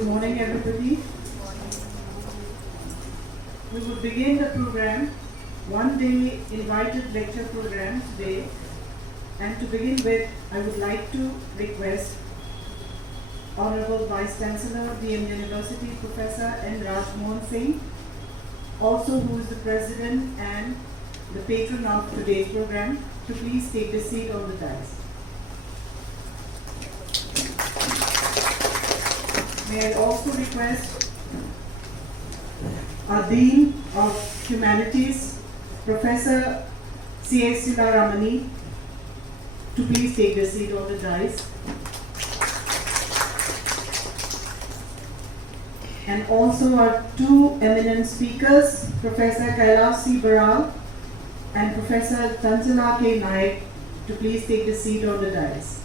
Good morning, everybody. We will begin the program, one-day invited lecture program today. And to begin with, I would like to request Honorable Vice Chancellor, DM University, Professor N. Rajmohan Singh, also who is the President and the patron of today's program, to please take the seat on the dais. May I also request our Dean of Humanities, Professor C.S. Silaramani, to please take the seat on the dais. And also our two eminent speakers, Professor Kailash Baral and Professor Chanchala Naik, to please take the seat on the dais.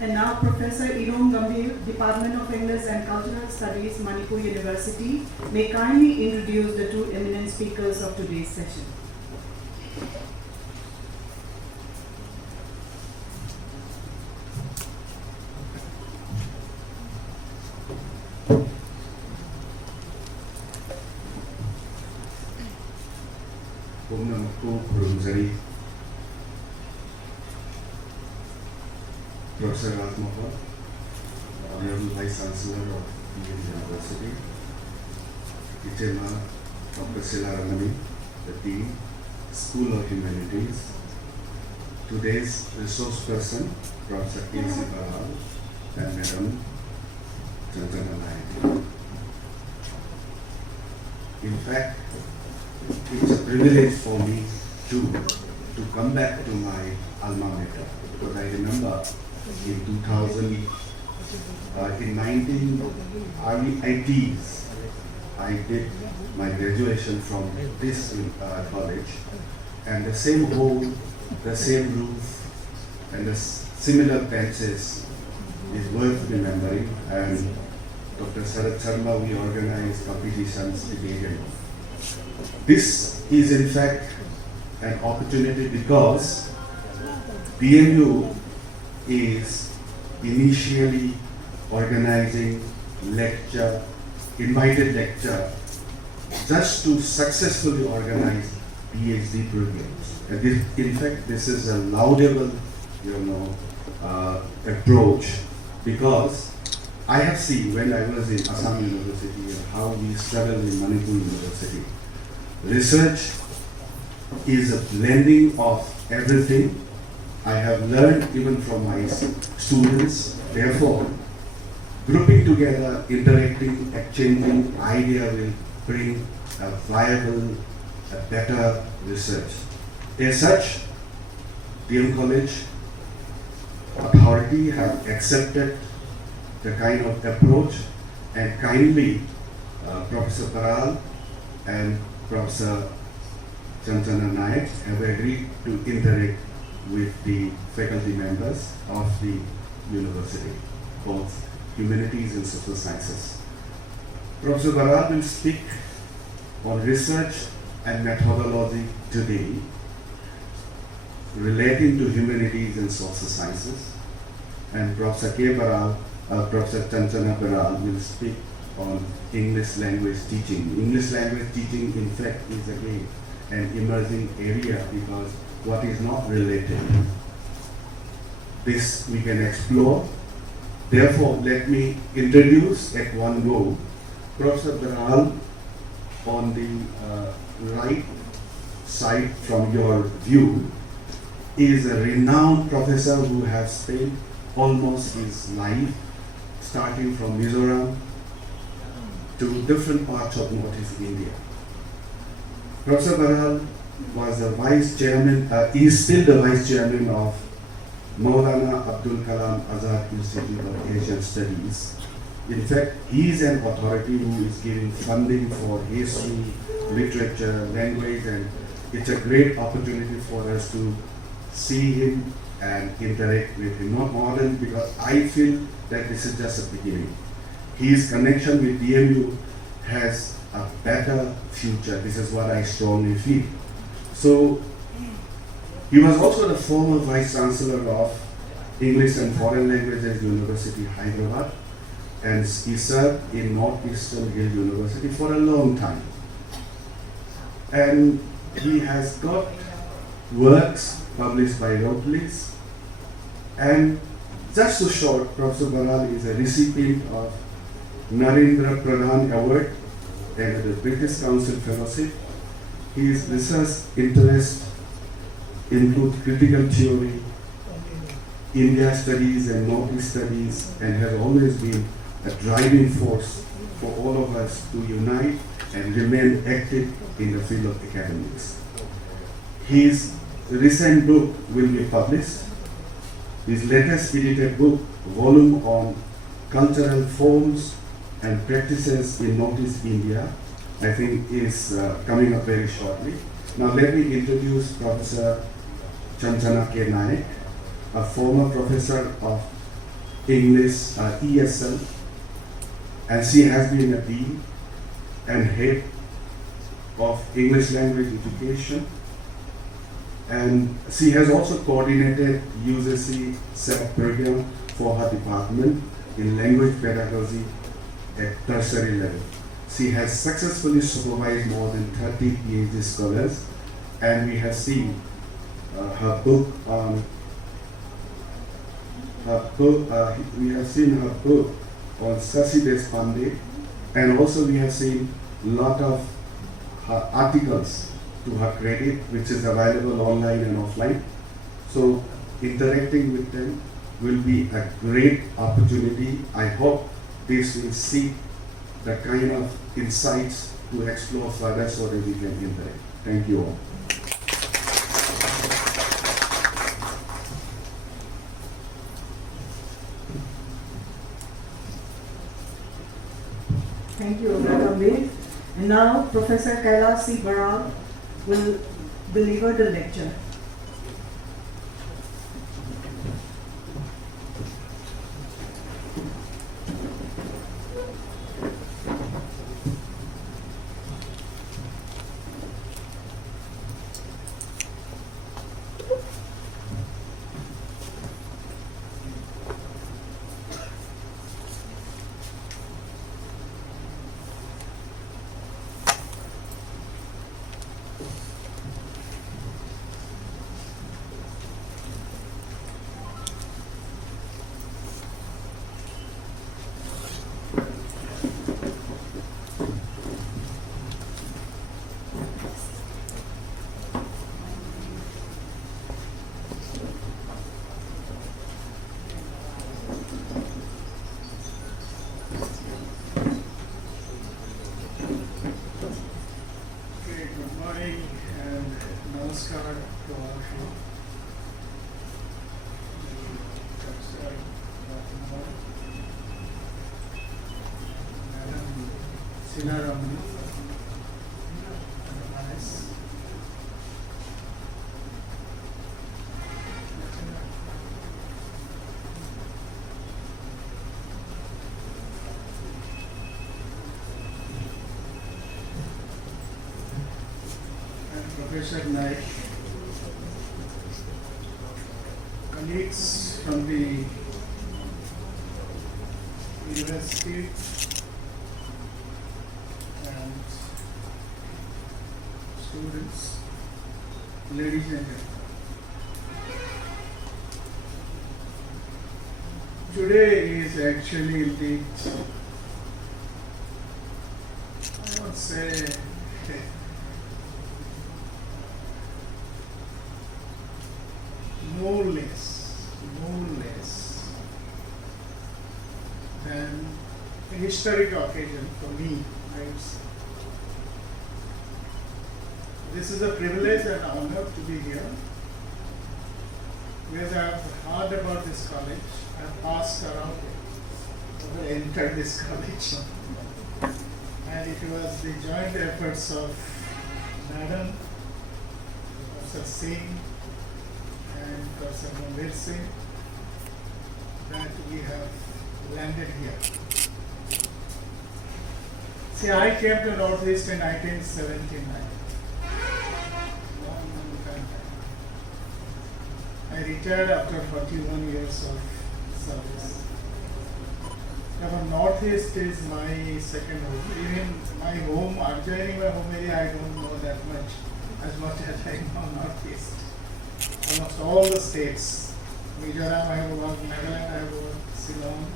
And now Professor Irom Gambhir, Department of English and Cultural Studies, Manipur University, may kindly introduce the two eminent speakers of today's session. Professor Rajmohan, Honorable Vice Chancellor of Indian University, Ichema, Dr. Silaramani, the Dean, School of Humanities, today's resource person, Professor K.C. Baral, and Madam Chanchala Naik. In fact, it's a privilege for me to come back to my alma mater, because I remember in 2000, in early 80s, I did my graduation from this college, and the same hall, the same roof, and the similar benches is worth remembering. And Dr. Sarat Sharma, we organized competitions, debated. This is in fact an opportunity because BMU is initially organizing invited lecture just to successfully organize PhD programs. And in fact, this is a laudable, approach, because I have seen when I was in Assam University how we struggle in Manipur University. Research is a blending of everything. I have learned even from my students. Therefore, grouping together, interacting, exchanging idea will bring a viable, a better research. As such, DM College authority have accepted the kind of approach, and kindly Professor Baral and Professor Chanchala Naik have agreed to interact with the faculty members of the university, both humanities and social sciences. Professor Baral will speak on research and methodology today relating to humanities and social sciences, and Professor Professor Chanchala Baral will speak on English language teaching. English language teaching, in fact, is again an emerging area, because what is not related, this we can explore. Therefore, let me introduce at one go Professor Baral on the right side from your view is a renowned professor who has spent almost his life, starting from Mizoram to different parts of Northeast India. Professor Baral was the vice chairman, is still the vice chairman of Maulana Abdul Kalam Azad Institute of Asian Studies, In fact, he is an authority who is giving funding for history, literature, language, and it's a great opportunity for us to see him and interact with him. Not more than because I feel that this is just a beginning. His connection with DMU has a better future. This is what I strongly feel. So, he was also the former Vice Chancellor of English and Foreign Languages University, Hyderabad, and he served in Northeastern Hill University for a long time. And he has got works published by Routledge. And just to short, Professor Baral is a recipient of Narendra Pradhan Award and the British Council Fellowship. His research interests include critical theory, India studies and Northeast studies, and has always been a driving force for all of us to unite and remain active in the field of academics. His recent book will be published. His latest edited book, volume on cultural forms and practices in Northeast India, I think is coming up very shortly. Now let me introduce Professor Chanchala K. Naik, a former professor of English ESL, and she has been a dean and head of English language education, and she has also coordinated UGC SEP program for her department in language pedagogy at tertiary level. She has successfully supervised more than 30 PhD scholars, and we have seen her book on Sasi Deshpande, and also we have seen a lot of her articles to her credit, which is available online and offline. So interacting with them will be a great opportunity. I hope this will see the kind of insights to explore further so that we can interact. Thank you all. Thank you, Obradambir. And now Professor Kailash Baral will deliver the lecture. Professor Naik, colleagues from the university and students, ladies and gentlemen. Today is actually indeed, I would say, more or less than a historic occasion for me, I would say. This is a privilege and honor to be here, because I have heard about this college, I have passed around it, entered this college. And it was the joint efforts of Madam, Professor Singh and Professor Mandir Singh that we have landed here. See, I came to Northeast in 1979. Long time. I retired after 41 years of service. Now, Northeast is my second home. Even my home, adjoining my home area, I don't know that much, as much as I know Northeast. Almost all the states. Mizoram, I have worked, Nagaland, I have worked, Ceylon.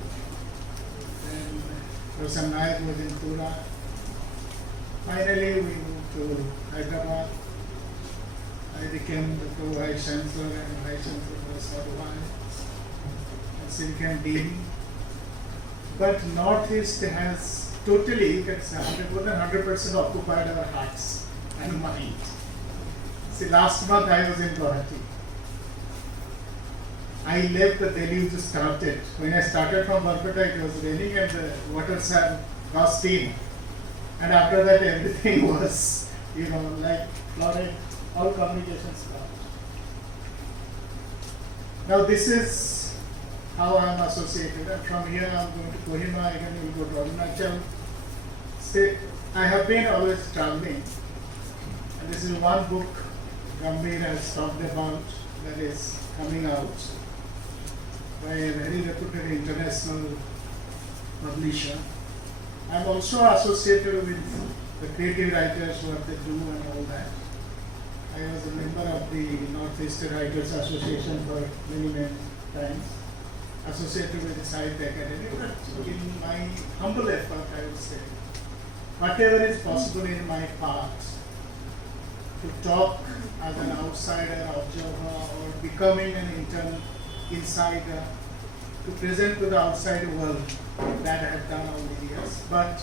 Then Professor Naik was in Tura. Finally, we moved to Hyderabad. I became the Vice Chancellor and Vice Chancellor was for a while. And so became Dean. But Northeast has totally, you can say, more than 100% occupied our hearts and mind. See, last month I was in Govt. I left, the deluge started. When I started from Kolkata, it was raining and the waters have crossed in. And after that, everything was, like flooded, all communications stopped. Now, this is how I am associated. And from here, I am going to Kohima, again, we will go to Arunachal. See, I have been always traveling. And this is one book Gambhir has talked about that is coming out by a very reputed international publisher. I am also associated with the creative writers, what they do and all that. I was a member of the Northeast Writers Association for many, many times, associated with the Sahitya Academy, but in my humble effort, I would say, whatever is possible in my part, to talk as an outsider, observer, or becoming an insider, to present to the outside world, that I have done all the years. But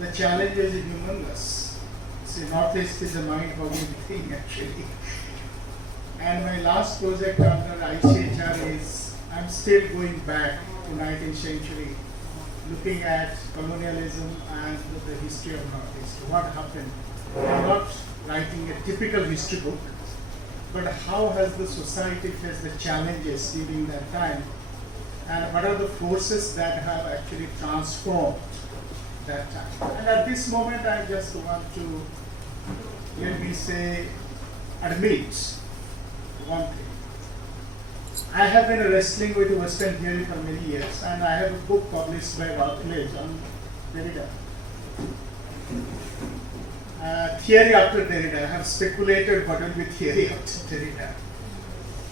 the challenge is humongous. See, Northeast is a mind-boggling thing actually. And my last project under ICHR is, I'm still going back to 19th century, looking at colonialism and the history of Northeast. What happened? I'm not writing a typical history book, but how has the society faced the challenges during that time? And what are the forces that have actually transformed that time? And at this moment, I just want to, let me say, admit one thing. I have been wrestling with Western theory for many years, and I have a book published by Routledge on Derrida. Theory after Derrida. I have speculated what will be theory after Derrida.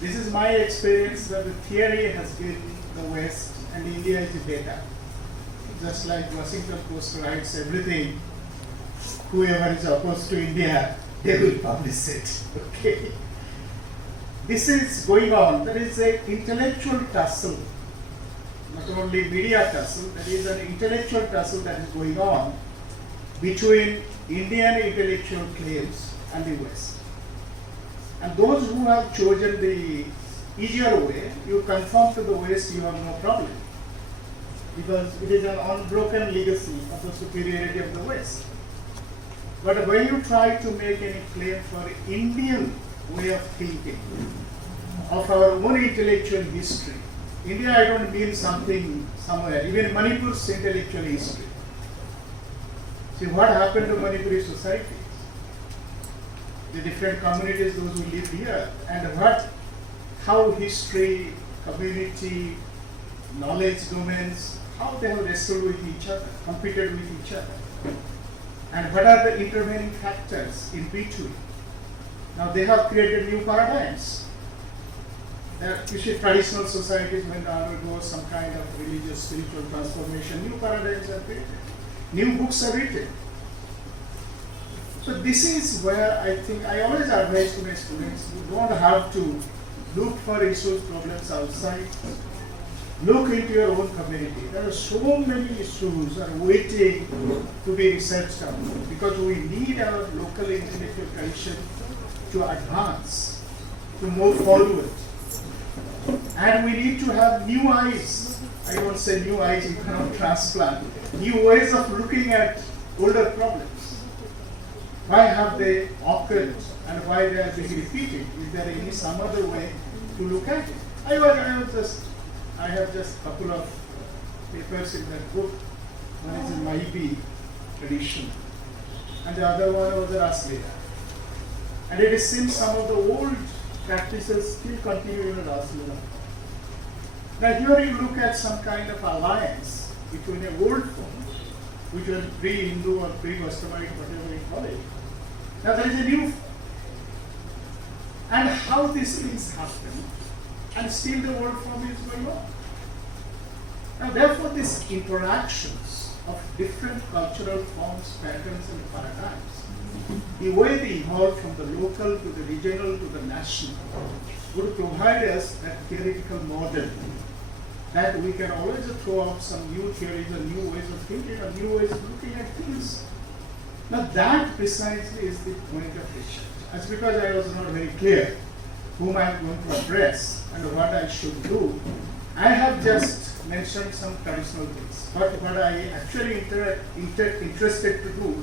This is my experience that the theory has been the West and India is the data. Just like Washington Post writes everything, whoever is opposed to India, they will publish it. Okay. This is going on. There is an intellectual tussle, not only media tussle, there is an intellectual tussle that is going on between Indian intellectual claims and the West. And those who have chosen the easier way, you conform to the West, you have no problem. Because it is an unbroken legacy of the superiority of the West. But when you try to make any claim for Indian way of thinking, of our own intellectual history, India, I don't mean something somewhere, even Manipur's intellectual history. See what happened to Manipuri society? The different communities, those who live here, and how history, community, knowledge domains, how they have wrestled with each other, competed with each other. And what are the intervening factors in between? Now they have created new paradigms. You see, traditional societies, when they undergo some kind of religious, spiritual transformation, new paradigms are created. New books are written. So this is where I think, I always advise to my students, you don't have to look for issues, problems outside. Look into your own community. There are so many issues are waiting to be researched on because we need our local intellectual tradition to advance, to move forward. And we need to have new eyes. I I don't say new eyes you cannot transplant, new ways of looking at older problems. Why have they occurred and why they are being repeated? Is there any some other way to look at it? I have just a couple of papers in that book. One is in Manipur tradition, and the other one was the Rasliya. And it is since some of the old practices still continue in the Rasliya. Now here you look at some kind of alliance between an old form, which was pre-Hindu or pre-Westernite, whatever you call it. Now there is a new form. And how these things happen, and still the old form is going on. Now therefore these interactions of different cultural forms, patterns and paradigms, the way they evolve from the local to the regional to the national, would provide us that theoretical model that we can always throw out some new theories or new ways of thinking or new ways of looking at things. Now that precisely is the point of research. That's because I was not very clear whom I am going to address and what I should do. I have just mentioned some traditional things, but what I actually interested to do,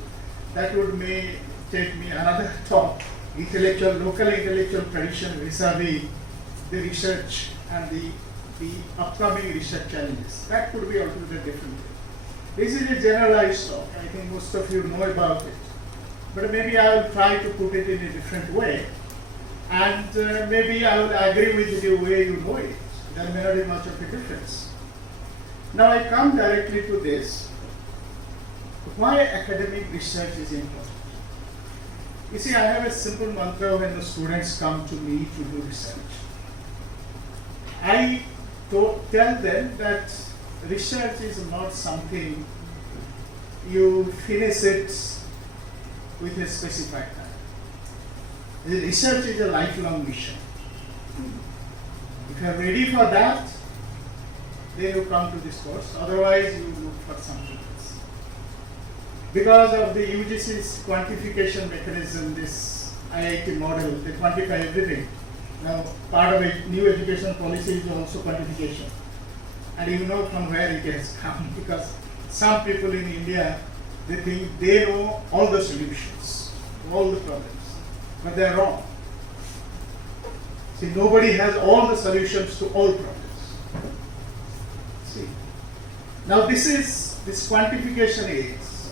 that may take me another talk, local intellectual tradition vis-a-vis the research and the upcoming research challenges. That could be altogether different. This is a generalized talk. I think most of you know about it. But maybe I will try to put it in a different way. And maybe I will agree with the way you know it. There may not be much of a difference. Now I come directly to this. Why academic research is important? You see, I have a simple mantra when the students come to me to do research. I tell them that research is not something you finish it with a specified time. The research is a lifelong mission. If you are ready for that, then you come to this course. Otherwise, you look for something else. Because of the UGC's quantification mechanism, this IIT model, they quantify everything. Now, part of it, new education policy is also quantification. And you know from where it has come, because some people in India, they think they know all the solutions, all the problems, but they are wrong. See, nobody has all the solutions to all problems. See, now this quantification is,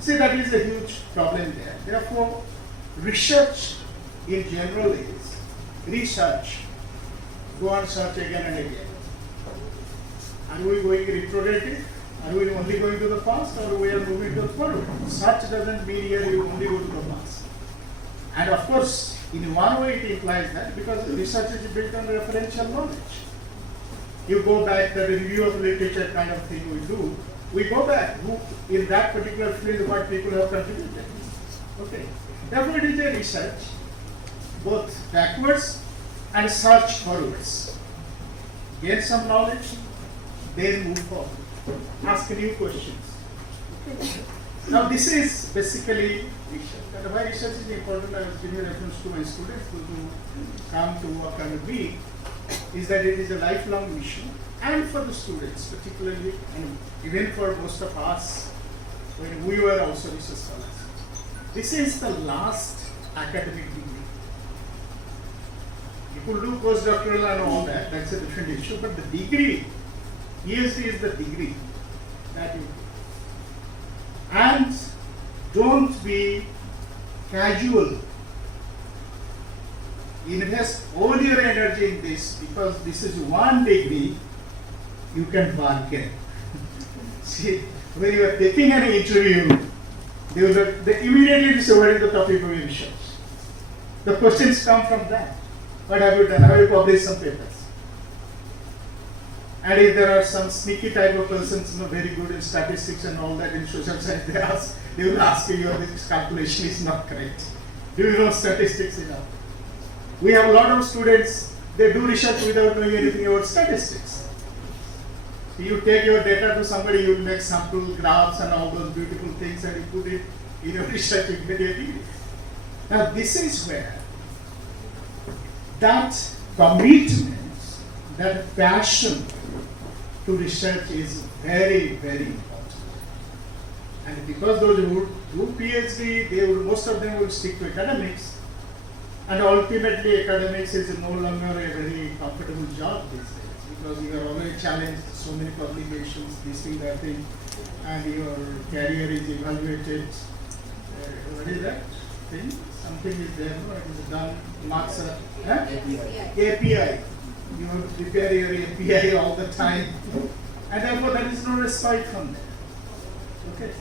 see, that is a huge problem there. Therefore, research in general is research, go and search again and again. Are we going retrodative? Are we only going to the past, or we are moving to the forward? Search doesn't mean here you only go to the past. And of course, in one way it implies that, because research is built on referential knowledge. You go back, the review of literature kind of thing we do, we go back, in that particular field what people have contributed. Okay. Therefore it is a research, both backwards and search forwards. Get some knowledge, then move forward. Ask new questions. Now this is basically research. And why research is important, I was giving reference to my students who come to work under me, is that it is a lifelong mission, and for the students particularly, and even for most of us, when we were also research scholars. This is the last academic degree. You could do postdoctoral and all that, that's a different issue, but the degree, PhD is the degree that you do. And don't be casual. Invest all your energy in this, because this is one degree you can bargain. See, when you are taking an interview, they immediately say, what is the topic of your research? The questions come from that. What have you done? Have you published some papers? And if there are some sneaky type of persons, very good in statistics and all that in social science, they will ask you, this calculation is not correct. Do you know statistics enough? We have a lot of students, they do research without knowing anything about statistics. You take your data to somebody, you make sample graphs and all those beautiful things, and you put it in your research immediately. Now this is where that commitment, that passion to research is very, very important. And because those who do PhD, most of them will stick to academics, and ultimately academics is no longer a very comfortable job these days, because you are always challenged, so many publications, this thing, that thing, and your career is evaluated. What is that thing? Something is there, no? It is done, marks are, API. You have to prepare your API all the time, and therefore there is no respite from there. Okay.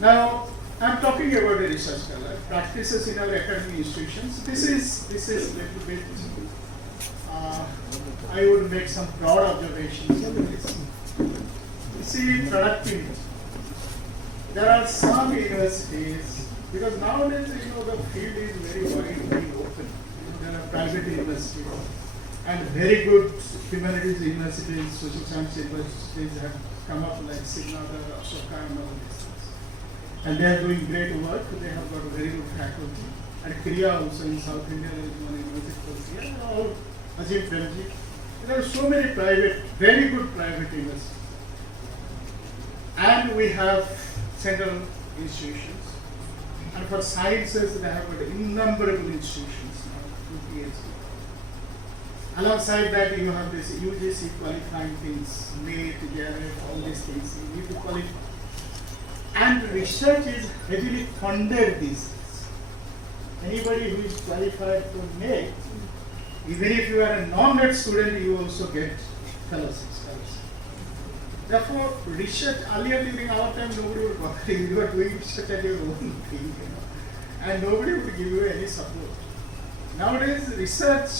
Now, I am talking about the research scholar practices in our academic institutions. This is little bit. I would make some broad observations on this. You see, productivity. There are some universities, because nowadays the field is very wide, very open. There are private universities and very good humanities universities, social science universities have come up, like Signada, Ashoka, and all these things. And they are doing great work. They have got very good faculty. And Kriya also in South India, there is one university called Kriya, all Ajit Premji. There are so many private, very good private universities. And we have central institutions. And for sciences, they have got innumerable institutions now, PhD. Alongside that, you have this UGC qualifying things, NAIC, JRF, all these things. You need to qualify. And research is heavily funded these days. Anybody who is qualified for NAIC, even if you are a non-NET student, you also get fellowships. Therefore, research, earlier during our time, nobody would bother you. You are doing research at your own thing, and nobody would give you any support. Nowadays, research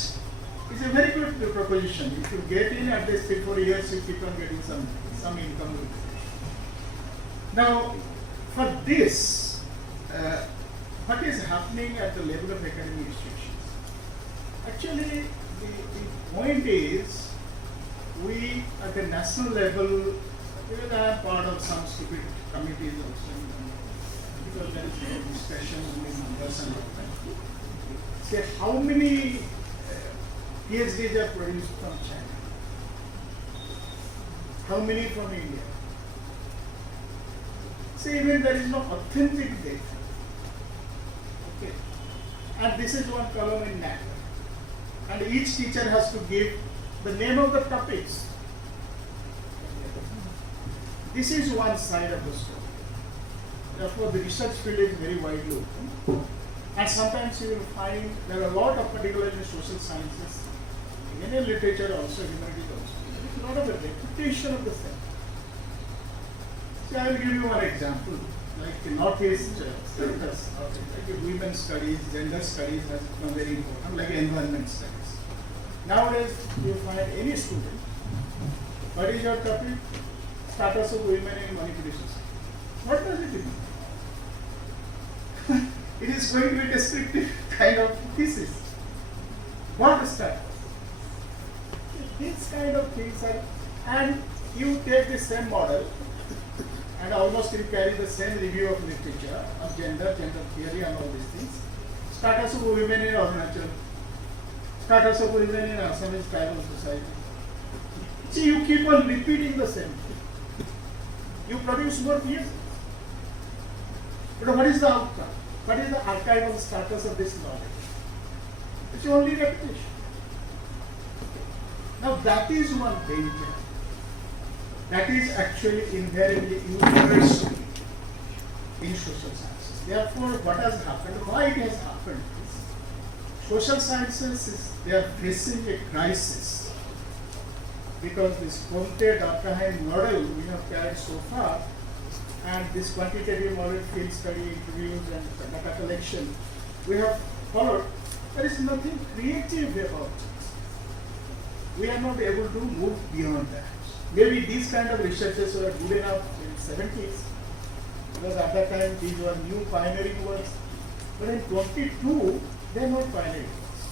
is a very good proposition. If you get in at least 3-4 years, you keep on getting some income. Now, for this, what is happening at the level of academic institutions? Actually, the point is, we at the national level, because I am part of some stupid committees also, because there is no discussion only numbers and all that. Say, how many PhDs are produced from China? How many from India? See, even there is no authentic data. Okay. And this is one column in NAC. And each teacher has to give the name of the topics. This is one side of the story. Therefore, the research field is very widely open. And sometimes you will find there are a lot of, particularly social sciences, even in literature also, humanities also, there is a lot of a reputation of the same. So I will give you one example. Like the Northeast centers, like women's studies, gender studies has become very important, like environment studies. Nowadays, you find any student, what is your topic? Status of women in Manipur society. What does it mean? It is going to be a descriptive kind of thesis. What status? These kind of things are, and you take the same model, and almost you carry the same review of literature of gender theory and all these things. Status of women in Arunachal. Status of women in Assamese tribal society. See, you keep on repeating the same thing. You produce more PhD. But what is the outcome? What is the archival status of this knowledge? It's only repetition. Now that is one danger. That is actually inherently universal in social sciences. Therefore, what has happened, why it has happened is, social sciences, they are facing a crisis. Because this Comte-Durkheim model we have carried so far, and this quantitative model, field study, interviews and data collection, we have followed, there is nothing creative about it. We are not able to move beyond that. Maybe these kind of researches were good enough in the 70s, because at that time these were new pioneering works. But in 22, they are not pioneering works.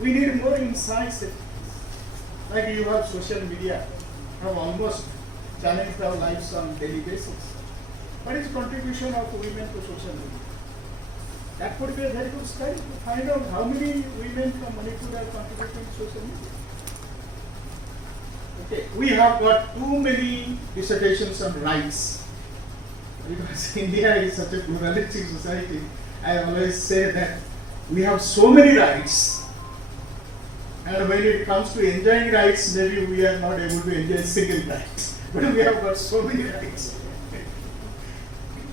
We need more insights. Like you have social media, have almost challenged our lives on daily basis. What is contribution of women to social media? That would be a very good study to find out how many women from Manipur are contributing to social media. Okay, we have got too many dissertations on rights. Because India is such a pluralistic society, I always say that we have so many rights, and when it comes to enjoying rights, maybe we are not able to enjoy a single right. But we have got so many rights.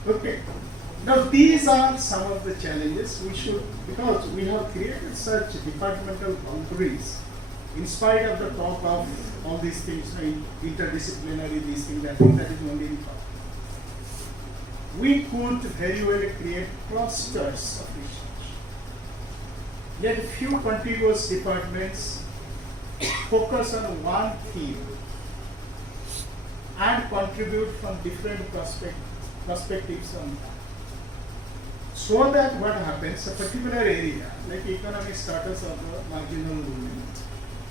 Okay. Now these are some of the challenges we should, because we have created such departmental boundaries, in spite of the talk of all these things, interdisciplinary, these things, I think that is only in talk. We could very well create clusters of research. Let few contiguous departments focus on one theme and contribute from different perspectives on that. So that what happens, a particular area, like economic status of the marginal women,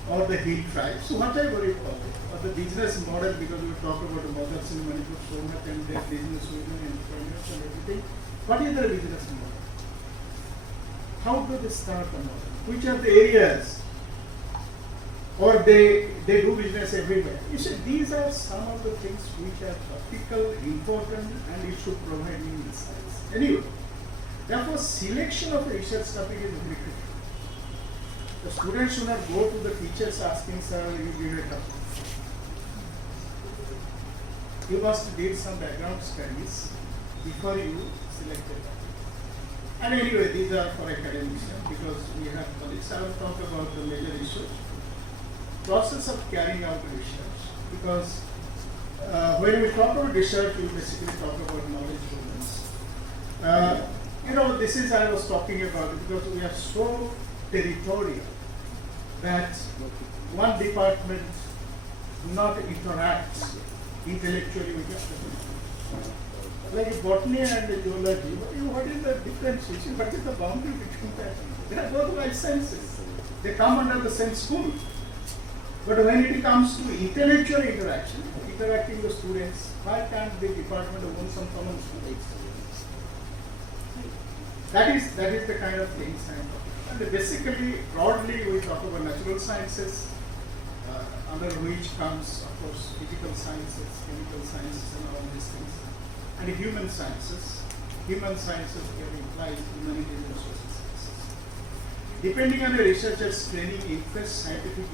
or the hill tribes, whatever you call it, or the business model, because we talk about the mothers in Manipur so much and their business women, entrepreneurs and everything. What is their business model? How do they start the model? Which are the areas? Or they do business everywhere. You see, these are some of the things which are topical, important, and it should provide me insights. Anyway, therefore, selection of the research topic is very critical. The students should not go to the teachers asking, sir, you give a topic. You must do some background studies before you select a topic. And anyway, these are for academics because we have colleagues. I will talk about the major research. Process of carrying out research, because when we talk about research, we basically talk about knowledge movements. This is I was talking about it because we are so territorial that one department not interact intellectually with the other. Like botany and geology, what is the differentiation? What is the boundary between that? They are both life sciences. They come under the same school. But when it comes to intellectual interaction, interacting with students, why can't the department own some common students? That is the kind of things I am talking about. And basically, broadly, we talk about natural sciences, under which comes, of course, physical sciences, chemical sciences, and all these things. And human sciences. Human sciences can imply humanities and social sciences. Depending on the researcher's training, interest, scientific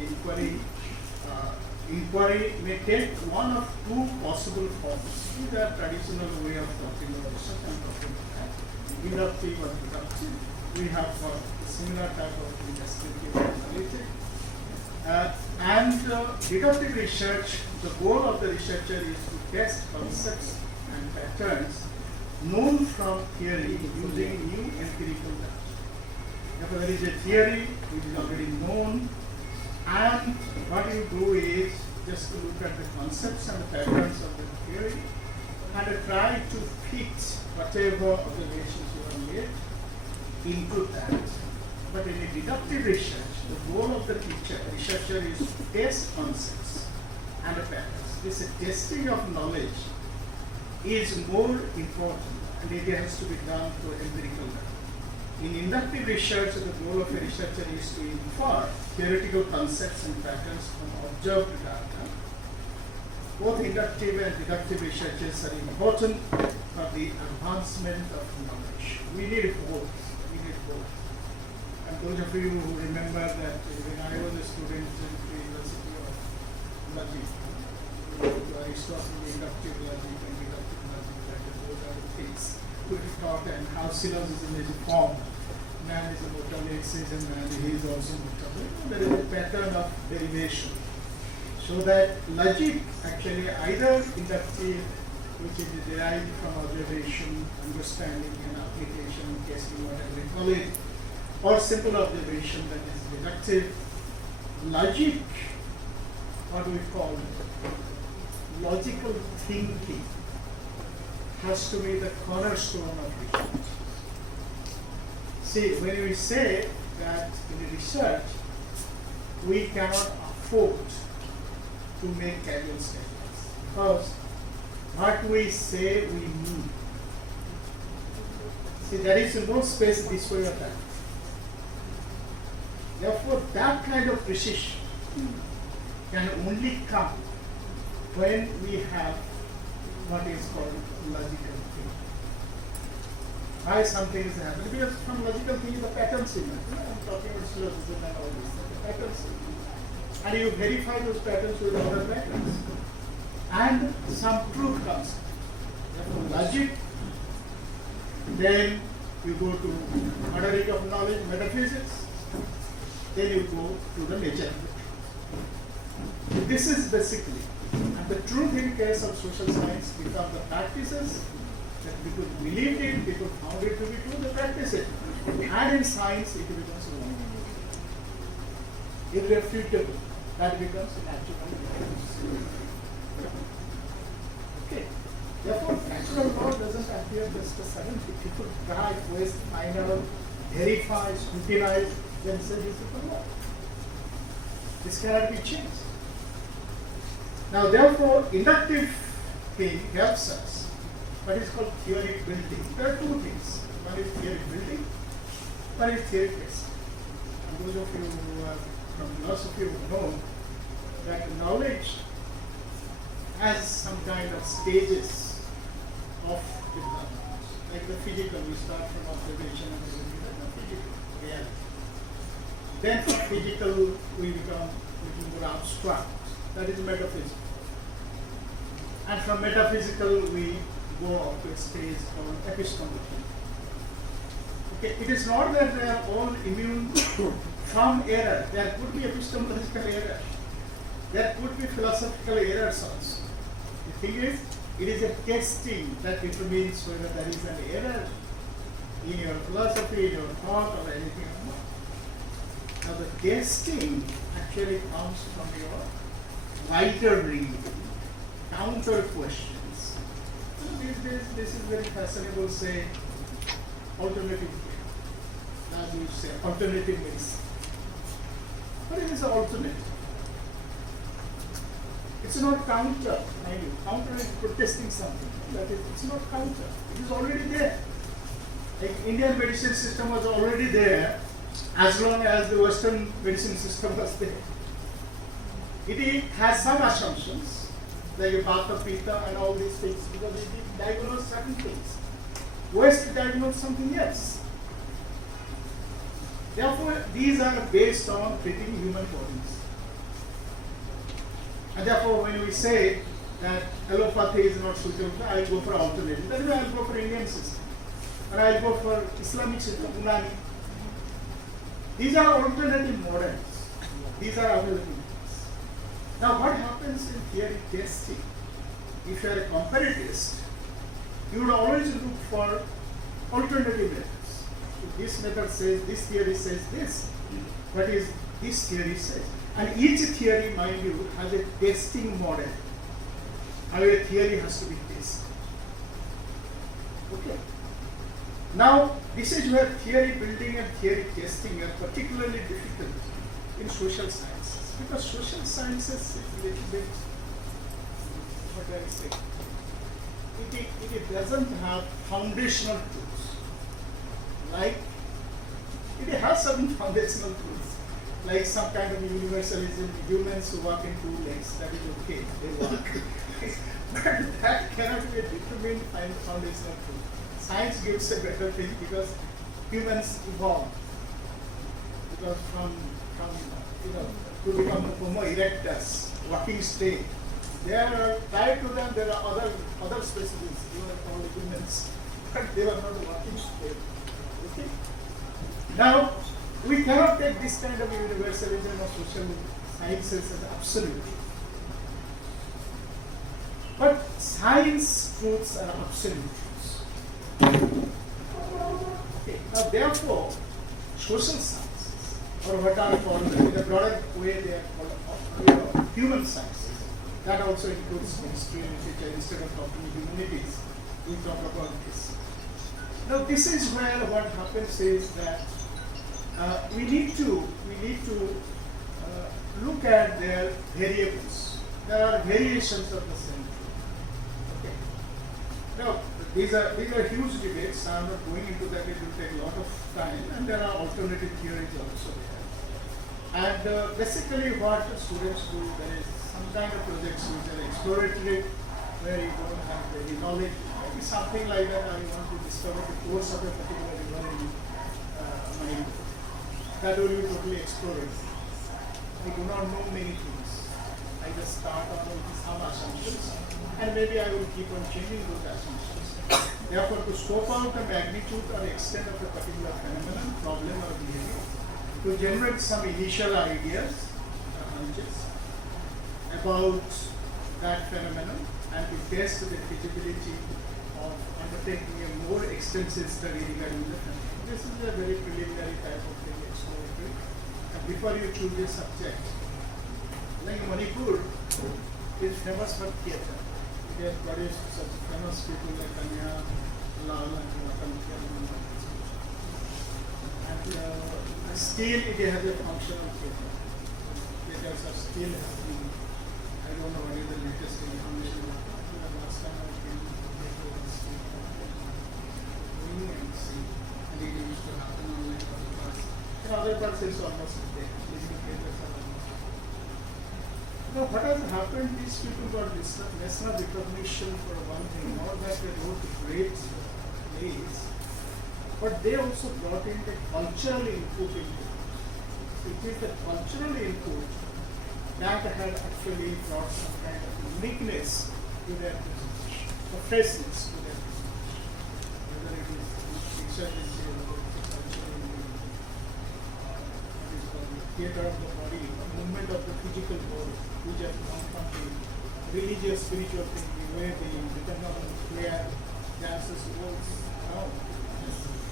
inquiry may take one of two possible forms. These are traditional way of talking about research. I am talking about that. Inductive or deductive. We have got a similar type of descriptive analytic. And deductive research, the goal of the researcher is to test concepts and patterns known from theory using new empirical data. Therefore, there is a theory which is already known, and what you do is just to look at the concepts and the patterns of the theory and try to fit whatever observations you have made into that. But in a deductive research, the goal of the researcher is to test concepts and patterns. This testing of knowledge is more important, and it has to be done through empirical data. In inductive research, the goal of a researcher is to infer theoretical concepts and patterns from observed data. Both inductive and deductive researches are important for the advancement of knowledge. We need both. And those of you who remember that when I was a student in the University of Logic, Aristotle, inductive logic and deductive logic, those are the things to be taught, and how syllogism is formed. Man is a motor, excision, and he is also motor. There is a pattern of derivation. So that logic actually either inductive, which is derived from observation, understanding and application, testing, whatever we call it, or simple observation, that is deductive. Logic, what do we call it? Logical thinking has to be the cornerstone of research. See, when we say that in research, we cannot afford to make casual statements, because what we say we mean. See, there is no space this way or that. Therefore, that kind of precision can only come when we have what is called logical thinking. Why something is happening? Because from logical thinking, the patterns emerge. I'm talking about syllogism and all this stuff. The patterns emerge. And you verify those patterns with other patterns. And some truth comes. Therefore, logic, then you go to ordering of knowledge, metaphysics, then you go to the nature of the truth. This is basically, and the truth in case of social science become the practices that people believed in, people found it to be true, they practice it. And in science, it becomes wrong. Irrefutable. That becomes natural. Okay. Therefore, natural law doesn't appear just a sudden. People try, quest, find out, verify, scrutinize, then say this is the law. This cannot be changed. Now, therefore, inductive thing helps us. What is called theory building. There are two things. One is theory building, one is theory testing. And those of you who are from philosophy would know that knowledge has some kind of stages of development. Like the physical, we start from observation and everything, that's the physical reality. Then from physical, we become little more abstract. That is metaphysical. And from metaphysical, we go up to a stage called epistemology. Okay, it is not that they are all immune from error. There could be epistemological error. There could be philosophical errors also. The thing is, it is a testing that determines whether there is an error in your philosophy, in your thought, or anything or not. Now, the testing actually comes from your wider reading, counter questions. These days, this is very fashionable, say, alternative care. As you say, alternative medicine. What is an alternative? It's not counter, mind you. Counter is protesting something. That is, it's not counter. It is already there. Like Indian medicine system was already there as long as the Western medicine system was there. It has some assumptions, like Vata, Pitta and all these things, because it diagnose certain things. West diagnose something else. Therefore, these are based on treating human bodies. And therefore, when we say that allopathy is not suitable, I will go for alternative. That is why I will go for Indian system. Or I will go for Islamic system, Unani. These are alternative models. These are available. Now, what happens in theory testing? If you are a comparatist, you would always look for alternative methods. If this method says, this theory says this, what is this theory says? And each theory, mind you, has a testing model. How a theory has to be tested. Okay. Now, this is where theory building and theory testing are particularly difficult in social sciences. Because social sciences is a little bit, what do I say? It doesn't have foundational truths. Like, it has certain foundational truths. Like some kind of universalism, humans who walk in two legs, that is okay, they walk. But that cannot be a determined foundational truth. Science gives a better thing because humans evolve. Because from to become Homo erectus, walking state, there are, prior to them, there are other specimens, they were called humans, but they were not walking state. Okay? Now, we cannot take this kind of universalism of social sciences as absolute. But science truths are absolute truths. Okay. Now, therefore, social sciences, or what are called, in a broader way, they are called human sciences. That also includes history and literature. Instead of talking humanities, we talk about this. Now, this is where what happens is that we need to look at their variables. There are variations of the same truth. Okay. Now, these are huge debates. I am not going into that. It will take a lot of time, and there are alternative theories also there. And basically what students do, there is some kind of projects which are exploratory, where you don't have any knowledge, maybe something like that, I want to discover the course of a particular river in Manipur. That will be totally exploratory. I do not know many things. I just start on with some assumptions, and maybe I will keep on changing those assumptions. Therefore, to scope out the magnitude or extent of a particular phenomenon, problem, or behavior, to generate some initial ideas or hunches about that phenomenon, and to test the feasibility of undertaking a more extensive study regarding the phenomenon. This is a very preliminary type of thing, exploratory. And before you choose a subject, like Manipur is famous for theatre. It has produced such famous people like Kanya, Lal, and Ratan. And still it has a functional theatre. Theatres are still happening. I don't know what is the latest information. Last time I came to the theatre was going and see, and it used to happen on like other parts. In other parts it's almost there. These theatres are almost there. Now what has happened, these people got national recognition for one thing, not that they wrote great plays, but they also brought in the cultural input into it. It is the cultural input that had actually brought some kind of uniqueness to their presentation, or freshness to their presentation. Whether it is insurgency or cultural movement, what is called the theatre of the body, a movement of the physical body, which has come from the religious, spiritual thinking, where the dependent on the player dances waltz around,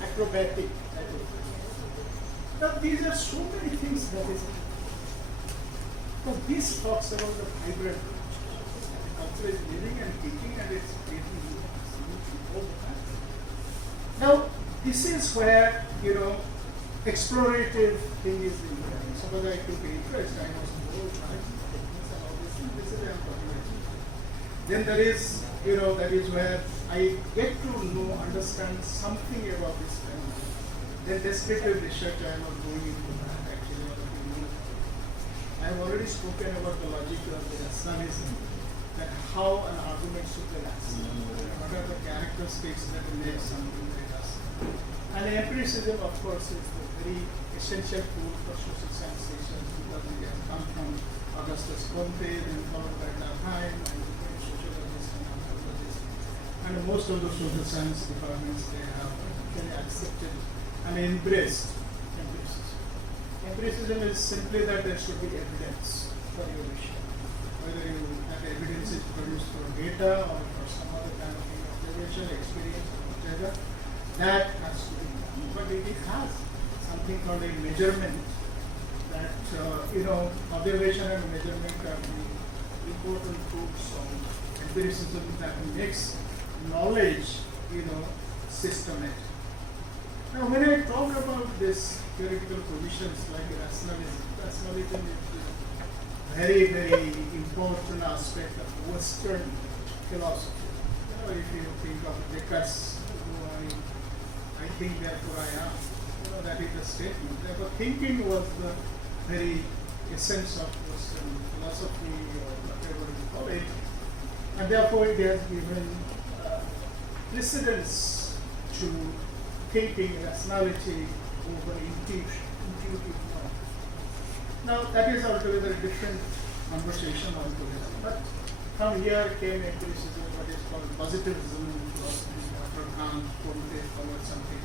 acrobatic type of thing. Now these are so many things that is. But this talks about the vibrant culture. The culture is living and teaching, and it's creating all the time. Now, this is where, explorative thing is important. Suppose I took interest, I was told, right, techniques and all this thing, this is what I'm talking about. Then there is, that is where I get to understand something about this phenomenon. Then descriptive research, I am not going into that actually. I have already spoken about the logic of the rationalism, that how an argument should be rational, what are the characteristics that make something very rational. And empiricism, of course, is the very essential tool for social science research, because it has come from Augustus Comte, then followed by Durkheim, and sociologists and anthropologists. And most of the social science departments, they have actually accepted and embraced empiricism. Empiricism is simply that there should be evidence for your issue. Whether that evidence is produced through data or for some other kind of observation, experience, or whatever, that has to be done. But it has something called a measurement that, observation and measurement are the important tools of empiricism that makes knowledge, systematic. Now, when I talk about this theoretical positions like rationalism is a very, very important aspect of Western philosophy. If you think of Descartes, I think therefore I am. That is the statement. Therefore, thinking was the very essence of Western philosophy, or whatever you call it, and therefore it has given precedence to thinking, rationality over intuitive thought. Now that is altogether a different conversation altogether. But from here came empiricism, what is called positivism in philosophy, after Kant, Comte followed something.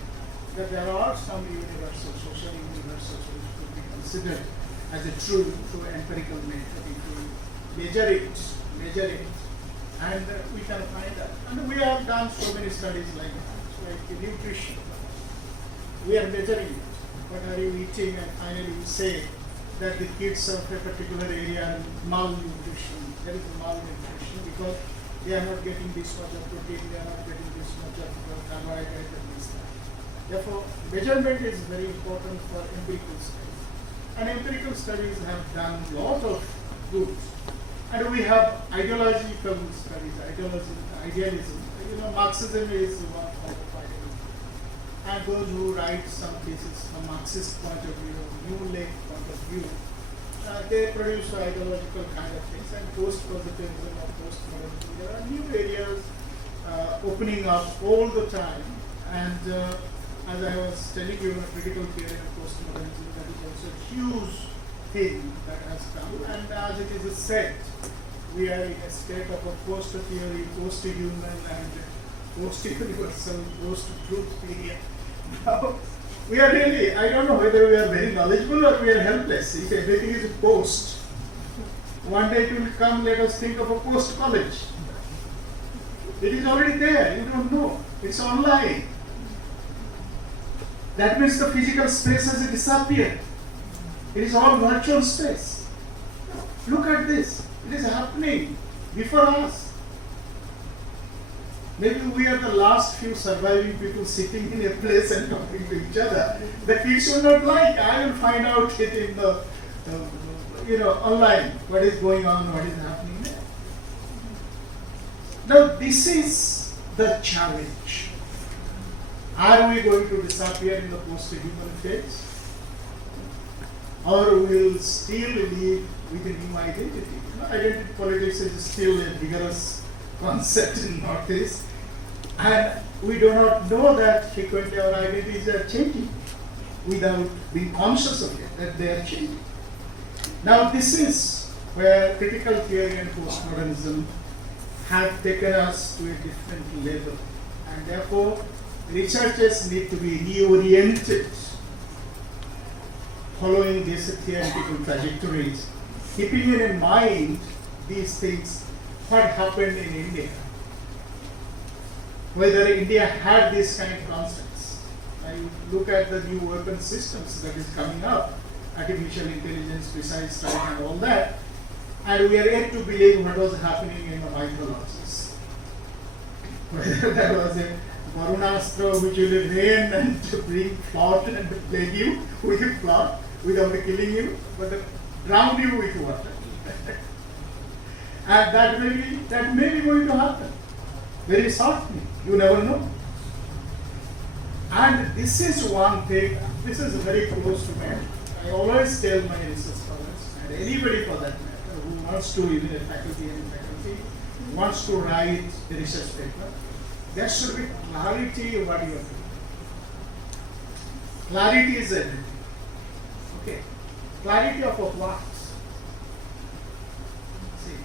That there are some universal, social universals which could be considered as a true through empirical method. If we measure it, and we can find that. And we have done so many studies like that. Like nutrition. We are measuring it. What are you eating? And finally we say that the kids of a particular area are malnutrition. There is malnutrition because they are not getting this much of protein, they are not getting this much of carbohydrate and this that. Therefore, measurement is very important for empirical studies. And empirical studies have done a lot of good. And we have ideological studies, idealism. Marxism is one form of idealism. and those who write some pieces from Marxist point of view, New Lake point of view, they produce ideological kind of things, and post-positivism or postmodernism. There are new areas opening up all the time, and as I was telling you, a critical theory of postmodernism, that is also a huge thing that has come, and as it is said, we are in a state of a post-theory, post-human, and post-universal, post-truth period. Now, we are really, I don't know whether we are very knowledgeable or we are helpless. If everything is post, one day it will come, let us think of a post-college. It is already there, you don't know. It's online. That means the physical space has disappeared. It is all virtual space. Look at this. It is happening before us. Maybe we are the last few surviving people sitting in a place and talking to each other. The kids will not like. I will find out it in the, online, what is going on, what is happening there. Now, this is the challenge. Are we going to disappear in the post-human phase? Or we will still live with a new identity? Identity politics is still a vigorous concept in Northeast, and we do not know that frequently our identities are changing without being conscious of it, that they are changing. Now, this is where critical theory and postmodernism have taken us to a different level, and therefore researchers need to be reoriented following these theoretical trajectories, keeping in mind these things, what happened in India, whether India had these kind of concepts. I look at the new weapon systems that is coming up, artificial intelligence, precise strike and all that, and we are yet to believe what was happening in the mythologies. Whether that was a Varunastra which will rain and bring flood and plague you with a flood without killing you, but drown you with water. And that may be going to happen very shortly. You never know. And this is one thing, this is very close to me. I always tell my research scholars, and anybody for that matter, who wants to, even a faculty and faculty, wants to write a research paper, there should be clarity of what you are doing. Clarity is everything. Okay. Clarity of a what? See,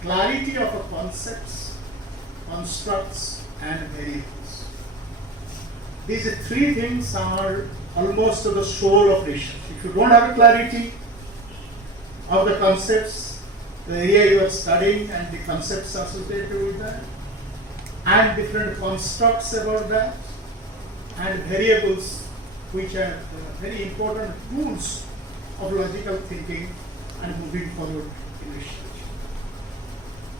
clarity of a concepts, constructs, and variables. These three things are almost to the soul of research. If you don't have a clarity of the concepts, the area you are studying and the concepts associated with that, and different constructs about that, and variables which are very important tools of logical thinking and moving forward in research.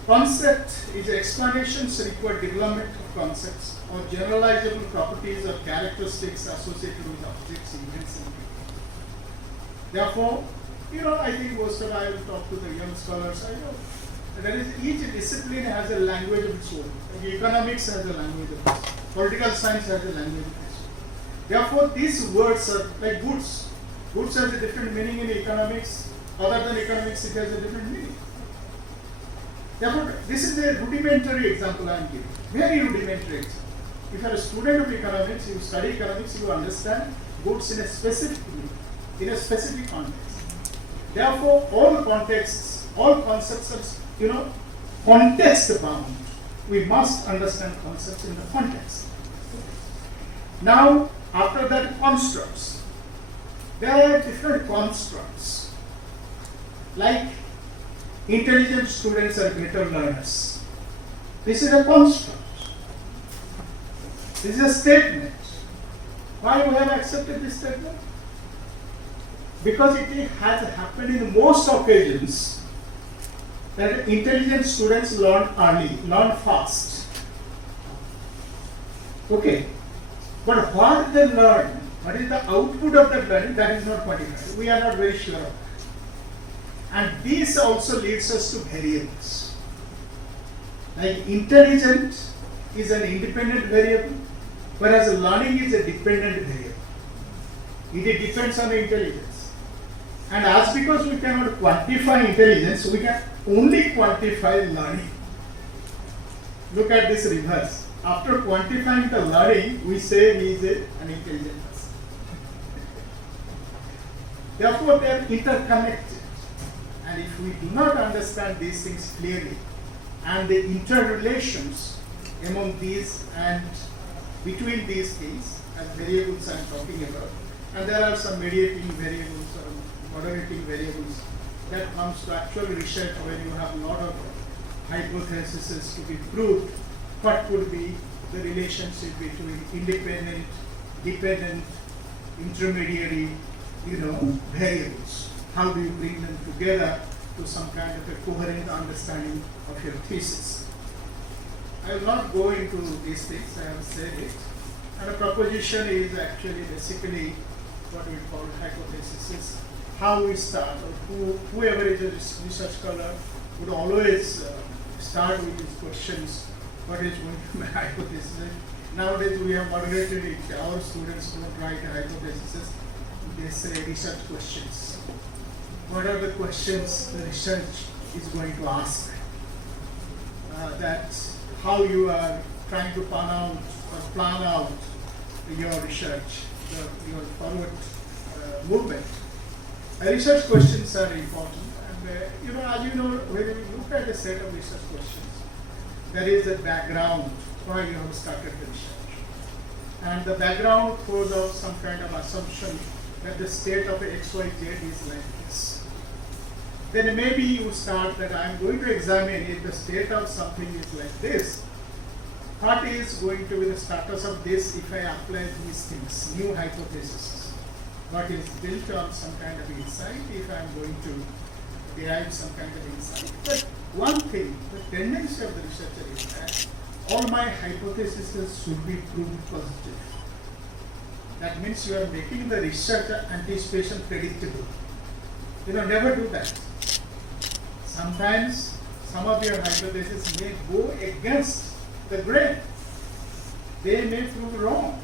Concept is explanations require development of concepts or generalizable properties or characteristics associated with objects, events, and people. Therefore, I think most of I will talk to the young scholars. I know there is each discipline has a language of its own. Like economics has a language of its own. Political science has a language of its own. Therefore, these words are like goods. Goods has a different meaning in economics. Other than economics, it has a different meaning. Therefore, this is a rudimentary example I am giving. Very rudimentary example. If you are a student of economics, you study economics, you understand goods in a specific meaning, in a specific context. Therefore, all contexts, all concepts are, context bound. We must understand concepts in the context. Now, after that, constructs. There are different constructs. Like, intelligent students are better learners. This is a construct. This is a statement. Why we have accepted this statement? Because it has happened in most occasions that intelligent students learn early, learn fast. Okay. But what they learn, what is the output of that learning, that is not quantified. We are not very sure of that. And this also leads us to variables. Like intelligent is an independent variable, Whereas learning is a dependent variable. It depends on the intelligence. And as because we cannot quantify intelligence, we can only quantify learning. Look at this reverse. After quantifying the learning, we say he is an intelligent person. Therefore, they are interconnected. And if we do not understand these things clearly, and the interrelations among these and between these things, as variables I am talking about, and there are some mediating variables or moderating variables that comes to actual research when you have a lot of hypotheses to be proved. What could be the relationship between independent, dependent, intermediary, variables? How do you bring them together to some kind of a coherent understanding of your thesis? I will not go into these things, I have said it. And a proposition is actually basically what we call hypothesis. How we start, or whoever is a research scholar would always start with these questions. What is going to be my hypothesis? Nowadays we have moderated it. Our students don't write a hypothesis. They say research questions. What are the questions the research is going to ask? That's how you are trying to plan out your research, your forward movement. Research questions are important, and as you know, when you look at a set of research questions, there is a background why you have started the research, and the background throws out some kind of assumption that the state of XYZ is like this. Then maybe you start that I am going to examine if the state of something is like this. What is going to be the status of this if I apply these things, new hypotheses? What is built on some kind of insight if I am going to derive some kind of insight? But one thing, the tendency of the researcher is that all my hypotheses should be proved positive. That means you are making the research anticipation predictable. Never do that. Sometimes some of your hypotheses may go against the grain. They may prove wrong,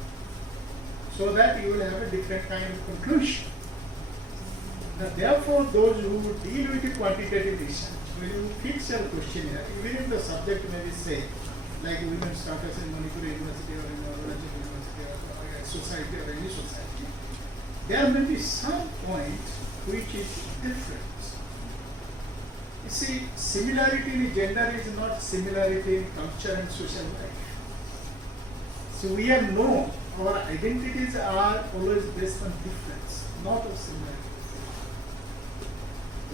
so that you will have a different kind of conclusion. Now, therefore, those who deal with the quantitative research, when you fix your questionnaire, even if the subject may be same, like women's status in Manipur University or in Organised University or a society or any society, there may be some point which is different. You see, similarity in gender is not similarity in culture and social life. So we are known, our identities are always based on difference, not of similarity.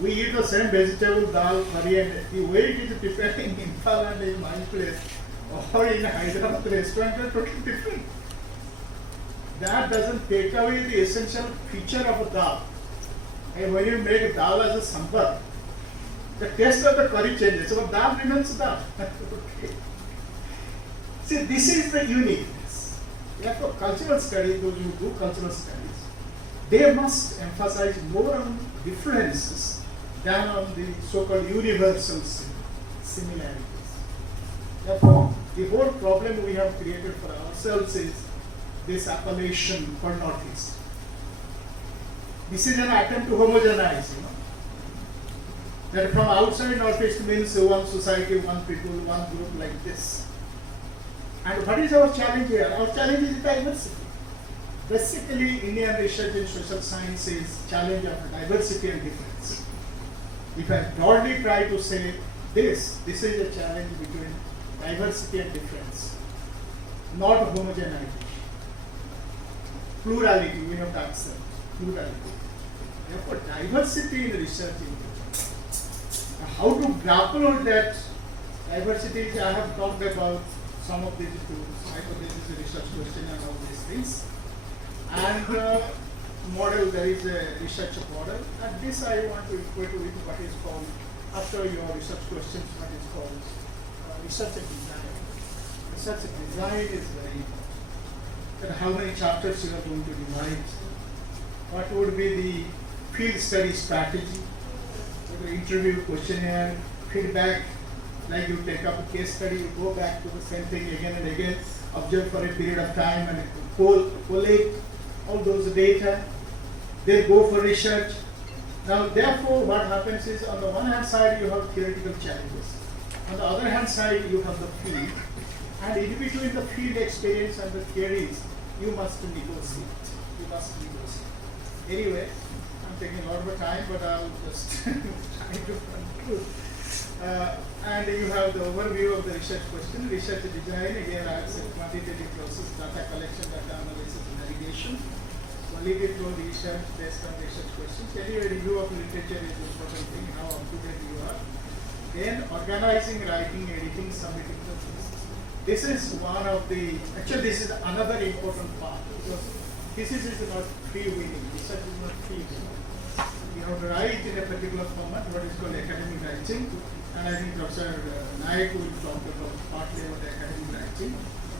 We eat the same vegetable, dal, curry, and the way it is prepared in Impal and in my place or in Hyderabad restaurant are totally different. That doesn't take away the essential feature of a dal. And when you make dal as a sambar, the taste of the curry changes, so dal remains dal. Okay. See, this is the uniqueness. Therefore, cultural studies, those who do cultural studies, they must emphasize more on differences than on the so-called universal similarities. Therefore, the whole problem we have created for ourselves is this appellation for Northeast. This is an attempt to homogenize, that from outside Northeast means one society, one people, one group like this. And what is our challenge here? Our challenge is diversity. Basically, Indian research in social science is challenge of diversity and difference. If I broadly try to say this is a challenge between diversity and difference, not homogenization. Plurality, we have to accept plurality. Therefore, diversity in research is important. How to grapple with that diversity, I have talked about some of these tools, hypothesis, research question and all these things. And model, there is a research model, and this I want to equate with what is called, after your research questions, what is called research and design. Research and design is very important. And how many chapters you are going to divide, what would be the field study strategy, the interview, questionnaire, feedback, Like you take up a case study, you go back to the same thing again and again, observe for a period of time and collate all those data, then go for research. Now therefore what happens is, on the one hand side you have theoretical challenges, on the other hand side you have the field, and in between the field experience and the theories you must negotiate. You must negotiate. Anyway, I'm taking a lot of time, but I'll just try to conclude. And you have the overview of the research question. Research design, again I have said quantitative process, data collection, data analysis, navigation. Qualitative flow research based on research questions. Anyway, review of literature is an important thing, how up to date you are. Then organizing, writing, editing, submitting the thesis. This is one of the, actually this is another important part, because thesis is not free-wheeling, research is not free-wheeling. You have to write in a particular format, what is called academic writing, and I think Professor Naik will talk about partly about academic writing.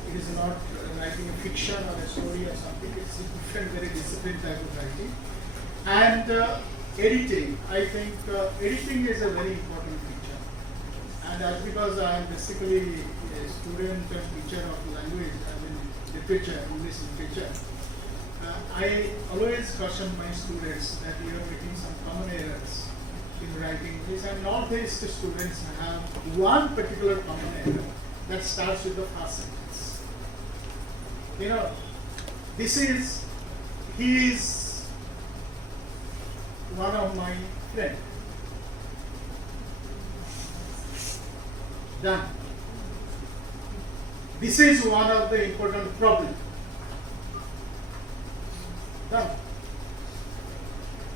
It is not writing a fiction or a story or something, it's a different, very disciplined type of writing. And editing, I think editing is a very important feature. And that's because I am basically a student and teacher of language, I mean literature, English literature. I always caution my students that you are making some common errors in writing this, and not these students have one particular common error that starts with the first sentence. You know, he is one of my friends. Done. This is one of the important problems. Done.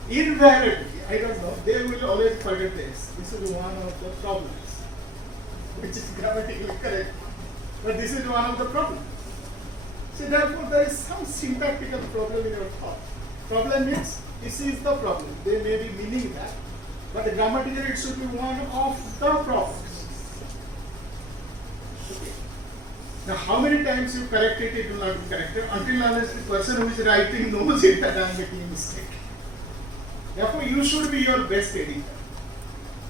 Invariably, I don't know, they will always forget this. This is one of the problems, which is grammatically correct. But this is one of the problems. So therefore, there is some syntactical problem in your thought. Problem means, this is the problem. They may be meaning that, but grammatically it should be one of the problems. Okay. Now, how many times you correct it, it will not be corrected until unless the person who is writing knows it that I am making a mistake. Therefore, you should be your best editor.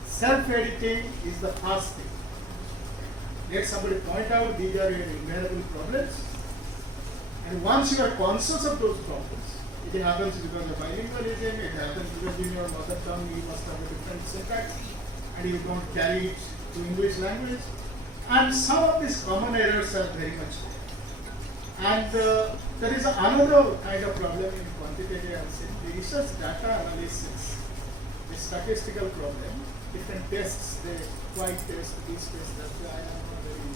Self-editing is the first thing. Let somebody point out these are your invariable problems. And once you are conscious of those problems, it happens because of bilingualism, it happens because in your mother tongue you must have a different syntax and you don't carry it to English language. And some of these common errors are very much there. And there is another kind of problem in quantitative analysis. The research data analysis, the statistical problem, different tests, the white test, this test, that I am not very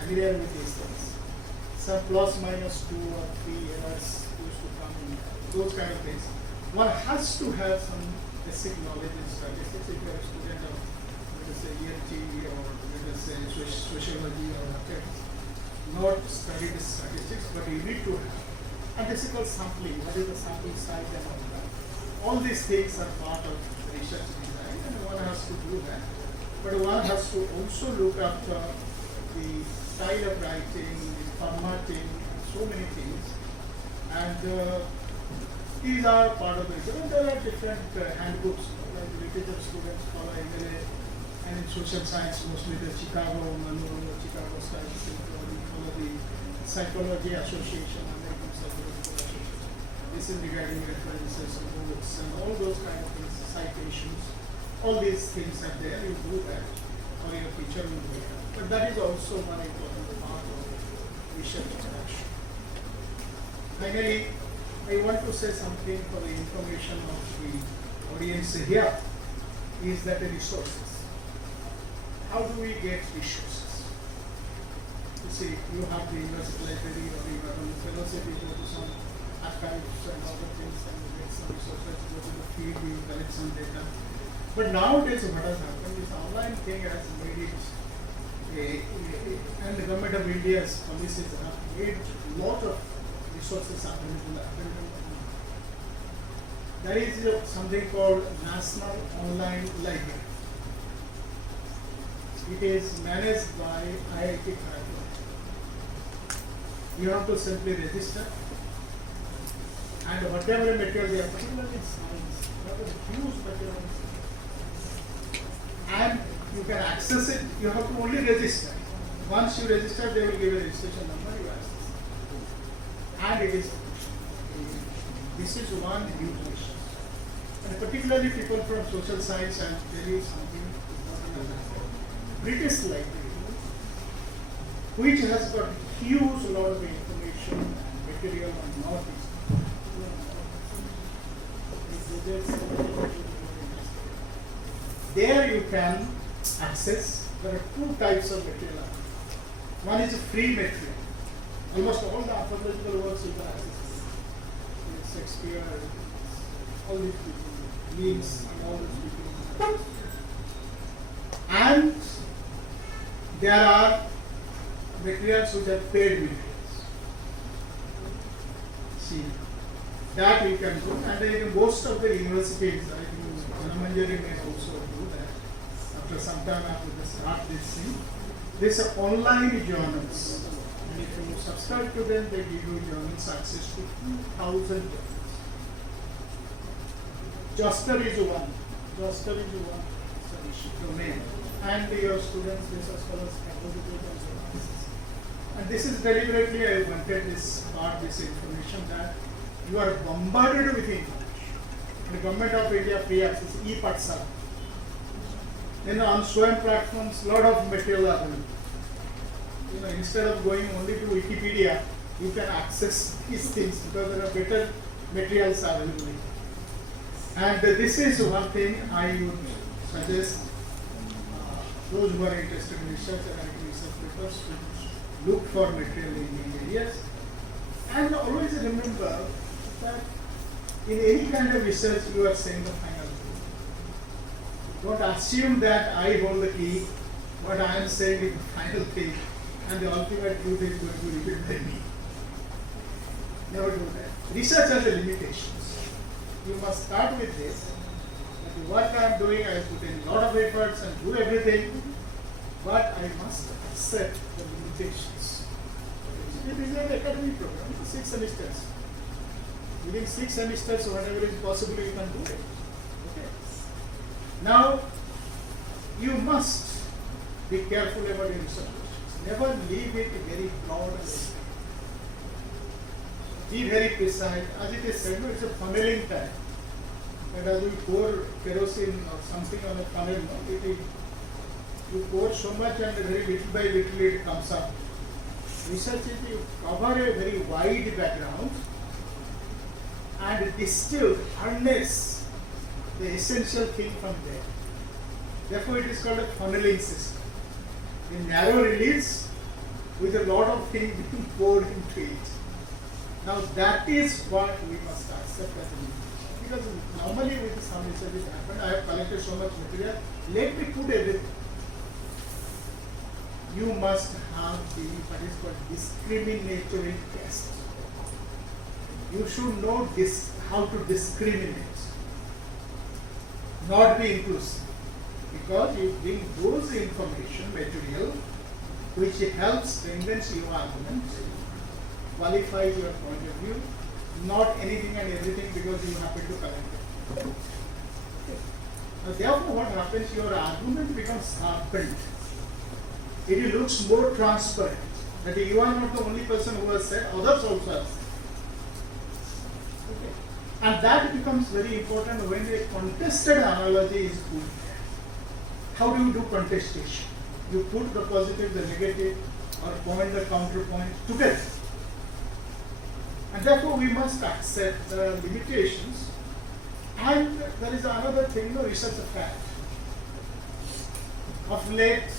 familiar with these things. Some plus minus 2 or 3 errors used to come in, those kind of things. One has to have some basic knowledge in statistics if you are a student of, let us say, ELT or let us say sociology or whatever. Not studied statistics, but you need to have. And this is called sampling. What is the sample size and all that? All these things are part of research design, and one has to do that. But one has to also look after the style of writing, the formatting, so many things. And these are part of the research. And there are different handbooks, like literature students follow MLA, and in social science, mostly the Chicago manual, Chicago style, follow the Psychology Association, American Psychological Association. This is regarding references, books, and all those kind of things, citations. All these things are there, you do that, or your teacher will do that. But that is also one important part of research production. Finally, I want to say something for the information of the audience here, is that the resources. How do we get resources? You see, you have the university library or you have a fellowship, you go to some archives and other things and you get some resources, go to the field, you collect some data. But nowadays what has happened is online thing has made it, and the government of India's policies have made a lot of resources available. There is something called National Online Library. It is managed by IIT Hyderabad. You have to simply register, and whatever material they are, particularly science, that is huge material. And you can access it, you have to only register. Once you register, they will give a registration number, you access it. And it is, this is one huge issue. And particularly people from social science, and there is something British library, which has got huge lot of information and material on Northeast. There you can access, there are two types of material. One is free material. Almost all the anthropological works you can access. Shakespeare, all these people, Leeds, and all these people. And there are materials which are paid materials. See, that you can do, and in most of the universities, I think Manipur may also do that. After some time, after they start this thing, these are online journals. And if you subscribe to them, they give you journals access to 2,000 journals. Joster is one. Joster is one domain. And your students, research scholars can go to it. And this is deliberately, I wanted this part, this information, that you are bombarded with information. The Government of India free access, e-Patsa. Then on SWAYAM platforms, lot of material are available. You know, instead of going only to Wikipedia, you can access these things because there are better materials available. And this is one thing I would suggest those who are interested in research and writing research papers to look for material in these areas. And always remember that in any kind of research you are saying the final thing. Don't assume that I hold the key, what I am saying is the final thing, and the ultimate truth is going to be revealed by me. Never do that. Research has a limitations. You must start with this. That the work I am doing, I put in a lot of efforts and do everything, but I must accept the limitations. It is an academic program, 6 semesters. Within 6 semesters, whatever is possible, you can do it. Okay. Now, you must be careful about your research questions. Never leave it very broad and vague. Be very precise. As it is said, it's a funneling time. But as you pour kerosene or something on a funnel, you pour so much and very little by little it comes up. Research is you cover a very wide background and distill, harness the essential thing from there. Therefore, it is called a funneling system. A narrow release with a lot of things being poured into it. Now, that is what we must accept as a limitation. Because normally with some research it happened, I have collected so much material, let me put everything. You must have the what is called discriminatory test. You should know how to discriminate, not be inclusive, because you bring those information material which helps strengthens your argument, qualifies your point of view, not anything and everything because you happen to collect it. Okay. Now, therefore, what happens? Your argument becomes sharpened. It looks more transparent that you are not the only person who has said, others also have said. Okay. And that becomes very important when a contested analogy is put. How do you do contestation? You put the positive, the negative, or point the counterpoint together. And therefore, we must accept the limitations. And there is another thing, research a fact. Of late,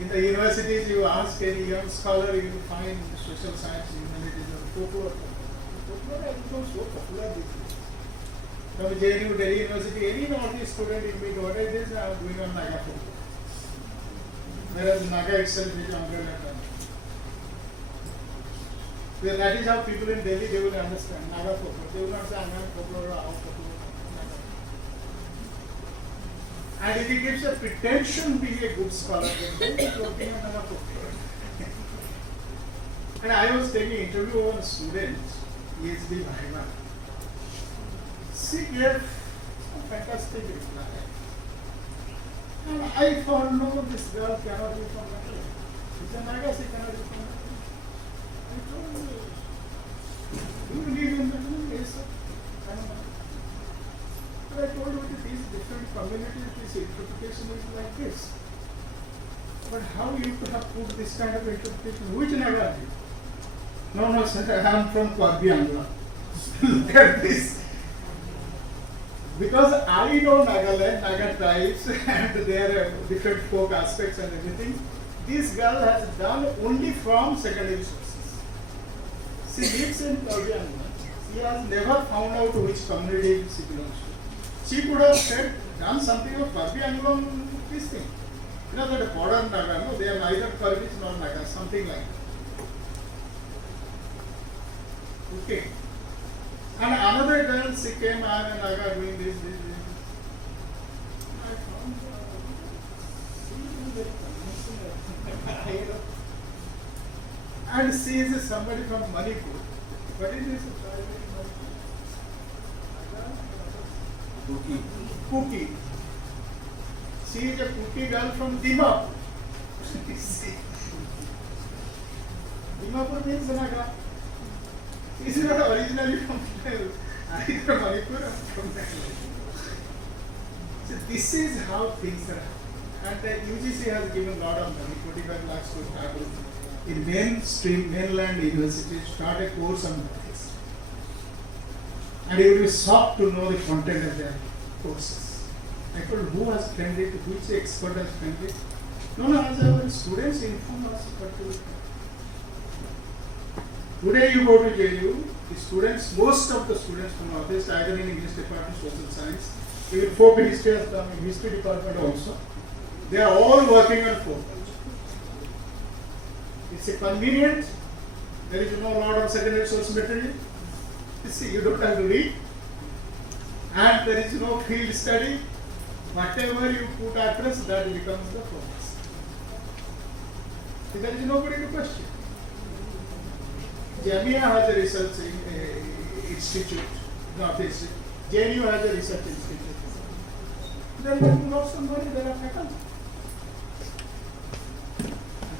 in the universities, you ask any young scholar, you will find social science, humanities, or folklore. Folklore has become so popular these days. From JNU, Delhi University, any Northeast student in me, what is this? I am doing on Naga folklore. Whereas Naga itself is umbrella term. So that is how people in Delhi, they will understand Naga folklore. They will not say Angan folklore or how folklore. And if he gives a pretension being a good scholar, then he is working on Naga folklore. And I was taking an interview of a student, PhD Viva. She gave some fantastic reply. And I found no, this girl cannot be from Naga. She's a Naga, she cannot be from Naga. I told her, do you live in Naga? Yes, sir. I don't know. But I told her that these different communities, this interpretation is like this. But how you could have put this kind of interpretation? Which Naga are you? No, sir, I am from Kwabiyangla. Look at this. Because I know Nagaland, Naga tribes and their different folk aspects and everything, this girl has done only from secondary sources. She lives in Kaviangla. She has never found out which community she belongs to. She could have said, done something of Kaviangla, this thing. You know that modern Naga, no, they are neither Kurdish nor Naga, something like that. Okay. And another girl, she came, I am a Naga doing this. I found she very convincing. And she is somebody from Manipur. What is this? Cookie. She is a Cookie girl from Dimapur. Dimapur means Naga. She is not originally from either Manipur or from Naga. So this is how things are. And the UGC has given a lot of money, 45 lakhs to tackle in mainstream mainland universities, start a course on this. And you will be shocked to know the content of their courses. I told who has trained it, which expert has trained it. No, as our students inform us what to do. Today you go to JU, the students, most of the students from Northeast, either in English department, social science, even folk history has come in history department also. They are all working on folk. It's a convenient, there is no lot of secondary source material. You see, you don't have to read, and there is no field study. Whatever you put across, that becomes the focus. There is nobody to question. Jamia has a research institute, Northeast. JNU has a research institute. There are lots of money, there are faculty.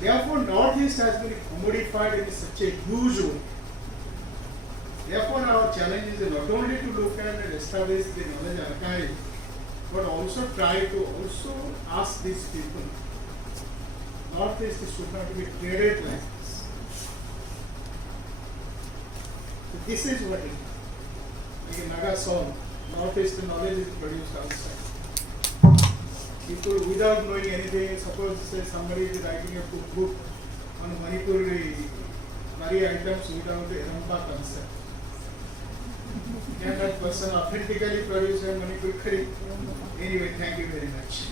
Therefore, Northeast has been commodified in such a huge way. Therefore, our challenge is not only to look at and establish the knowledge archive, but also try to also ask these people. Northeast should not be traded like this. So this is what it is. Like in Naga song, Northeast knowledge is produced outside. People without knowing anything, suppose say somebody is writing a book on Manipuri Mari items without a Rampa concept. Can that person authentically produce a Manipuri curry? Anyway, thank you very much.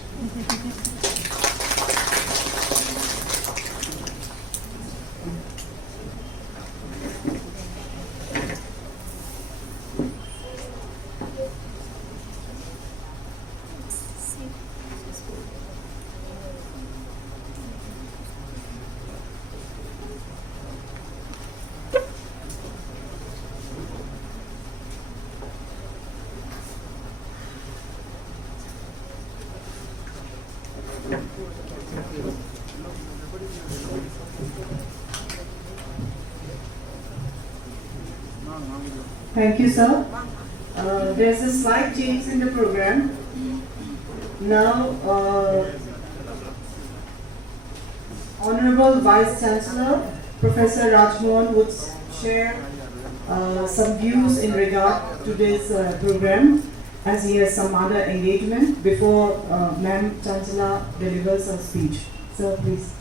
Thank you, sir. There's a slight change in the program. Now, Honorable Vice Chancellor, Professor Rajmohan would share some views in regard to this program, as he has some other engagement before Ma'am Chanchala delivers her speech. Sir, please.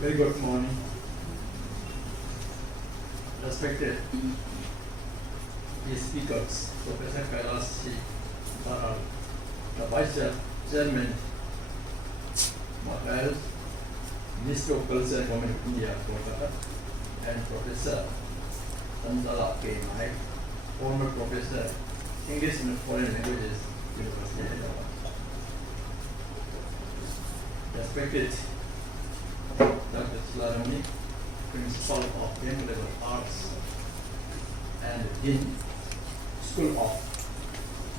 Very good morning. Respected speakers, Professor Kailash, Baral, the Vice Chairman, MAKAIAS, Minister of Culture and Government of India, Kolkata, and Professor Chanchala K. Naik, former Professor English and Foreign Languages, University of Hyderabad. Respected Dr. Slarami, Principal of M-Level Arts and Dean, School of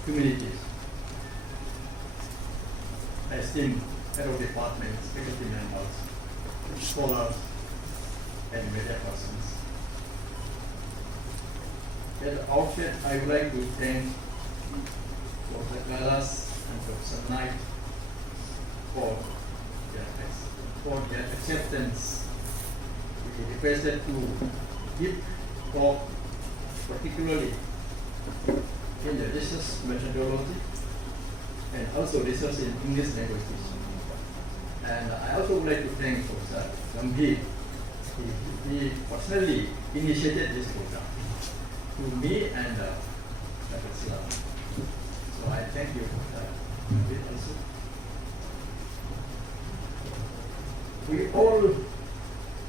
Humanities. Esteemed head of departments, faculty members, scholars, and media persons. At the outset, I would like to thank Dr. Kailash and Professor Naik for their acceptance. We requested to give talk particularly in the research methodology and also research in English language teaching. And I also would like to thank Professor Gambhir. He personally initiated this program to me and Dr. Slam. So I thank you for that. Also, we all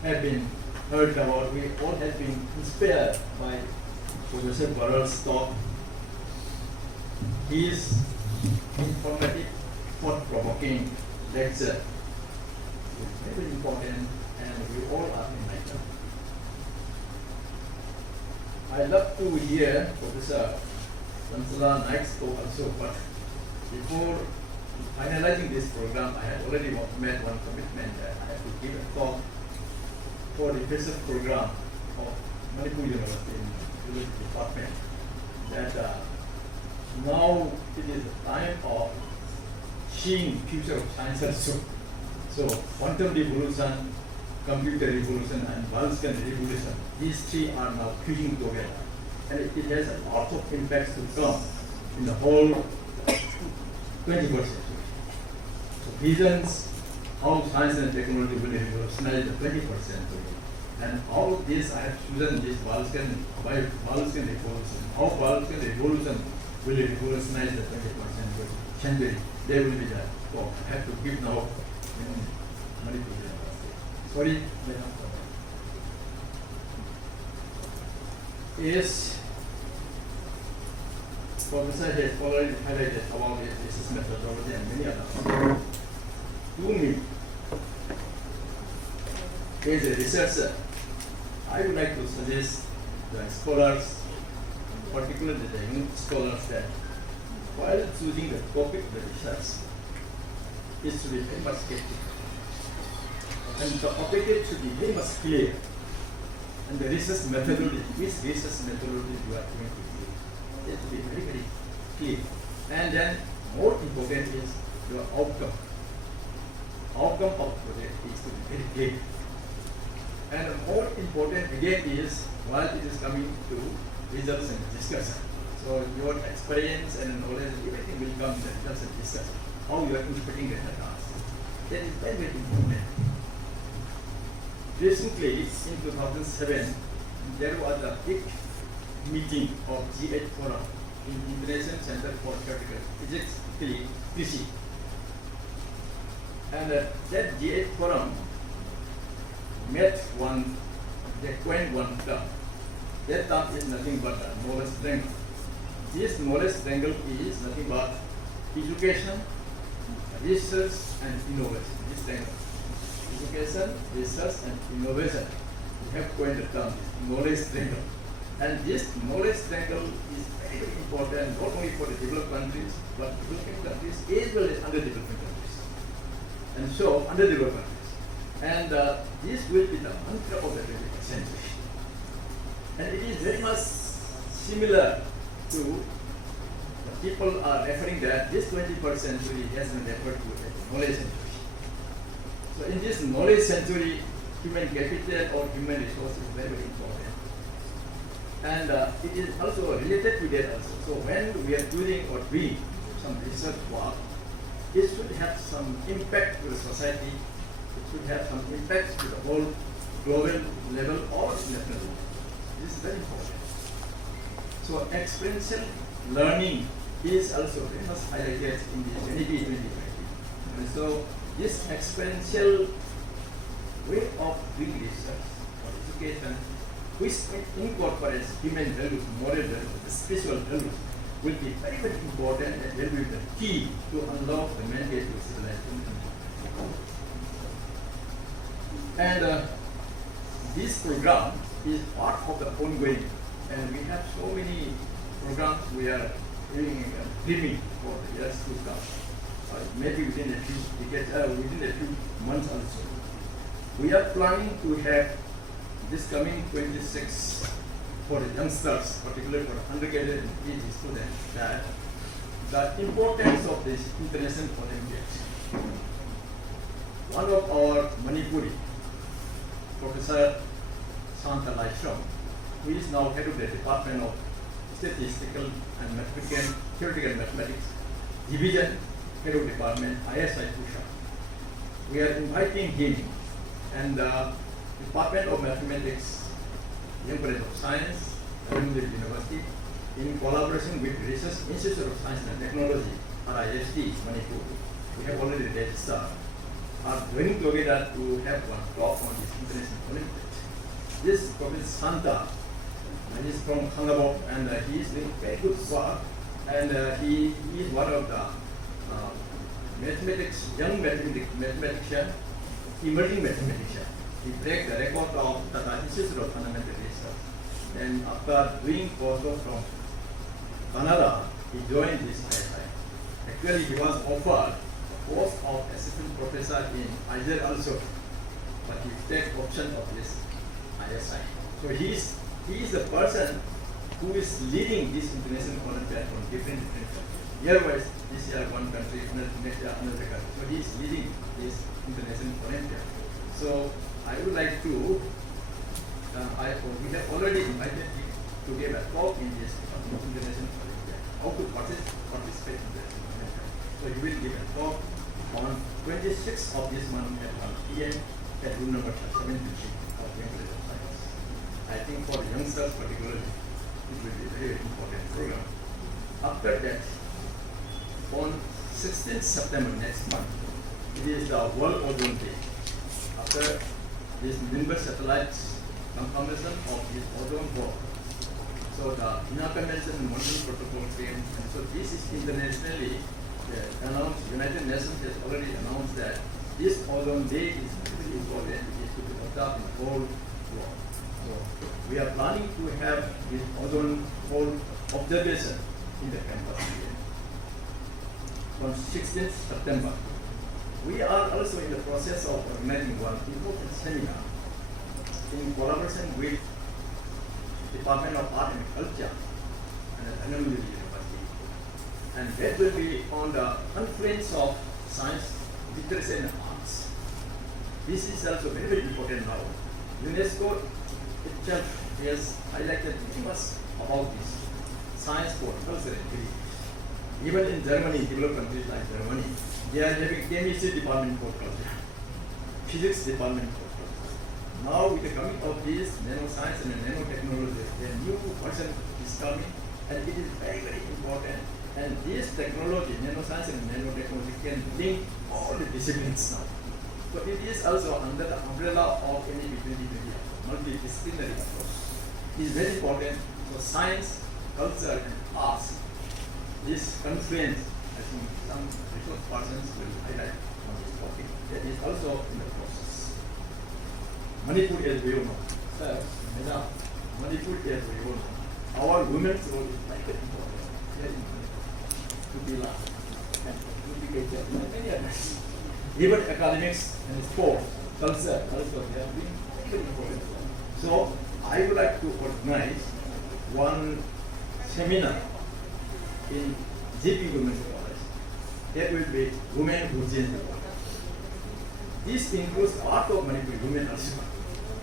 have been heard about, we all have been inspired by Professor Baral's talk. His informative, thought-provoking lecture is very important, and we all are enlightened. I love to hear Professor Chanchala Naik's talk also, but before finalizing this program, I had already made one commitment that I have to give a talk for the research program of Manipur University in the English department. That now it is the time of seeing future of science also. So quantum revolution, computer revolution, and Balkan revolution, these three are now fusing together, and it has a lot of impacts to come in the whole 21st century. So visions how science and technology will revolutionize the 21st century, and all of this I have chosen this Balkan revolution. How Balkan revolution will revolutionize the 21st century. There will be that talk. I have to give now in Manipur. Sorry, yes, Professor has already highlighted about this methodology and many others. To me, as a researcher, I would like to suggest the scholars, particularly the young scholars, that while choosing the topic of the research, it should be very much skeptical. And the objective should be very much clear. And the research methodology, which research methodology you are going to use, it should be very, very clear. And then more important is your outcome. Outcome of the project is to be very clear. And more important again is while it is coming to results and discussion. So your experience and knowledge, everything will come in the results and discussion. How you are interpreting the task. That is very, very important. Recently, in 2007, there was a big meeting of G8 Forum in International Center for Theoretical Physics, PC. And that G8 Forum they coined one term. That term is nothing but a knowledge triangle. This knowledge triangle is nothing but education, research, and innovation. This triangle. Education, research, and innovation. We have coined the term knowledge triangle. And this knowledge triangle is very, very important not only for the developed countries, but developing countries as well as underdeveloping countries. And so, underdeveloped countries. And this will be the mantra of the 21st century. And it is very much similar to the people are referring that this 21st century has been referred to as knowledge century. So in this knowledge century, human capital or human resource is very, very important. And it is also related to that also. So when we are doing or doing some research work, it should have some impact to the society. It should have some impact to the whole global level or national level. This is very important. So experiential learning is also very much highlighted in the NEP 2020. And so this experiential way of doing research or education, which incorporates human values, moral values, spiritual values, will be very, very important and will be the key to unlock the mandate to civilization. And this program is part of the ongoing, and we have so many programs we are dreaming for the years to come. Maybe within a few decades, within a few months also. We are planning to have this coming 26 for the youngsters, particularly for undergraduate and PhD students, that the importance of this international Olympiad. One of our Manipuri, Professor Chanchala, who is now head of the Department of Statistical and Theoretical Mathematics Division, head of department, ISI Pusha. We are inviting him and the Department of Mathematics, Young College of Science, Hyderabad University, in collaboration with Research Institute of Science and Technology, RIST, Manipur. We have already registered, are joining together to have one talk on this international Olympiad. This Professor Santa, he is from Hyderabad, and he is doing very good work, and he is one of the young mathematician, emerging mathematician. He break the record of the Institute of Fundamental Research. And after doing postdoc from Canada, he joined this ISI. Actually, he was offered a post of assistant professor in Israel also, but he take option of this ISI. So he is the person who is leading this international Olympiad from different countries. Year-wise, this year one country, next year another country. So he is leading this international Olympiad. So I would like to, we have already invited him to give a talk in this international Olympiad, how to participate in this Olympiad. So he will give a talk on 26th of this month at 1 p.m. at room number 73 of Young College of Science. I think for youngsters particularly, it will be a very important program. After that, on 16th September next month, it is the World Ozone Day. After this Manipur satellites confirmation of this ozone hole. So the Vina Convention and Montreal Protocol came, and so this is internationally announced. United Nations has already announced that this ozone day is very important. It is to be observed in the whole world. So we are planning to have this ozone hole observation in the campus here on 16th September. We are also in the process of organizing one important seminar in collaboration with Department of Art and Culture and Hyderabad University. And that will be on the confluence of science, literature and arts. This is also very, very important now. UNESCO itself has highlighted very much about this science for culture and heritage. Even in Germany, developed countries like Germany, they are having chemistry department for culture, physics department for culture. Now with the coming of this nanoscience and nanotechnology, a new version is coming, and it is very, very important. And this technology, nanoscience and nanotechnology, can link all the disciplines now. So it is also under the umbrella of NEP 2020, multidisciplinary approach. It is very important for science, culture, and arts. This confluence, I think some resource persons will highlight on this topic. That is also in the process. Manipur, as we all know, sir, madam, Manipur, as we all know, our women's role is like very important here in Manipur. To be loved and to be catered and many others. Even academics and sport, culture, also they are being very important. So I would like to organize one seminar in JP Women's College. That will be Women Who Change the World. This includes part of Manipur women also.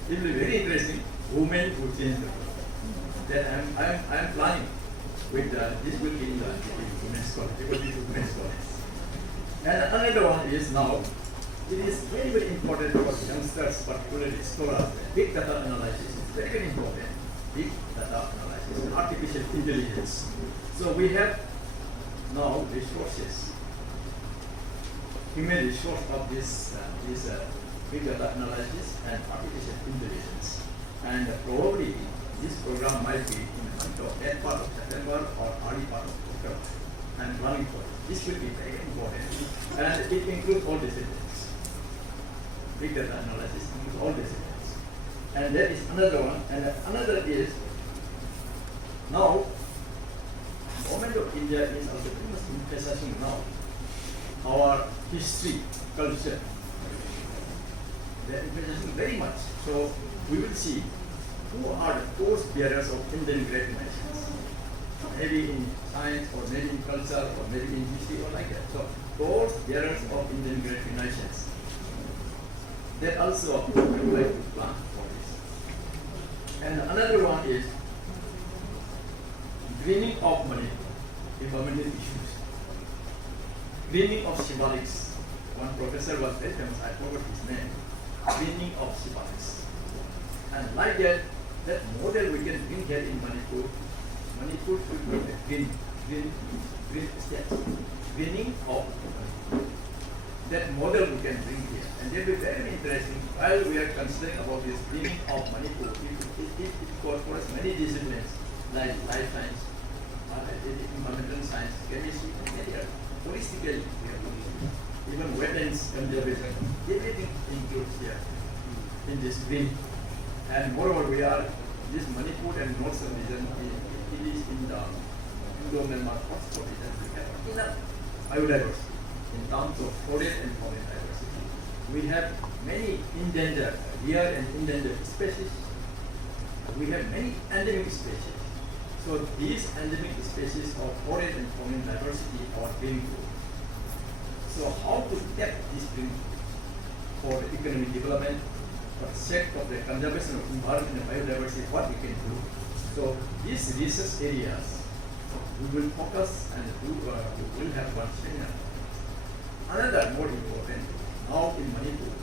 It will be very interesting. Women Who Change the World. That I am planning with this will be in the JP Women's College. It will be Women's College. And another one is now. It is very, very important for youngsters, particularly scholars. Big data analysis is very, very important. Big data analysis, artificial intelligence. So we have now resources, human resource of this big data analysis and artificial intelligence. And probably this program might be in the month of that part of September or early part of October. I'm planning for it. This will be very important, and it includes all disciplines. Big data analysis includes all disciplines. And that is another one. And another is now Government of India is also very much emphasizing now our history, culture. They are emphasizing very much. So we will see who are the torch bearers of Indian great nations. Maybe in science or maybe in culture or maybe in history or like that. So torch bearers of Indian great nations. That also we would like to plan for this. And another one is greening of money, environmental issues. Greening of symbolics. One professor was very famous, I forgot his name. Greening of symbolics. And like that, that model we can bring here in Manipur. Manipur should be a green state. Greening of money. That model we can bring here. And it will be very interesting while we are considering about this greening of Manipur. It incorporates many disciplines like life science, environmental science, chemistry, and many others. Holistically, we are looking at even wetlands conservation, everything includes here in this green. And moreover, we are this Manipur and Northern region. It is in the Indo-Myanmar hotspot region. We have enough biodiversity in terms of forest and forest diversity. We have many endangered, rare and endangered species. We have many endemic species. So these endemic species of forest and fauna diversity are green food. So how to tap this green for the economic development, for the sake of the conservation of environment and biodiversity, what we can do. So these research areas, we will focus and we will have one seminar. Another more important, now in Manipur,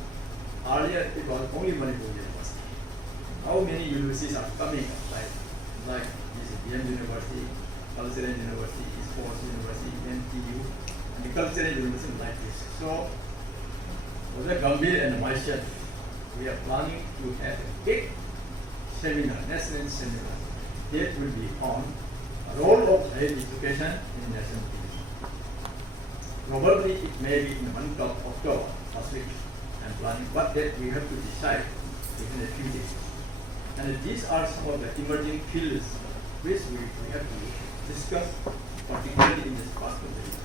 earlier it was only Manipur University. How many universities are coming up, like this BM University, Cultural University, Sports University, NTU, and the Cultural University like this. So, Dr. Gambhir and myself, we are planning to have a big seminar, national seminar. That will be on role of higher education in national peace. Probably it may be in the month of October, last week, I'm planning, but that we have to decide within a few days. And these are some of the emerging fields which we have to discuss, particularly in this past context.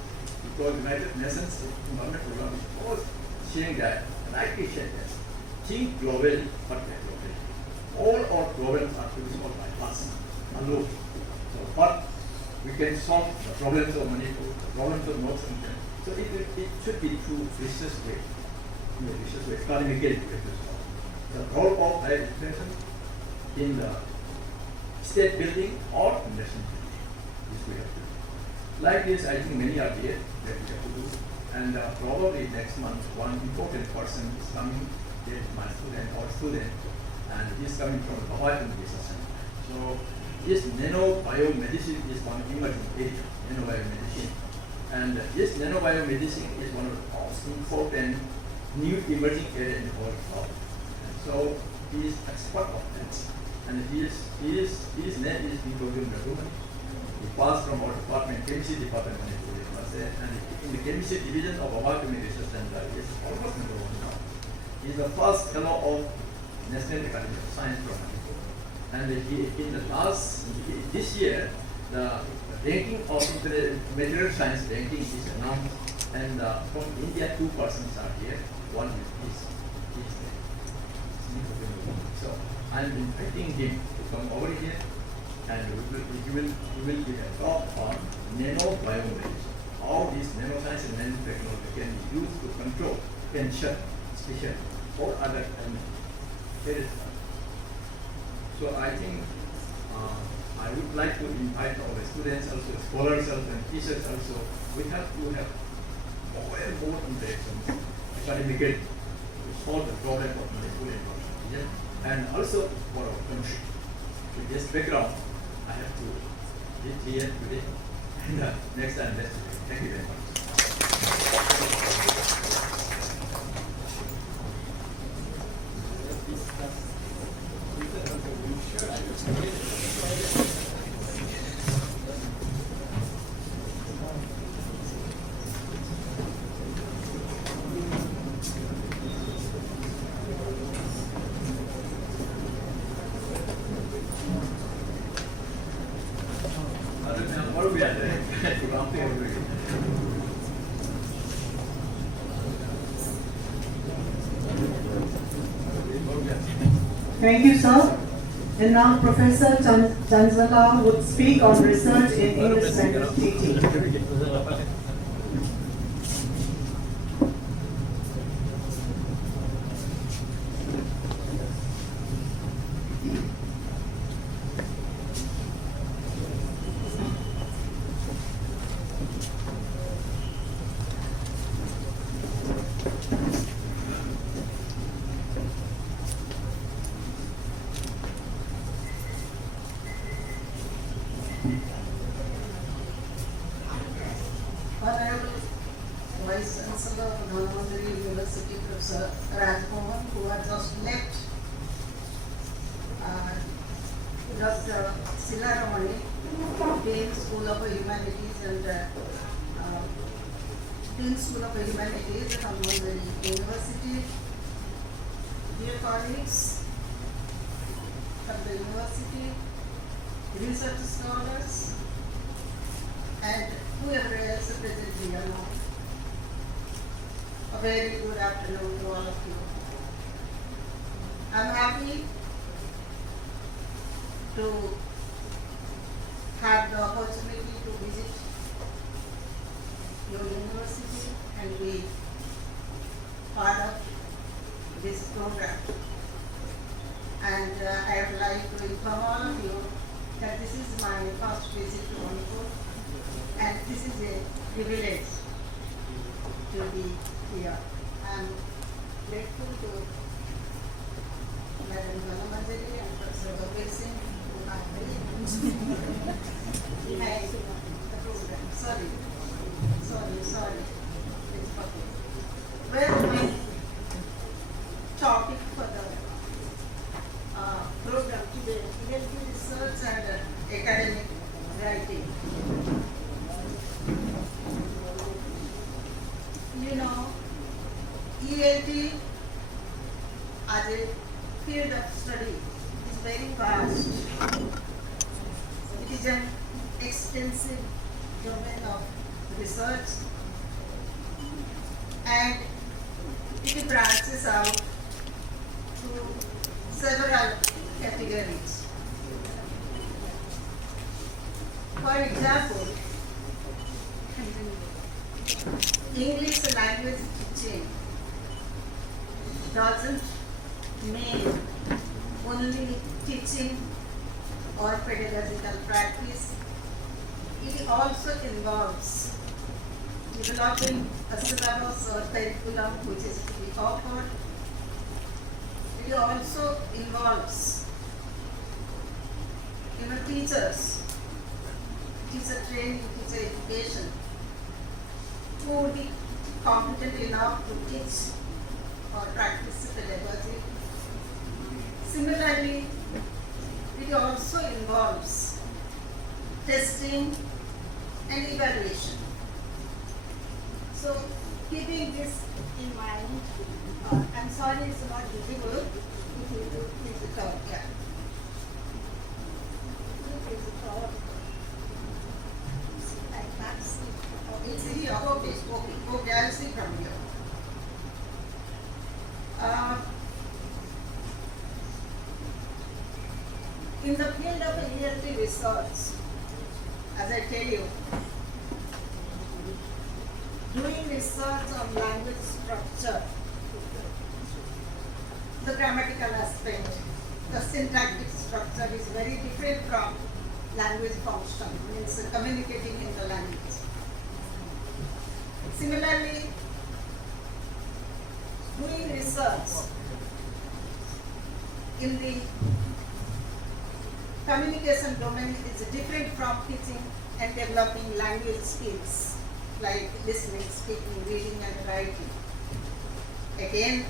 Because United Nations Environment Program is always saying that, and I appreciate that, think globally, but not globally. All our problems are to be solved by us alone. So, but we can solve the problems of Manipur, the problems of North India. So it should be through research way, in the research way, economically we have to solve. The role of higher education in the state building or national building. This we have to do. Like this, I think many are there that we have to do. And probably next month, one important person is coming. There is my student or student, and he is coming from the Hawaii Research Center. So this nanobiomedicine is one emerging area, nanobiomedicine. And this nanobiomedicine is one of the most important new emerging area in the whole world. And so he is expert of that. And his name is Dr. He passed from our department, chemistry department, and in the chemistry division of Hawaii Research Center, he is almost number one now. He is the first fellow of National Academy of Science from Manipur. And this year, the ranking of material science ranking is announced, and from India 2 persons are here. One is his name. So I'm inviting him to come over here, and he will give a talk on nanobiomedicine. How this nanoscience and nanotechnology can be used to control cancer, especially, or other areas. So I think I would like to invite our students also, scholars also, and teachers also. We have to have more and more interactions academically to solve the problem of Manipur and North region, and also for our country. With this background, I have to be here today, and next time let's do it. Thank you very much. baru biasa kurang teori. Thank you, sir. And now Professor Chanchala would speak on research in English language teaching. Honorable Vice Chancellor of Dhanvantari University, Professor Rajmohan, who has just left, Dr. Silaramani, Dean School of Humanities and Dean School of Humanities at Dhanvantari University, dear colleagues from the university, research scholars, and whoever else is present here now. A very good afternoon to all of you. I'm happy to have the opportunity to visit your university and be part of this program. And I would like to inform all of you that this is my first visit to Manipur. And this is a privilege to be here. I'm grateful to Madam Dhanvantari and Professor Govt who are very behind the program. Sorry. It's okay. Well, my topic for the program today will be research and academic writing. You know, ELT as a field of study is very vast. It is an extensive domain of research and it branches out to several categories. For example, English language teaching doesn't mean only teaching or pedagogical practice. It also involves developing a syllabus or curriculum which is to be offered. It also involves teachers, teacher training, teacher education, who would be competent enough to teach or practice pedagogy. Similarly, it also involves testing and evaluation. So, keeping this in mind, I'm sorry it's not visible. If you do, please talk. Yeah. Please talk. I can't see. Oh, it's here. Okay. I'll see from here. In the field of ELT research, as I tell you, doing research on language structure, the grammatical aspect, the syntactic structure is very different from language function, means communicating in the language. Similarly, doing research in the communication domain is different from teaching and developing language skills like listening, speaking, reading and writing. Again,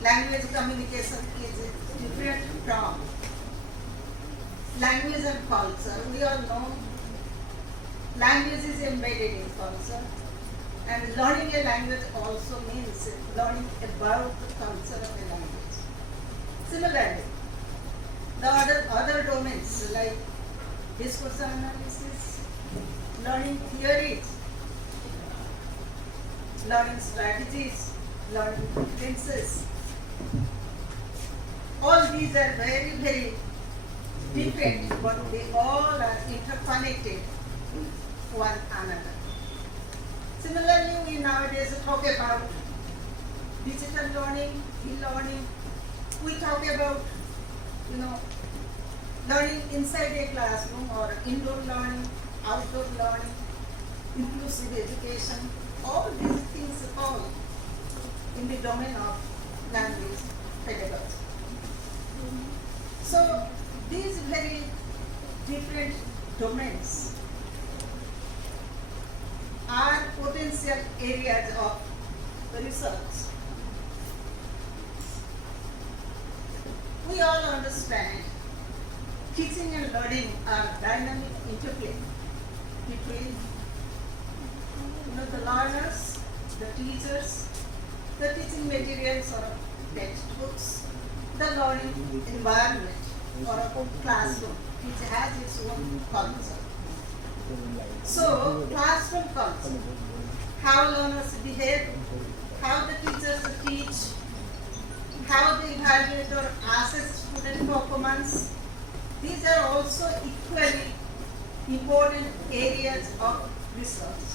language communication is different from language and culture. We all know language is embedded in culture, and learning a language also means learning about the culture of a language. Similarly, the other domains like discourse analysis, learning theories, learning strategies, learning differences. All these are very, very different, but they all are interconnected one another. Similarly, we nowadays talk about digital learning, e-learning. We talk about, learning inside a classroom or indoor learning, outdoor learning, inclusive education. All these things fall in the domain of language pedagogy. So these very different domains are potential areas of research. We all understand teaching and learning are dynamic interplay between the learners, the teachers, the teaching materials or textbooks, the learning environment or a classroom which has its own culture. So, classroom culture, how learners behave, how the teachers teach, how they evaluate or assess student performance, these are also equally important areas of research.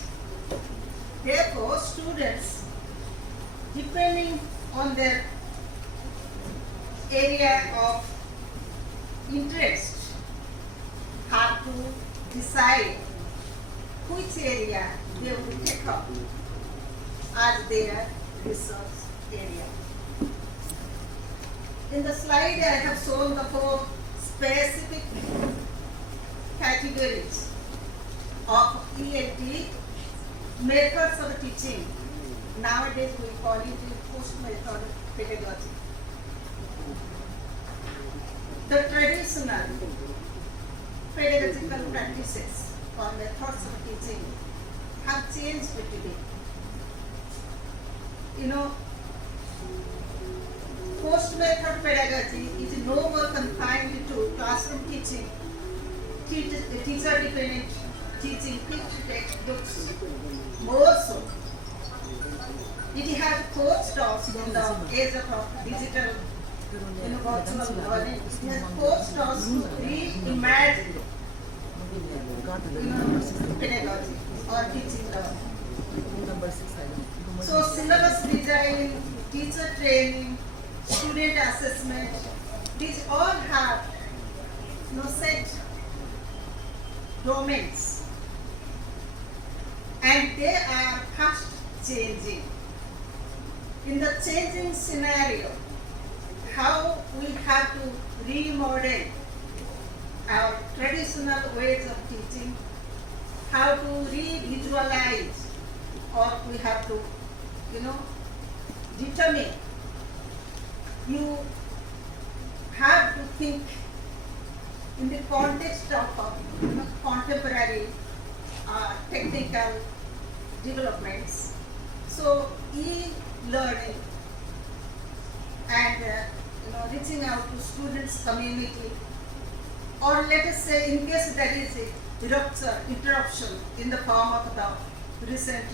Therefore, students, depending on their area of interest, have to decide which area they will take up as their research area. In the slide, I have shown the 4 specific categories of ELT methods of teaching. Nowadays, we call it post-method pedagogy. The traditional pedagogical practices or methods of teaching have changed today. Post-method pedagogy is no more confined to classroom teaching, teacher-dependent teaching, fixed textbooks. More so, it has forced us in the age of digital, virtual learning. It has forced us to reimagine, pedagogy or teaching learning. So, syllabus design, teacher training, student assessment, these all have set domains, and they are fast changing. In the changing scenario, how we have to remodel our traditional ways of teaching, how to re-visualize, or we have to, determine. You have to think in the context of contemporary technical developments. So e-learning and reaching out to students' community, or let us say in case there is a interruption in the form of the recent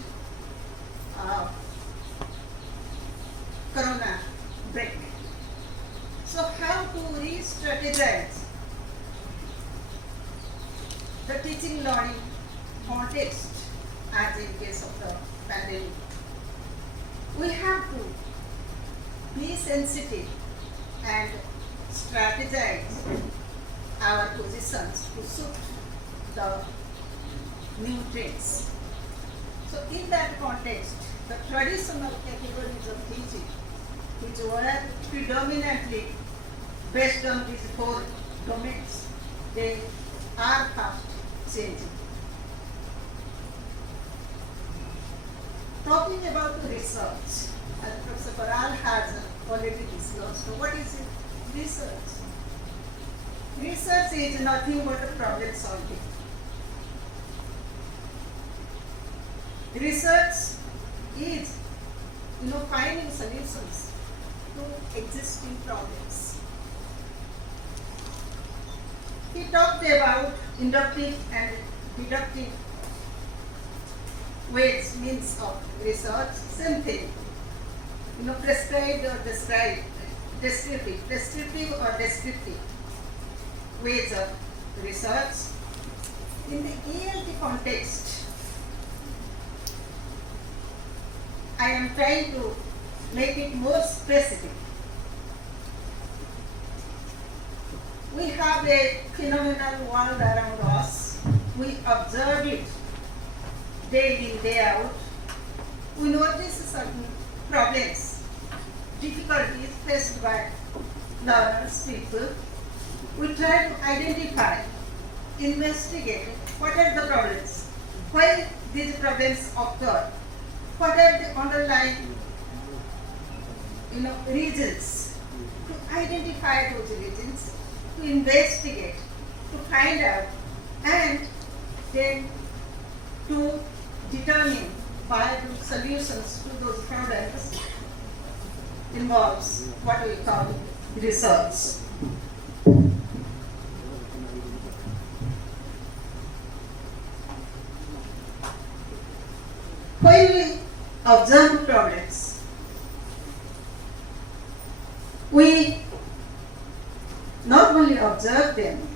corona break. So how to re-strategize the teaching learning context as in case of the pandemic. We have to be sensitive and strategize our positions to suit the new trends. So in that context, the traditional categories of teaching, which were predominantly based on these 4 domains, they are fast changing. Talking about research, as Professor Baral has already discussed, what is research? Research is nothing but a problem solving. Research is, finding solutions to existing problems. He talked about inductive and deductive ways, means of research, same thing. Prescribed or described, prescriptive or descriptive ways of research. In the ELT context, I am trying to make it more specific. We have a phenomenal world around us. We observe it day in, day out. We notice certain problems, difficulties faced by learners, people. We try to identify, investigate what are the problems, why these problems occur, what are the underlying reasons, to identify those reasons, to investigate, to find out, and then to determine viable solutions to those problems involves what we call research. When we observe problems, we not only observe them,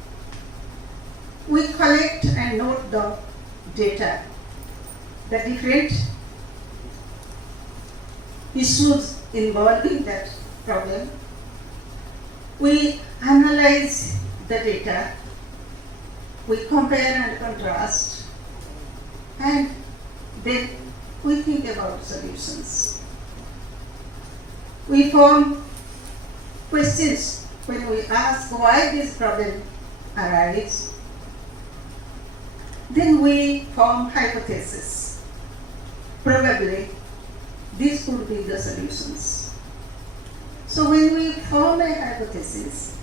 we collect and note the data, the different issues involving that problem. We analyze the data, we compare and contrast, and then we think about solutions. We form questions when we ask why this problem arises. Then we form hypotheses. Probably these could be the solutions. So when we form a hypothesis,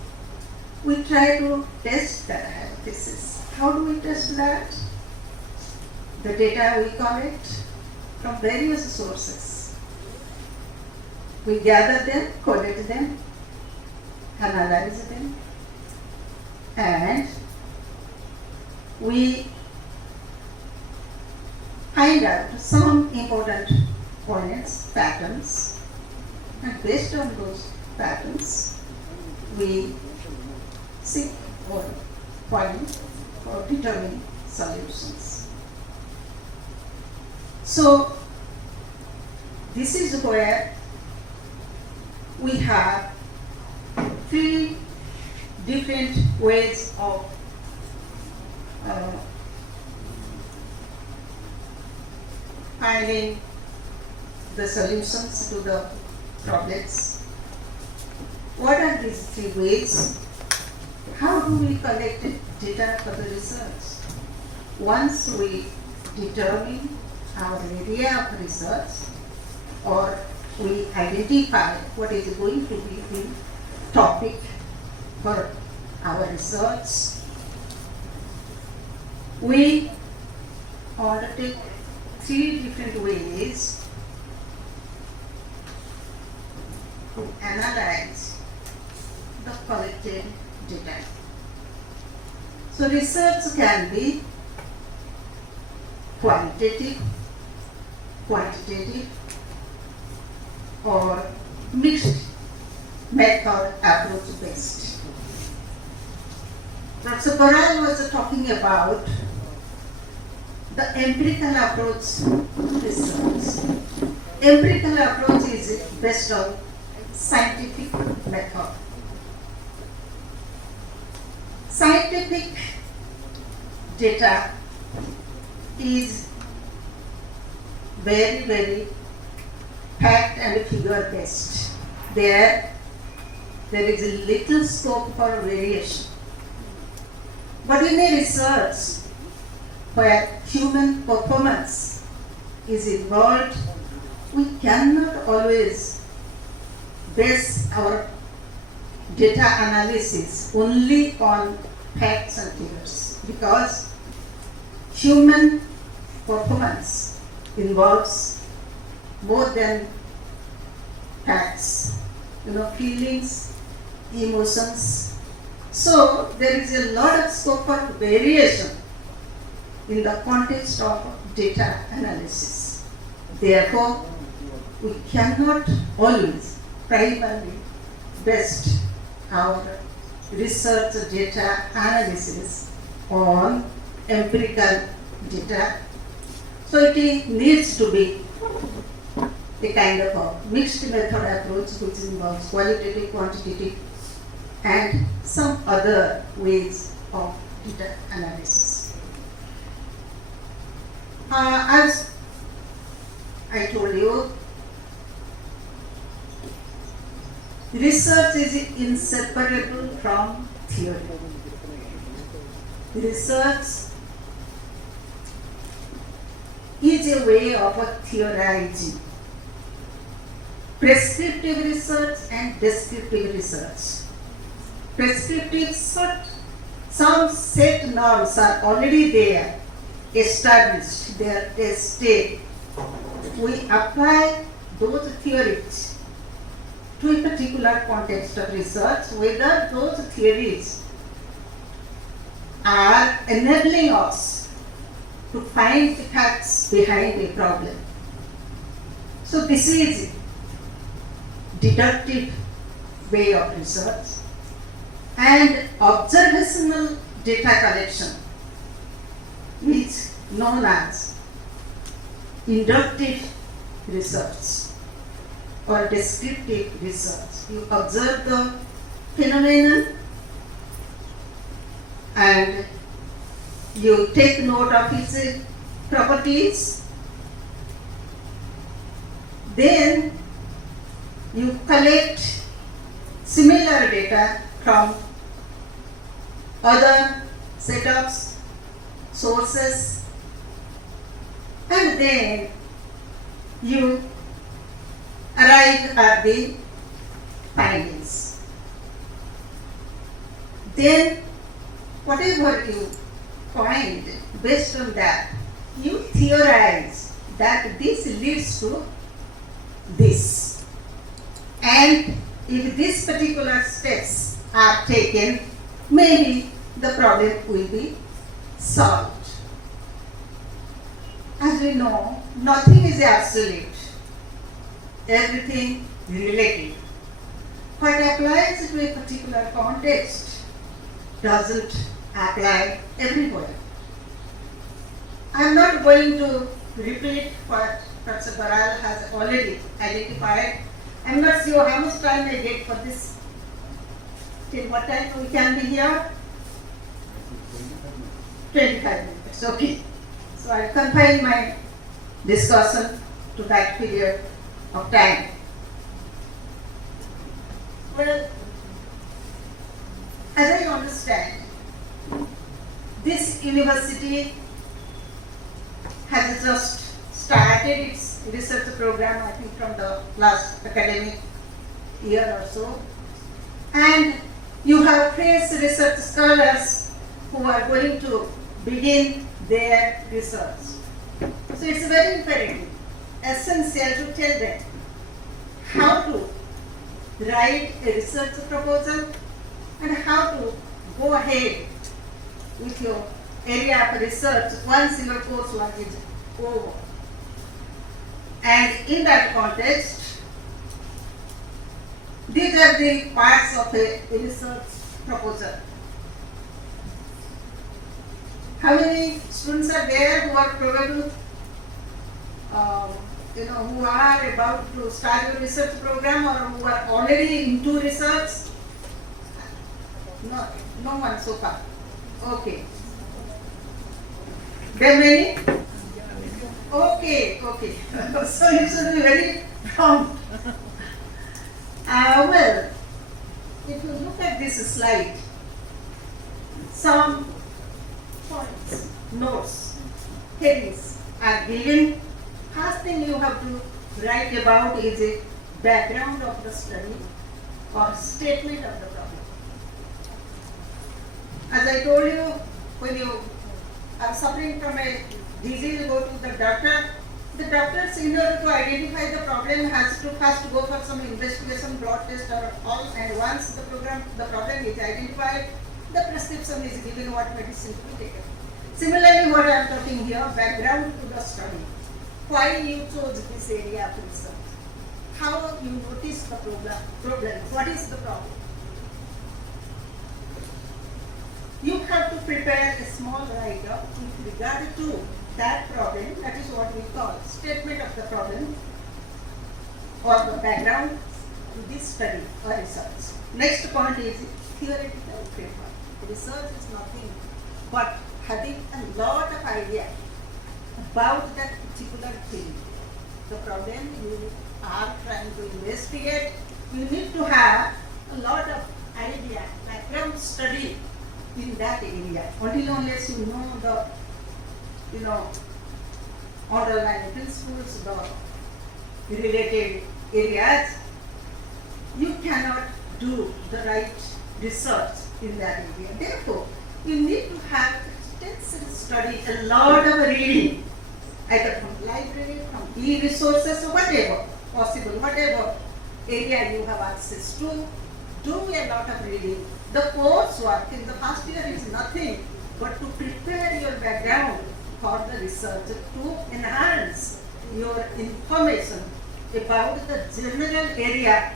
we try to test that hypothesis. How do we test that? The data we collect from various sources. We gather them, collect them, analyze them, and we find out some important points, patterns, and based on those patterns, we seek or find or determine solutions. So, this is where we have three different ways of finding the solutions to the problems. What are these three ways? How do we collect data for the research? Once we determine our area of research, or we identify what is going to be the topic for our research, we undertake three different ways to analyze the collected data. So research can be qualitative, quantitative, or mixed method approach based. Professor Baral was talking about the empirical approach to research. Empirical approach is based on scientific method. Scientific data is very, very fact and figure based. There is a little scope for variation. But in a research where human performance is involved, we cannot always base our data analysis only on facts and figures, because human performance involves more than facts, feelings, emotions, So there is a lot of scope for variation in the context of data analysis. Therefore, we cannot always primarily base our research data analysis on empirical data. So it needs to be a kind of a mixed method approach which involves qualitative, quantitative, and some other ways of data analysis. As I told you, research is inseparable from theory. Research is a way of theorizing. Prescriptive research and descriptive research. Prescriptive some set norms are already there, established, they are tested. We apply those theories to a particular context of research, whether those theories are enabling us to find the facts behind a problem. So this is deductive way of research, and observational data collection is known as inductive research or descriptive research. You observe the phenomenon and you take note of its properties, then you collect similar data from other setups, sources, and then you arrive at the findings. Then whatever you find, based on that, you theorize that this leads to this. And if these particular steps are taken, maybe the problem will be solved. As we know, nothing is absolute. Everything is relative. What applies to a particular context doesn't apply everywhere. I am not going to repeat what Professor Baral has already identified. I am not sure how much time I get for this. Till what time we can be here? 25 minutes, okay. So I confine my discussion to that period of time. Well, as I understand, this university has just started its research program, I think from the last academic year or so. And you have fresh research scholars who are going to begin their research. So it's very imperative, essential to tell them how to write a research proposal and how to go ahead with your area of research once your coursework is over. And in that context, these are the parts of a research proposal. How many students are there who are probably, who are about to start a research program or who are already into research? No one so far. Okay. There are many? Okay. So you should be very prompt. Well, if you look at this slide, some points, notes, headings are given. First thing you have to write about is a background of the study or statement of the problem. As I told you, when you are suffering from a disease, go to the doctor. The doctors, in order to identify the problem, has to first go for some investigation, blood test or all, and once the problem is identified, the prescription is given what medicine to be taken. Similarly, what I am talking here, background to the study. Why you chose this area of research? How you notice the problem? What is the problem? You have to prepare a small write-up with regard to that problem. That is what we call statement of the problem or the background to this study or research. Next point is theoretical framework. Research is nothing but having a lot of idea about that particular field. The problem you are trying to investigate, you need to have a lot of idea, background study in that area. Until unless you know the, underlying principles, the related areas, you cannot do the right research in that area. Therefore, you need to have extensive study, a lot of reading, either from library, from e-resources, or whatever possible, whatever area you have access to, do a lot of reading. The coursework in the first year is nothing but to prepare your background for the research, to enhance your information about the general area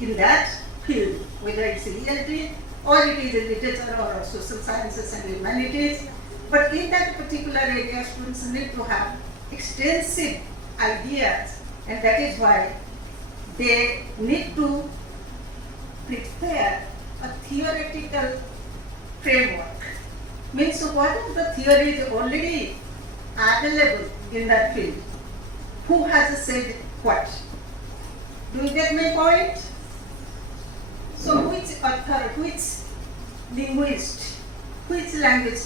in that field, whether it's ELT or it is in literature or social sciences and humanities. But in that particular area, students need to have extensive ideas, and that is why they need to prepare a theoretical framework. Means what are the theories already available in that field? Who has said what? Do you get my point? So which author, which linguist, which language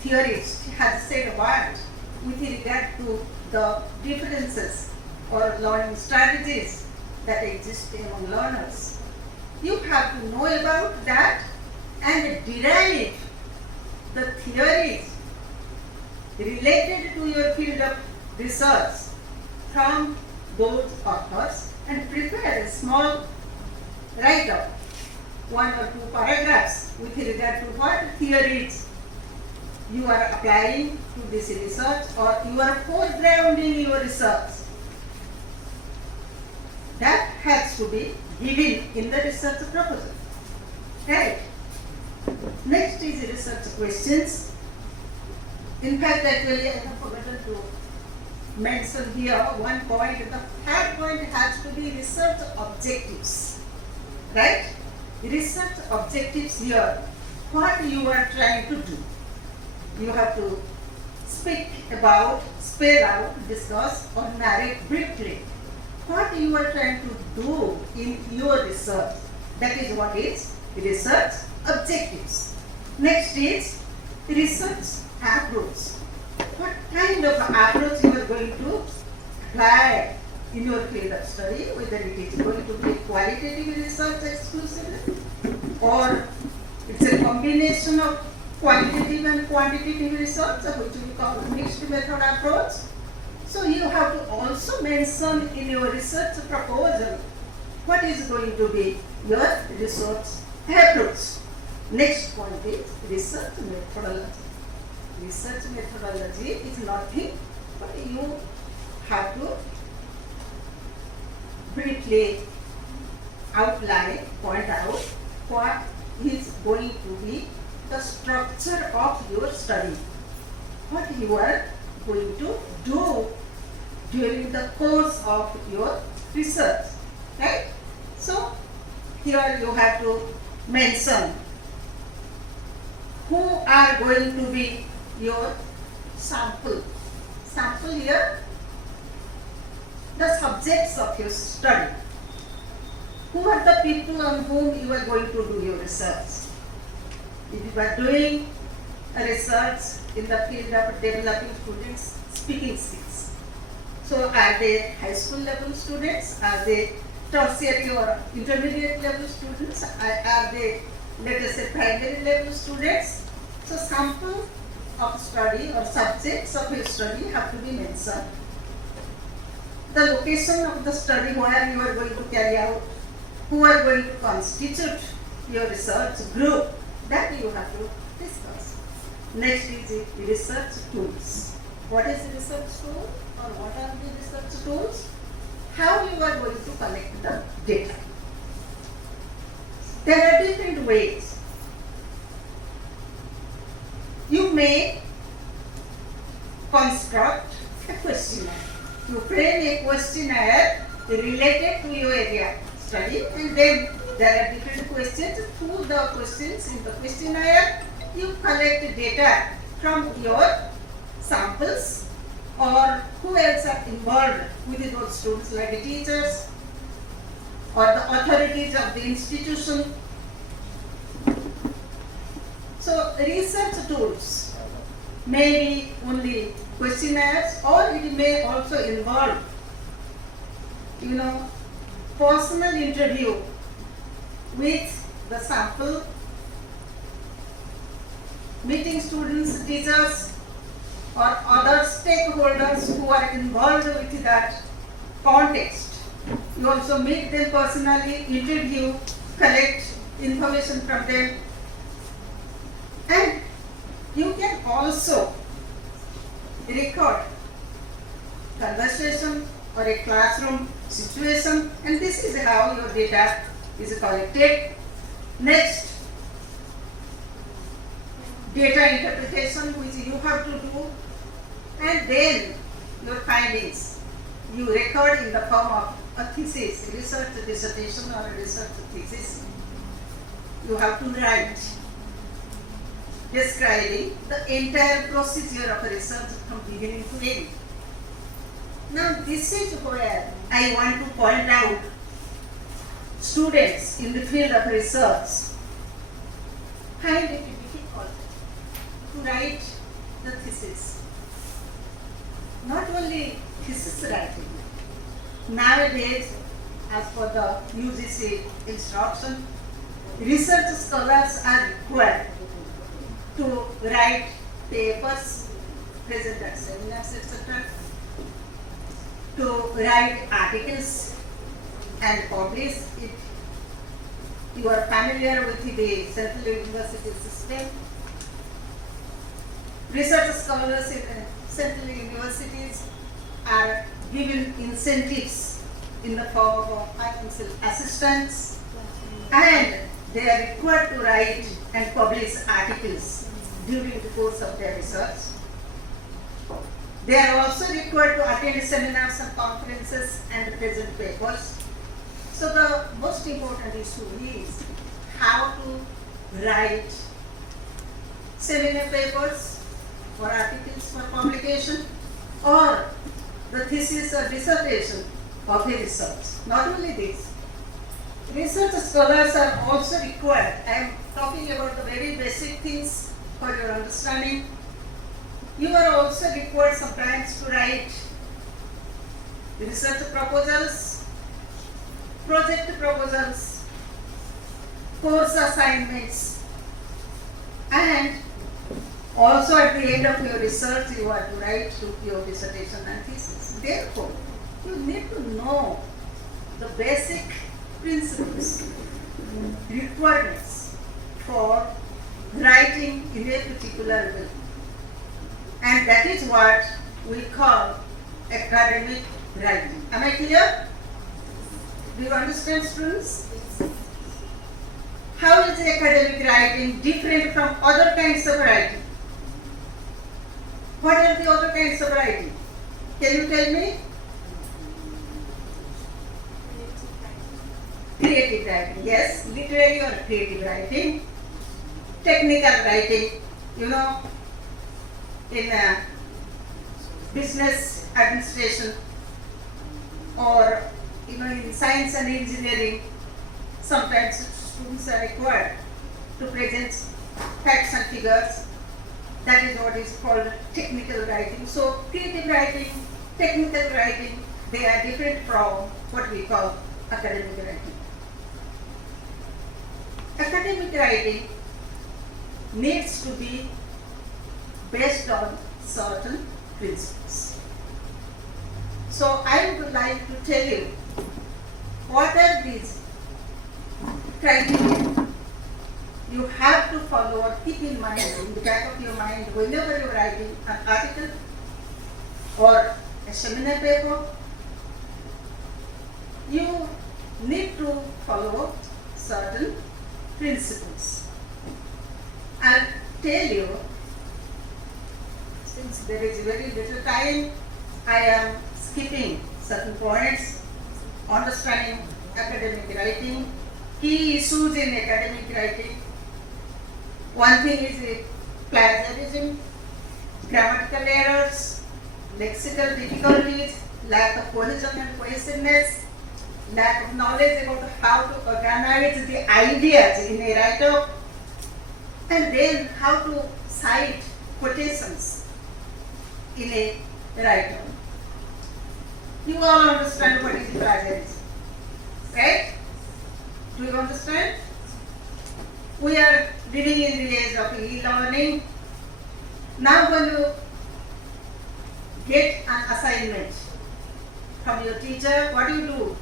theorist has said what with regard to the differences or learning strategies that exist among learners? You have to know about that and derive the theories related to your field of research from those authors and prepare a small write-up, 1 or 2 paragraphs with regard to what theories you are applying to this research or you are foregrounding your research. That has to be given in the research proposal. Right? Next is research questions. In fact, actually, I have forgotten to mention here one point. The third point has to be research objectives. Right? Research objectives here, what you are trying to do. You have to speak about, spell out, discuss, or narrate briefly what you are trying to do in your research. That is what is research objectives. Next is research approach. What kind of approach you are going to apply in your field of study, whether it is going to be qualitative research exclusively or it's a combination of qualitative and quantitative research, which we call mixed method approach. So you have to also mention in your research proposal what is going to be your research approach. Next point is research methodology. Research methodology is nothing but you have to briefly outline, point out what is going to be the structure of your study, what you are going to do during the course of your research, right? So here you have to mention who are going to be your sample. Sample here, the subjects of your study. Who are the people on whom you are going to do your research? If you are doing a research in the field of developing students' speaking skills, so are they high school level students? Are they tertiary or intermediate level students? Are they, let us say, primary level students? So sample of study or subjects of your study have to be mentioned. The location of the study where you are going to carry out, who are going to constitute your research group, That you have to discuss. Next is the research tools. What is the research tool or what are the research tools? How you are going to collect the data. There are different ways. You may construct a questionnaire. You frame a questionnaire related to your area study, and then there are different questions. Through the questions in the questionnaire, you collect data from your samples or who else are involved with those students, like the teachers or the authorities of the institution. So research tools may be only questionnaires, or it may also involve, personal interview with the sample, meeting students, teachers, or other stakeholders who are involved with that context. You also meet them personally, interview, collect information from them, and you can also record conversation or a classroom situation, and this is how your data is collected. Next, data interpretation, which you have to do, and then your findings you record in the form of a thesis, research dissertation or a research thesis. You have to write describing the entire procedure of a research from beginning to end. Now this is where I want to point out students in the field of research find it difficult to write the thesis. Not only thesis writing. Nowadays, as per the UGC instruction, research scholars are required to write papers, present at seminars, etc., to write articles and publish if you are familiar with the Central University system. Research scholars in Central Universities are given incentives in the form of financial assistance, and they are required to write and publish articles during the course of their research. They are also required to attend seminars and conferences and present papers. So the most important issue is how to write seminar papers or articles for publication, or the thesis or dissertation of a research. Not only this, research scholars are also required. I am talking about the very basic things for your understanding. You are also required sometimes to write research proposals, project proposals, course assignments, and also at the end of your research you are to write your dissertation and thesis. Therefore, you need to know the basic principles, requirements for writing in a particular way. And that is what we call academic writing. Am I clear? Do you understand, students? How is academic writing different from other kinds of writing? What are the other kinds of writing? Can you tell me? Creative writing, yes, literary or creative writing. Technical writing, in business administration, or in science and engineering, sometimes students are required to present facts and figures. That is what is called technical writing. So creative writing, technical writing, they are different from what we call academic writing. Academic writing needs to be based on certain principles. So I would like to tell you what are these criteria you have to follow or keep in mind, in the back of your mind, whenever you're writing an article or a seminar paper, you need to follow certain principles. I'll tell you, since there is very little time, I am skipping certain points, understanding academic writing, key issues in academic writing. One thing is plagiarism, grammatical errors, lexical difficulties, lack of cohesion and cohesiveness, lack of knowledge about how to organize the ideas in a write-up, and then how to cite quotations in a write-up. You all understand what is plagiarism, right? Do you understand? We are living in the age of e-learning. Now when you get an assignment from your teacher, what do?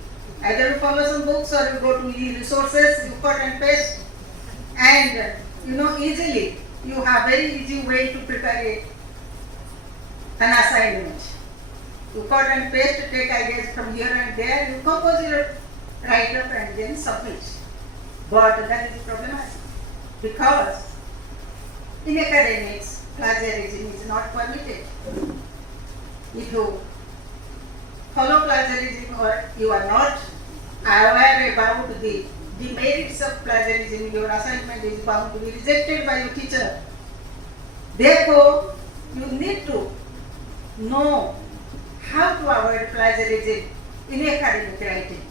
Either you follow some books or you go to e-resources, you cut and paste, and easily, you have very easy way to prepare an assignment. You cut and paste, take ideas from here and there, you compose your write-up and then submit. But that is problematic because in academics, plagiarism is not permitted. If you follow plagiarism or you are not aware about the merits of plagiarism, your assignment is bound to be rejected by your teacher. Therefore, you need to know how to avoid plagiarism in academic writing.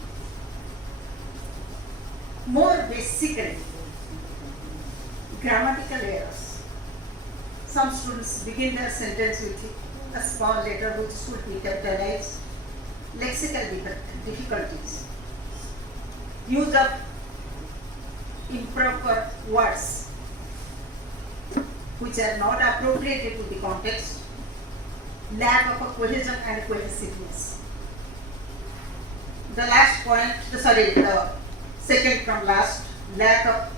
More basically, grammatical errors. Some students begin their sentence with a small letter which should be capitalized. Lexical difficulties. Use of improper words which are not appropriate to the context. Lack of a cohesion and cohesiveness. The second from last, lack of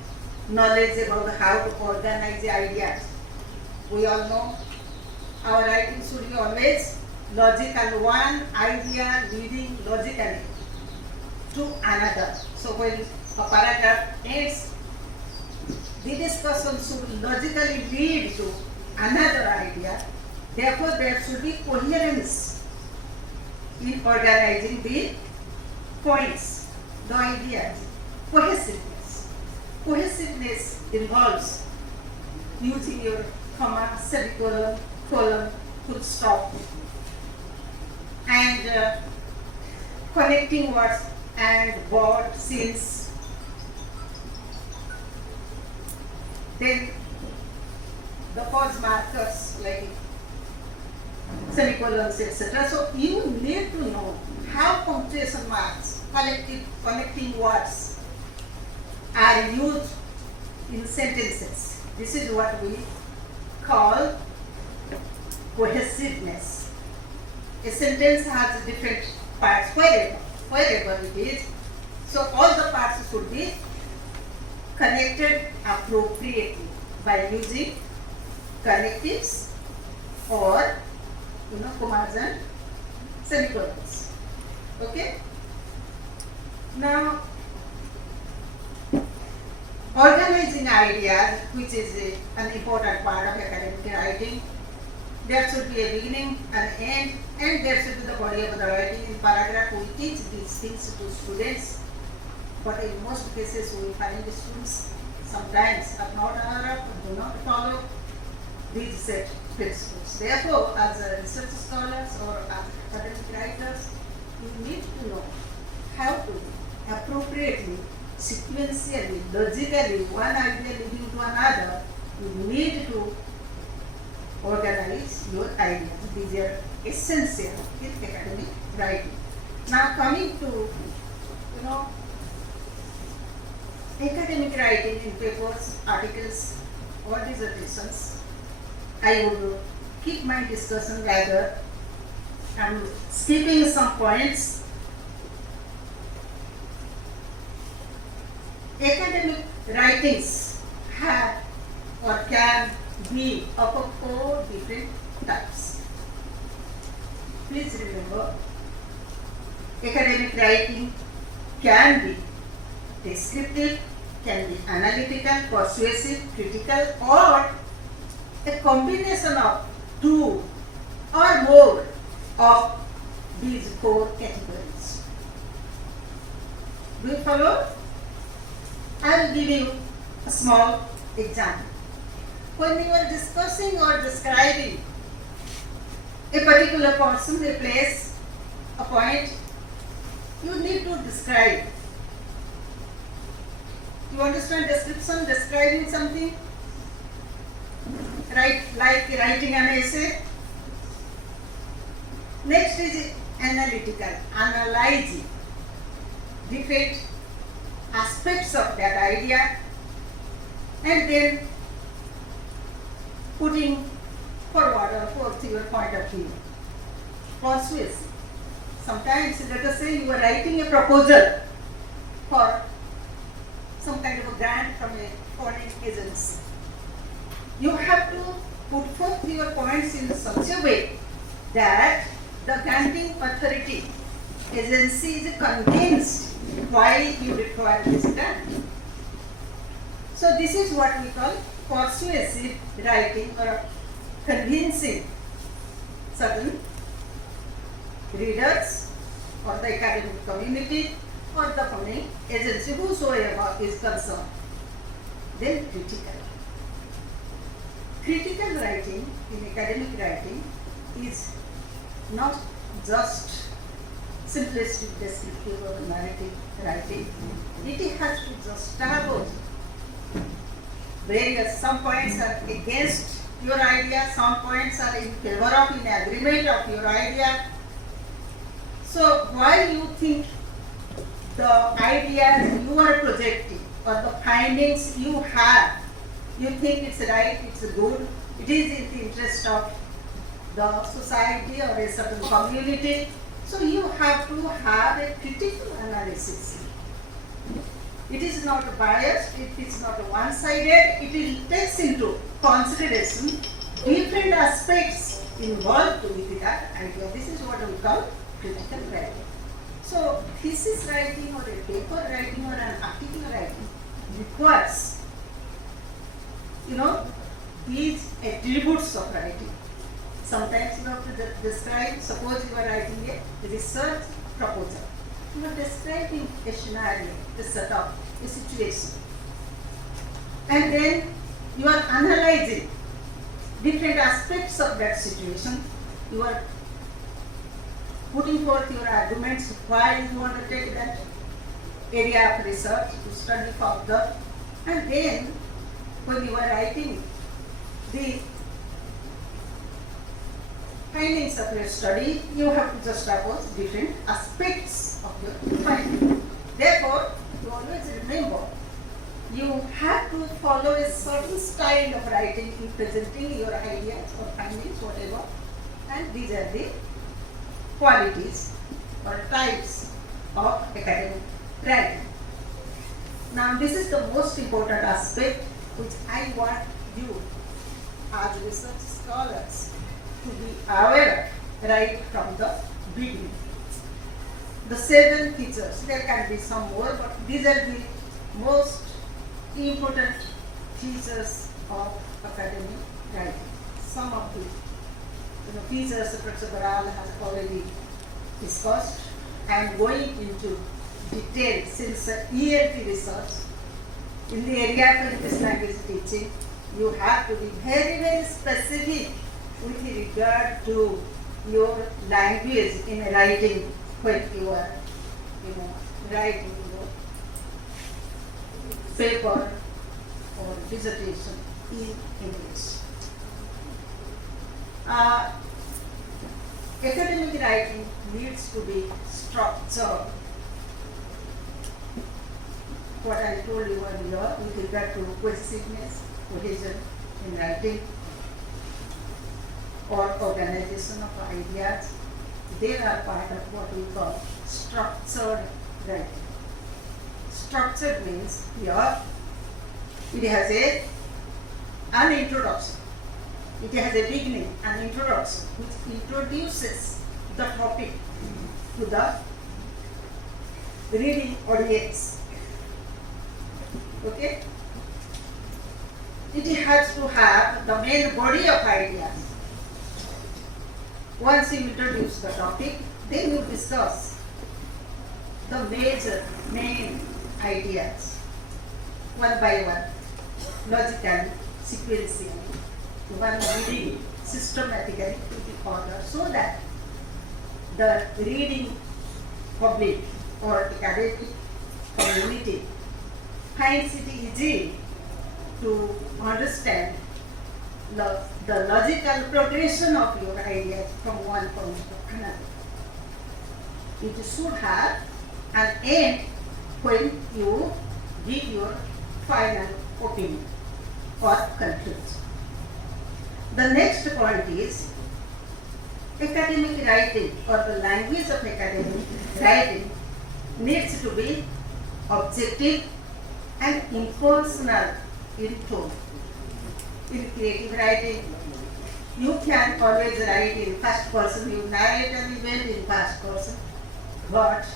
knowledge about how to organize the ideas. We all know our writing should be always logical, one idea leading logically to another. So when a paragraph ends, the discussion should logically lead to another idea. Therefore, there should be coherence in organizing the points, the ideas. Cohesiveness. Cohesiveness involves using your comma, semicolon, colon, full stop, and connecting words and but, since. Then the pause markers like semicolons, etc. So you need to know how punctuation marks, connecting words are used in sentences. This is what we call cohesiveness. A sentence has different parts wherever it is. So all the parts should be connected appropriately by using connectives or commas and semicolons. Okay? Now, organizing ideas, which is an important part of academic writing, there should be a beginning, an end, and there should be the body of the writing. In paragraph, we teach these things to students, but in most cases we find the students sometimes are not aware of, do not follow these set principles. Therefore, as a research scholars or as academic writers, you need to know how to appropriately, sequentially, logically, one idea leading to another. You need to organize your ideas. These are essential in academic writing. Now coming to academic writing in papers, articles, or dissertations, I would keep my discussion rather. I'm skipping some points. Academic writings have or can be of 4 different types. Please remember, academic writing can be descriptive, can be analytical, persuasive, critical, or a combination of 2 or more of these 4 categories. Do you follow? I will give you a small example. When you are discussing or describing a particular person, a place, a point, you need to describe. You understand description, describing something? Right, like writing an essay. Next is analytical, analyzing different aspects of that idea and then putting forward or forth your point of view. Persuasive. Sometimes, let us say you are writing a proposal for some kind of a grant from a foreign agency. You have to put forth your points in such a way that the granting authority agency is convinced why you require this grant. So this is what we call persuasive writing or convincing certain readers or the academic community or the funding agency, whosoever is concerned. Then critical. Critical writing in academic writing is not just simplistic descriptive or narrative writing. It has to juxtapose various, some points are against your idea, some points are in favor of, in agreement of your idea. So while you think the ideas you are projecting or the findings you have, you think it's right, it's good, it is in the interest of the society or a certain community. So you have to have a critical analysis. It is not biased, it is not one-sided, it takes into consideration different aspects involved with that idea. This is what we call critical writing. So thesis writing or a paper writing or an article writing requires, these attributes of writing. Sometimes you have to describe, suppose you are writing a research proposal. You are describing a scenario, a setup, a situation. And then you are analyzing different aspects of that situation. You are putting forth your arguments why you want to take that area of research to study further. And then when you are writing the findings of your study, you have to juxtapose different aspects of your finding. Therefore, you always remember, you have to follow a certain style of writing in presenting your ideas or findings, whatever, and these are the qualities or types of academic writing. Now, this is the most important aspect which I want you as research scholars to be aware of right from the beginning. The 7 features, there can be some more, but these are the most important features of academic writing. Some of the features Professor Baral has already discussed. I am going into detail since ELT research in the area of English language teaching, you have to be very, very specific with regard to your language in writing when you are writing your paper or dissertation in English. Academic writing needs to be structured. What I told you earlier with regard to cohesiveness, cohesion in writing, or organization of ideas, they are part of what we call structured writing. Structured means here It has an introduction. It has a beginning, an introduction, which introduces the topic to the reading audience. Okay? It has to have the main body of ideas. Once you introduce the topic, then you discuss the main ideas, one by one, logically, sequentially, one reading systematically to the author, so that the reading public or academic community finds it easy to understand the logical progression of your ideas from one point to another. It should have an end when you give your final opinion or conclusion. The next point is academic writing, or the language of academic writing needs to be objective and impersonal in tone. In creative writing, you can always write in first person, you narrate an event in first person, but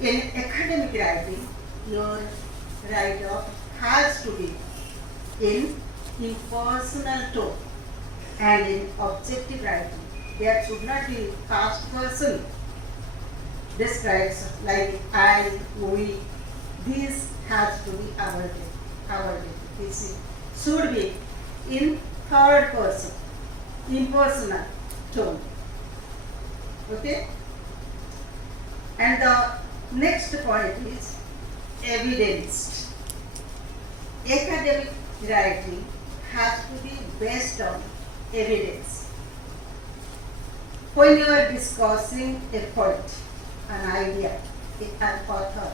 in academic writing, your write-up has to be in impersonal tone and in objective writing. There should not be first person describes like I, we. This has to be our day. This should be in third person, impersonal tone. Okay? And the next point is evidenced. Academic writing has to be based on evidence. When you are discussing a point, an idea, an author,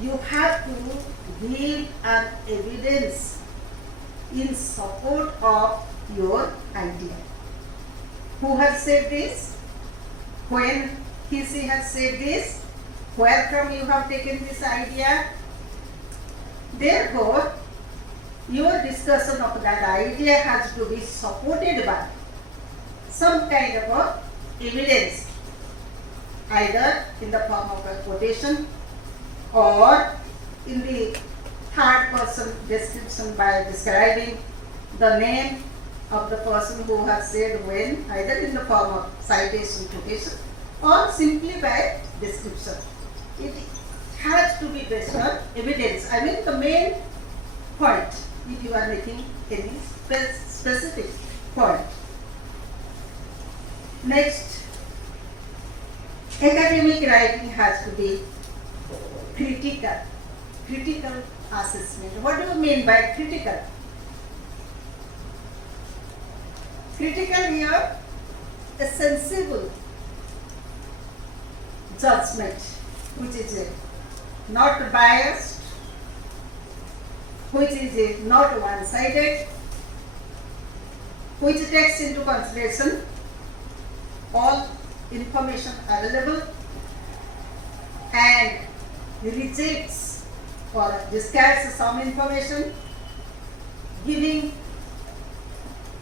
you have to give an evidence in support of your idea. Who has said this? When he, she has said this? Where from you have taken this idea? Therefore, your discussion of that idea has to be supported by some kind of a evidence, either in the form of a quotation or in the third person description by describing the name of the person who has said when, either in the form of citation, quotation, or simply by description. It has to be based on evidence. I mean the main point, if you are making any specific point. Next, academic writing has to be critical assessment. What do you mean by critical? Critical here, a sensible judgment, which is not biased, which is not one-sided, which takes into consideration all information available and rejects or discards some information, giving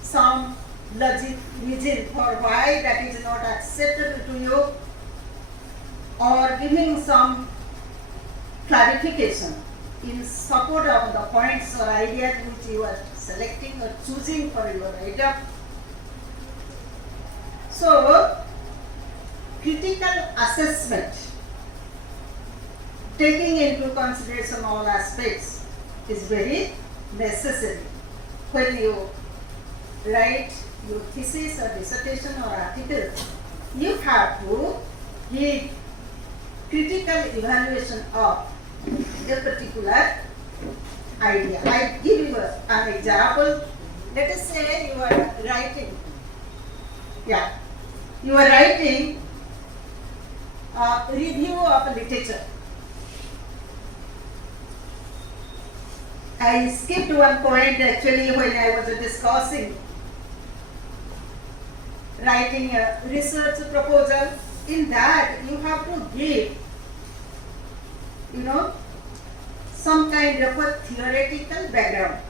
some logic reason for why that is not acceptable to you, or giving some clarification in support of the points or ideas which you are selecting or choosing for your write-up. So, critical assessment, taking into consideration all aspects, is very necessary. When you write your thesis or dissertation or article, you have to give critical evaluation of a particular idea. I give you an example. Let us say you are writing, you are writing a review of literature. I skipped one point actually when I was discussing writing a research proposal. In that you have to give, some kind of a theoretical background.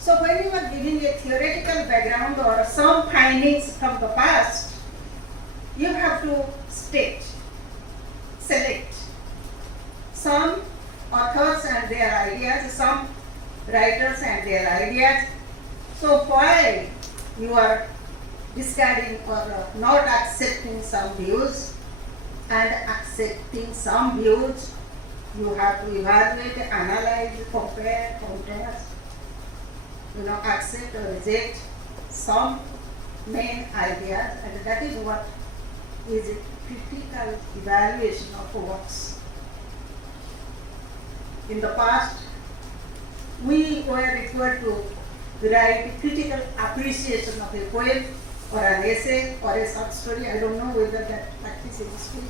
So when you are giving a theoretical background or some findings from the past, you have to select some authors and their ideas, some writers and their ideas. So while you are discarding or not accepting some views and accepting some views, you have to evaluate, analyze, compare, contrast, accept or reject some main ideas, and that is what is a critical evaluation of works. In the past, we were required to write critical appreciation of a poem or an essay or a short story. I don't know whether that practice is still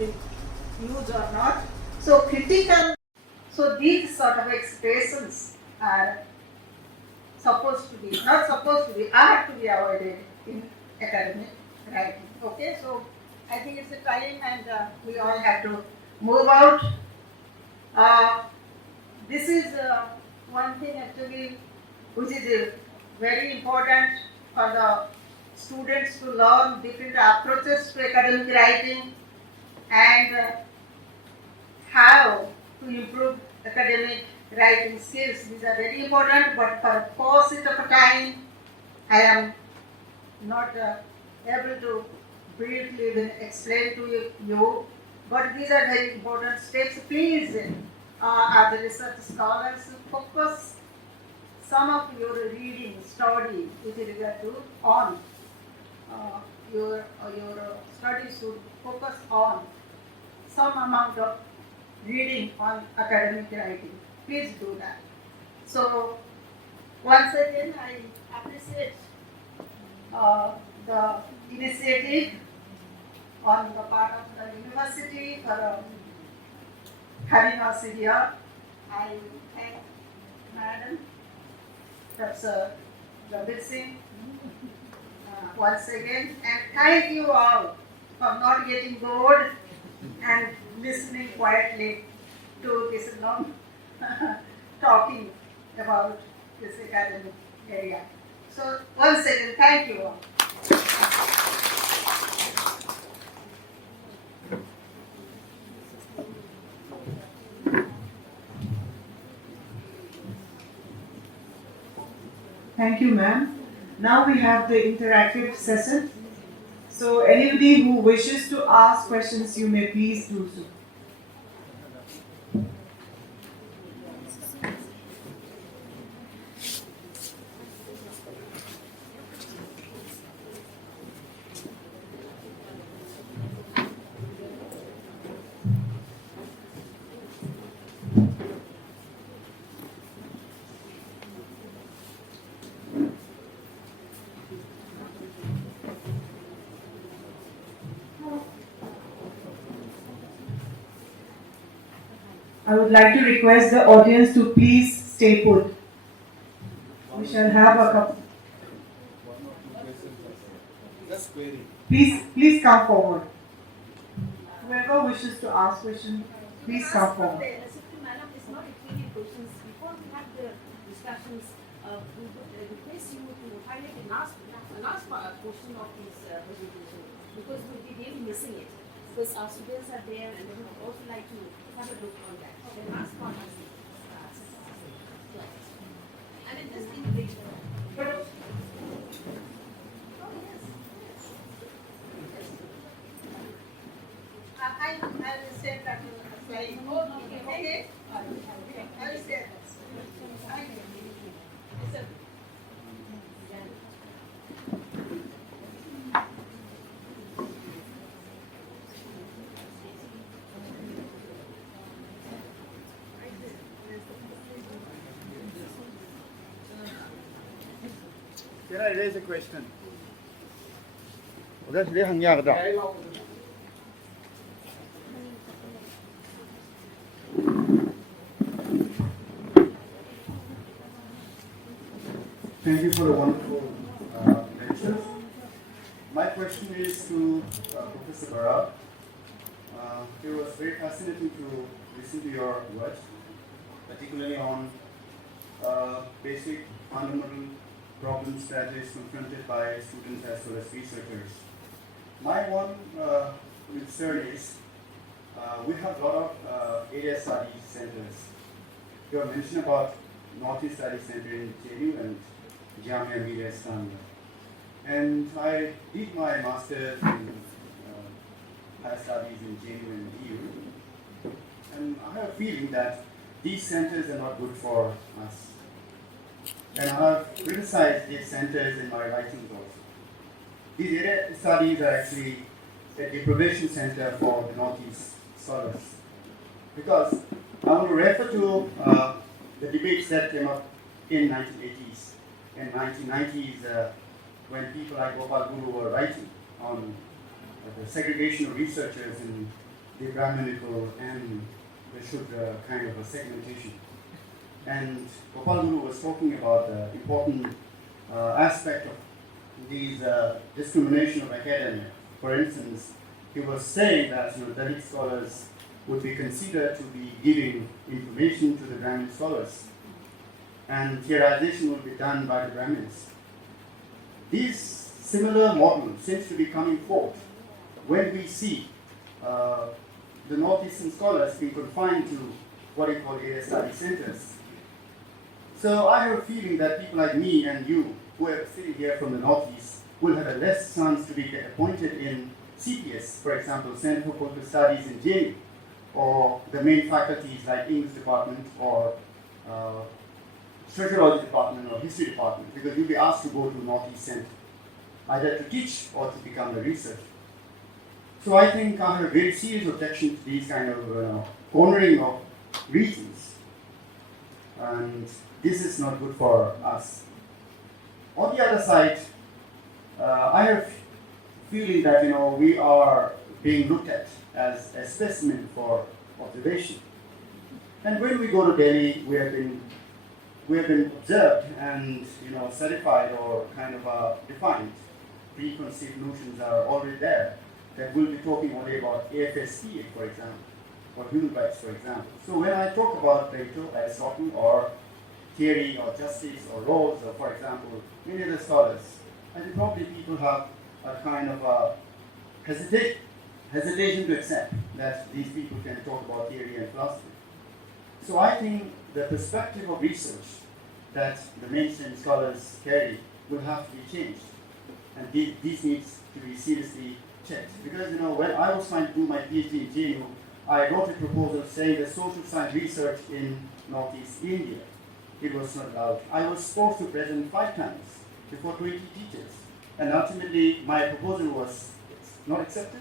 in use or not. So critical, so these sort of expressions are are to be avoided in academic writing. Okay, so I think it's a time and we all have to move out. This is one thing actually which is very important for the students to learn different approaches to academic writing and how to improve academic writing skills. These are very important, but for paucity of time, I am not able to briefly even explain to you. But these are very important steps. Please, as the research scholars, focus some of your reading, study with regard to on your study should focus on some amount of reading on academic writing. Please do that. So once again, I appreciate the initiative on the part of the university for having us here. I thank Madam Professor Govt once again, and thank you all for not getting bored and listening quietly to this long talking about this academic area. So once again, thank you all. Thank you, ma'am. Now we have the interactive session. So anybody who wishes to ask questions, you may please do so. I would like to request the audience to please stay put. We shall have a couple. Please come forward. Whoever wishes to ask questions, please come forward. Madam, it's not actually questions. Before we have the discussions, we would request you to highlight the last portion of this presentation, because we'll be really missing it. Because our students are there and they would also like to have a look on that. The last part is and it just indicates. Oh yes. I will say that slide. Okay. I will say that. Can I raise a question? Thank you for a wonderful lecture. My question is to Professor Baral. It was very fascinating to listen to your words, particularly on basic fundamental problems that is confronted by students as well as researchers. My one concern is we have a lot of area studies centers. You have mentioned about Northeast Study Center in JNU and Jamia Millia Islamia. And I did my master's in higher studies in JNU and EU. And I have a feeling that these centers are not good for us. And I have criticized these centers in my writings also. These area studies are actually a deprivation center for the Northeast scholars. Because I want to refer to the debates that came up in 1980s and 1990s when people like Gopal Guru were writing on the segregation of researchers in the Brahminical and the Shudra kind of a segmentation. And Gopal Guru was talking about the important aspect of these discrimination of academia. For instance, he was saying that Dalit scholars would be considered to be giving information to the Brahmin scholars, and theorization would be done by the Brahmins. These similar models seems to be coming forth when we see the Northeastern scholars being confined to what we call area study centers. So I have a feeling that people like me and you, who are sitting here from the Northeast, will have a less chance to be appointed in CPS, for example, Center for Political Studies in JNU, or the main faculties like English department or sociology department or history department, because you'll be asked to go to Northeast Center, either to teach or to become a researcher. So I think I have a very serious objection to these kind of cornering of regions, and this is not good for us. On the other side, I have a feeling that we are being looked at as a specimen for observation. And when we go to Delhi, we have been observed and certified or kind of defined. Preconceived notions are already there. That we'll be talking only about AFSTA, for example, or human rights, for example. So when I talk about Plato, Aristotle, or theory, or justice, or laws, or for example, many other scholars, I think probably people have a kind of a hesitation to accept that these people can talk about theory and philosophy. So I think the perspective of research that the mainstream scholars carry will have to be changed, and this needs to be seriously checked. Because when I was trying to do my PhD in JNU, I wrote a proposal saying that social science research in Northeast India, it was not allowed. I was supposed to present 5 times before 20 teachers, and ultimately my proposal was not accepted,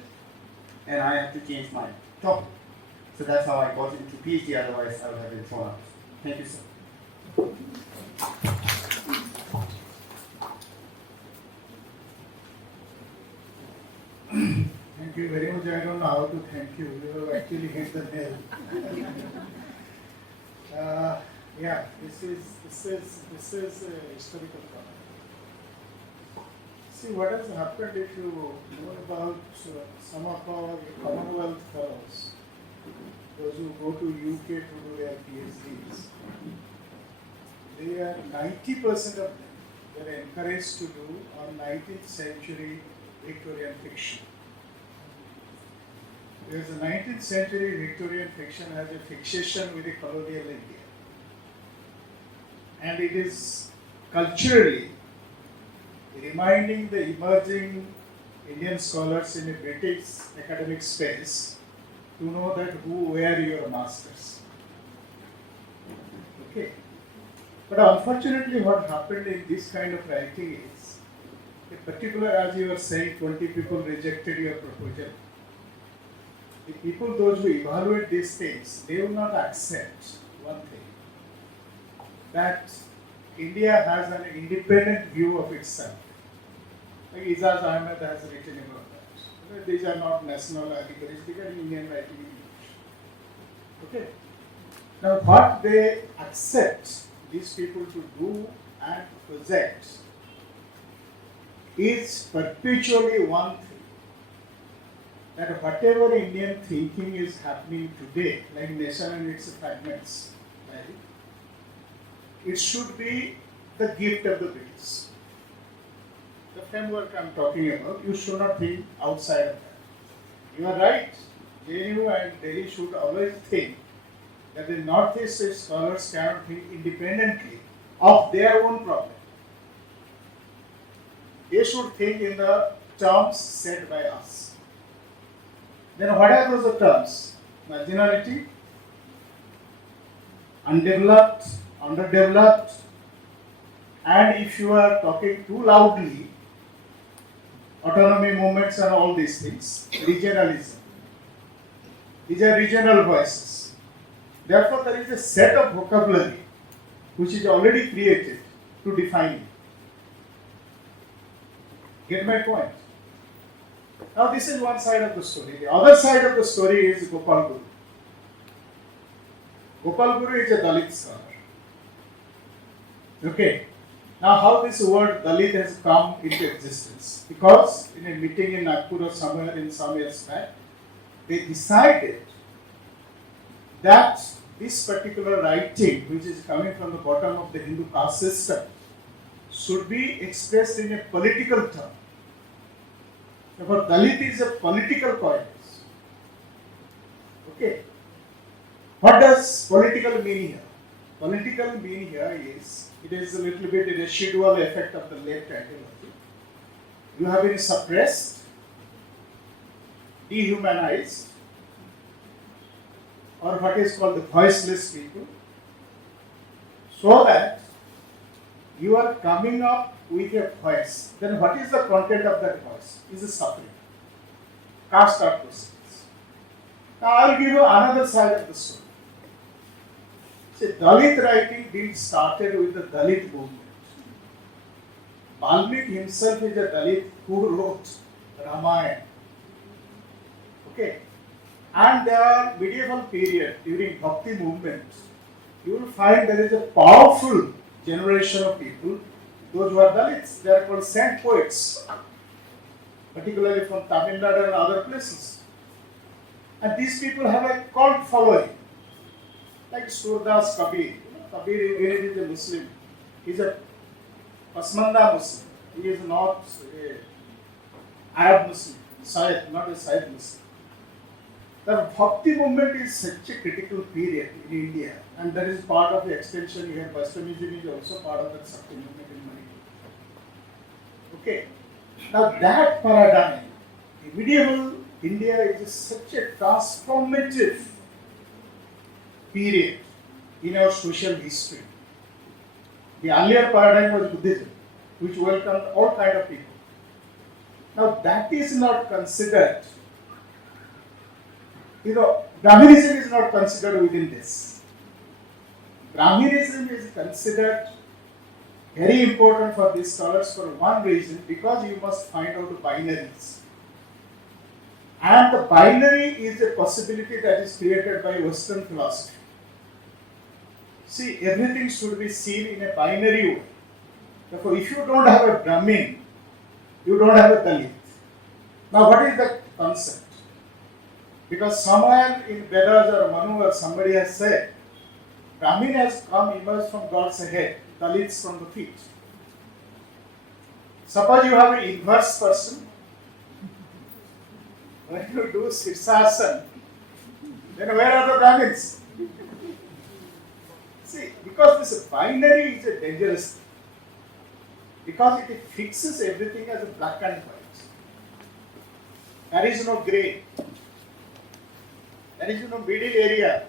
and I had to change my topic. So that's how I got into PhD, otherwise I would have been thrown out. Thank you, sir. Thank you very much. I don't know how to thank you. You have actually hit the nail. Yeah, this is a historical problem. See what has happened if you know about some of our Commonwealth fellows, those who go to UK to do their PhDs. They are 90% of them were encouraged to do on 19th century Victorian fiction. Because the 19th century Victorian fiction has a fixation with the colonial India. And it is culturally reminding the emerging Indian scholars in a British academic space to know that who were your masters. Okay. But unfortunately what happened in this kind of writing is, in particular as you were saying, 20 people rejected your proposal. The people, those who evaluate these things, they will not accept one thing, that India has an independent view of itself. Like Izaz Ahmed has written about that. These are not national categories, these are Indian writing in English. Okay. Now what they accept these people to do and project is perpetually one thing. that whatever Indian thinking is happening today, like nation and its fragments, right, it should be the gift of the British. The framework I'm talking about, you should not think outside of that. You are right, JNU and Delhi should always think that the Northeast scholars cannot think independently of their own problem. They should think in the terms set by us. Then what are those terms? Marginality, undeveloped, underdeveloped, and if you are talking too loudly, autonomy movements and all these things, regionalism. These are regional voices. Therefore, there is a set of vocabulary which is already created to define it. Get my point? Now, this is one side of the story. The other side of the story is Gopal Guru. Gopal Guru is a Dalit scholar. Okay. Now, how this word Dalit has come into existence? Because in a meeting in Nagpur or somewhere in some years back, they decided that this particular writing, which is coming from the bottom of the Hindu caste system, should be expressed in a political term. Therefore, Dalit is a political coinage. Okay. What does political mean here? Political mean here is, it is a little bit a residual effect of the left ideology. You have been suppressed, dehumanized, or what is called the voiceless people, so that you are coming up with a voice. Then what is the content of that voice? Is a suffering. Caste or proceedings. Now I will give you another side of the story. See, Dalit writing did started with the Dalit movement. Valmiki himself is a Dalit who wrote Ramayana. Okay. And there are medieval period during Bhakti movement, you will find there is a powerful generation of people, those who are Dalits, they are called saint poets, particularly from Tamil Nadu and other places. And these people have a cult following, like Surdas Kabir. Kabir is a Muslim, he is a Pasmanda Muslim, he is not an Arab Muslim, Syed, not a Syed Muslim. The Bhakti movement is such a critical period in India, and that is part of the extension here. Vaishnavism is also part of that Sakti movement in Manipur. Okay. Now that paradigm, in medieval India is such a transformative period in our social history. The earlier paradigm was Buddhism, which welcomed all kinds of people. Now that is not considered. Brahminism is not considered within this. Brahminism is considered very important for these scholars for one reason, because you must find out the binaries. And the binary is a possibility that is created by Western philosophy. See, everything should be seen in a binary way. Therefore, if you don't have a Brahmin, you don't have a Dalit. Now, what is the concept? Because somewhere in Vedas or Manu or somebody has said, Brahmin has emerged from God's head, Dalits from the feet. Suppose you have an inverse person, when you do Sirsasana, then where are the Brahmins? See, because this binary is a dangerous thing. Because it fixes everything as a black and white. There is no grey. There is no middle area.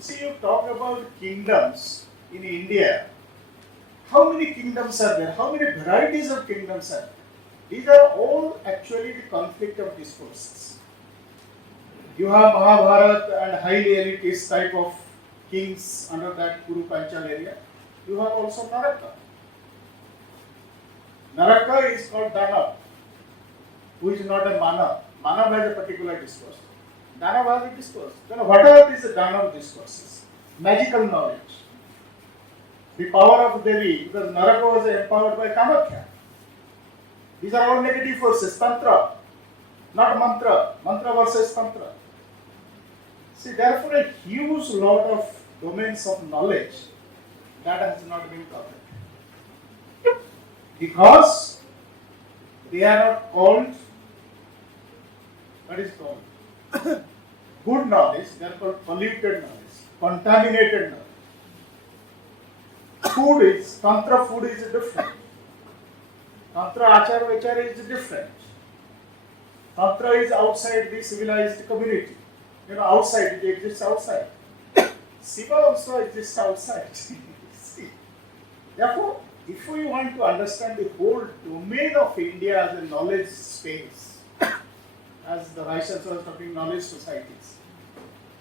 See, you talk about kingdoms in India. How many kingdoms are there? How many varieties of kingdoms are there? These are all actually the conflict of discourses. You have Mahabharata and highly elitist type of kings under that Kuru Chanchala area. You have also Naraka. Naraka is called Danav, who is not a Manav. Manav has a particular discourse. Danav has a discourse. Then what are these Danav discourses? Magical knowledge. The power of Devi, because Naraka was empowered by Kamakhya. These are all negative forces, Tantra. not mantra. Mantra versus tantra. See, therefore, a huge lot of domains of knowledge that has not been covered because they are not called. What is called? Good knowledge. They are called polluted knowledge, contaminated knowledge. Food is tantra. Food is different. Tantra achar vichar is different. Tantra is outside the civilized community. You know, outside, it exists outside. Shiva also exists outside. See. Therefore, if we want to understand the whole domain of India as a knowledge space, as the Vice Chancellor was talking, knowledge societies.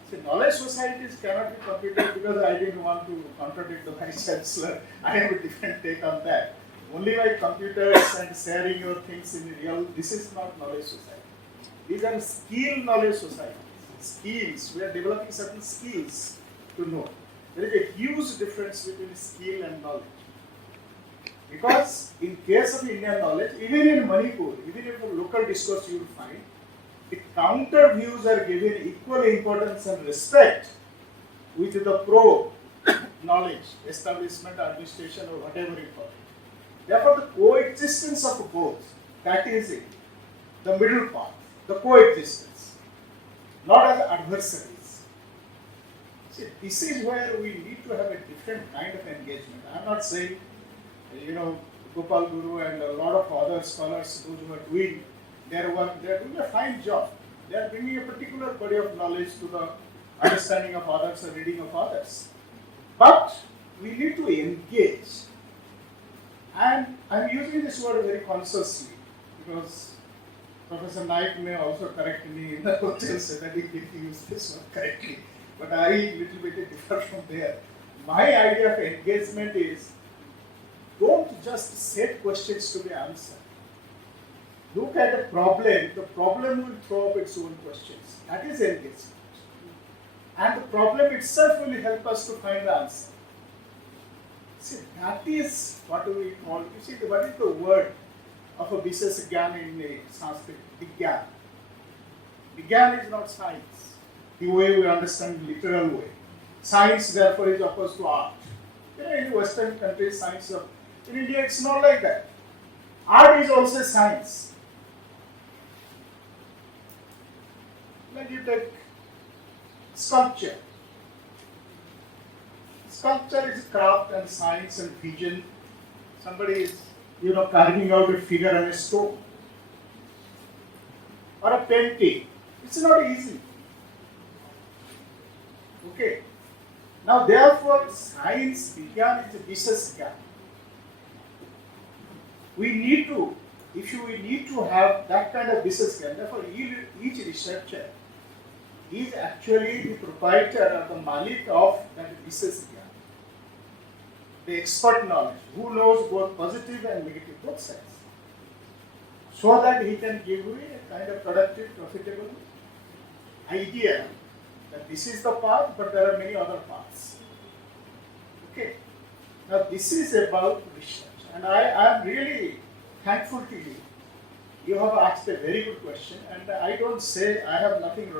See, knowledge societies cannot be computed because I didn't want to contradict the Vice Chancellor. I have a different take on that. Only by computers and sharing your things in real, this is not knowledge society. These are skill knowledge societies. Skills, we are developing certain skills to know. There is a huge difference between skill and knowledge. Because in case of Indian knowledge, even in Manipur, even in the local discourse you will find, the counter views are given equal importance and respect with the pro knowledge, establishment, administration or whatever you call it. Therefore the coexistence of both, that is it, the middle path, the coexistence. Not as adversaries. See, this is where we need to have a different kind of engagement. I am not saying, Gopal Guru and a lot of other scholars, those who are doing their work, they are doing a fine job. They are bringing a particular body of knowledge to the understanding of others or reading of others. But we need to engage. And I am using this word very consciously because Professor Naik may also correct me in the hotel so that he didn't use this word correctly. But I little bit differ from there. My idea of engagement is don't just set questions to be answered. Look at the problem will throw up its own questions. That is engagement. And the problem itself will help us to find the answer. See, that is what we call, you see, what is the word of a business gyan in Sanskrit? Vigyan. Vigyan is not science, the way we understand the literal way. Science, therefore, is opposed to art. In Western countries, science, in India, it's not like that. Art is also science. Like you take sculpture. Sculpture is craft and science and vision. Somebody is, carving out a figure on a stone. Or a painting. It's not easy. Okay. Now, therefore, science, Vigyan is a business gyan. We need to have that kind of business gyan. Therefore, each researcher is actually the proprietor or the malik of that business gyan. The expert knowledge, who knows both positive and negative, both sides. So that he can give you a kind of productive, profitable idea that this is the path, but there are many other paths. Okay. Now this is about research. And I am really thankful to you. You have asked a very good question, and I don't say I have nothing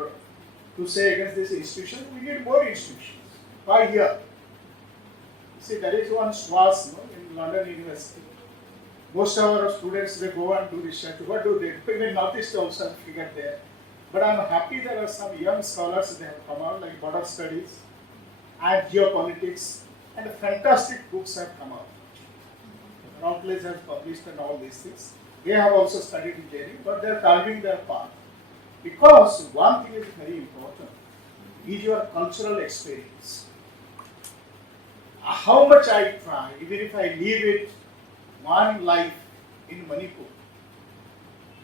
to say against this institution. We need more institutions. Why here? See, there is one SWAS in London University. Most of our students, they go and do research. What do they do? Even Northeast also have figured there. But I am happy there are some young scholars that have come out, like border studies and geopolitics, and fantastic books have come out. Routledge has published and all these things. They have also studied engineering, but they are carving their path. Because one thing is very important, is your cultural experience. How much I try, even if I live it one life in Manipur,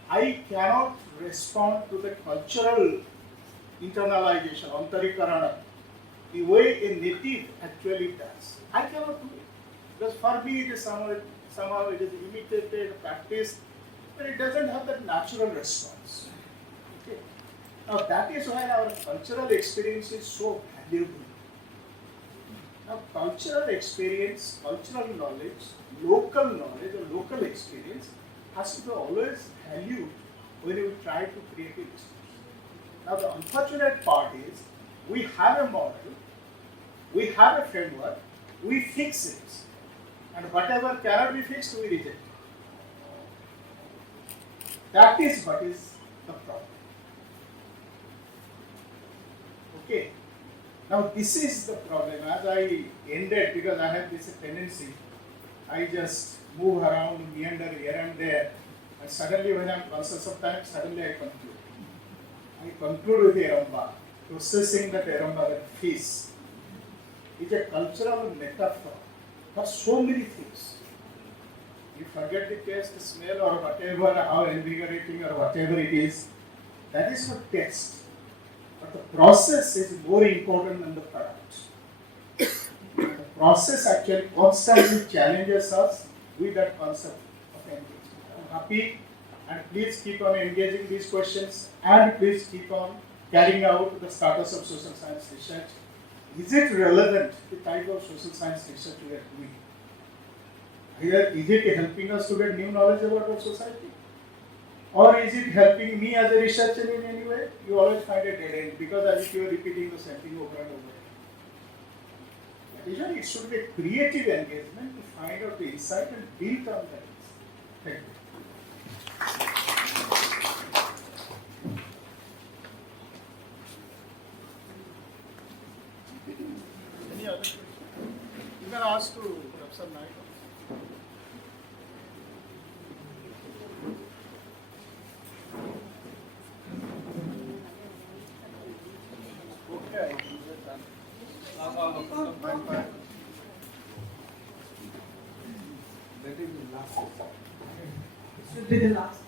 I cannot respond to the cultural internalization, antarikarana, the way a native actually does. I cannot do it. Because for me it is somehow it is imitated, practiced, but it doesn't have that natural response. Okay. Now that is why our cultural experience is so valuable. Now cultural experience, cultural knowledge or local experience has to be always valued when we try to create a discourse. Now the unfortunate part is, we have a model, we have a framework, we fix it, and whatever cannot be fixed, we reject it. That is what is the problem. Okay. Now this is the problem. As I ended, because I have this tendency, I just move around, meander here and there, and suddenly when I am conscious of time, suddenly I conclude. I conclude with Eramba, processing that Eramba, that fish, is a cultural metaphor for so many things. You forget the taste, the smell, or whatever, how invigorating or whatever it is, that is for taste. But the process is more important than the product. The process actually constantly challenges us with that concept of engagement. I'm happy, and please keep on engaging these questions, and please keep on carrying out the status of social science research. Is it relevant, the type of social science research we are doing? Either is it helping us to get new knowledge about our society? Or is it helping me as a researcher in any way? You always find a dead end, because as if you are repeating the same thing over and over. Additionally, it should be a creative engagement to find out the insight and build on that. Thank you. Any other questions? You can ask to Professor Naik. Okay, Should be the last.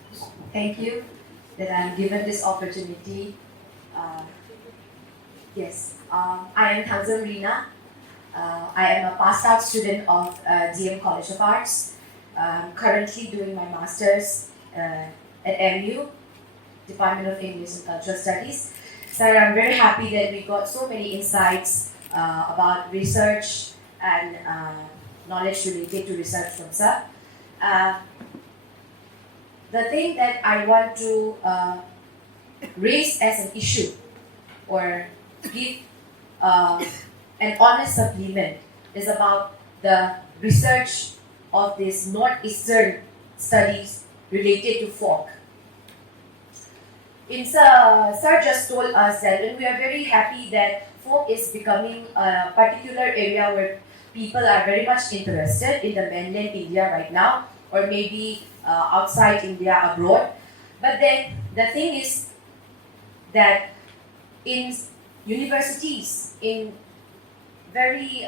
Thank you that I'm given this opportunity. Yes, I am Tanzam Rina. I am a passed out student of DM College of Arts. Currently doing my master's at MU, Department of English and Cultural Studies. So I'm very happy that we got so many insights about research and knowledge related to research from sir. The thing that I want to raise as an issue or give an honest supplement is about the research of this Northeastern studies related to folk. Sir just told us that when we are very happy that folk is becoming a particular area where people are very much interested in the mainland India right now, or maybe outside India, abroad. But then the thing is that in universities, in very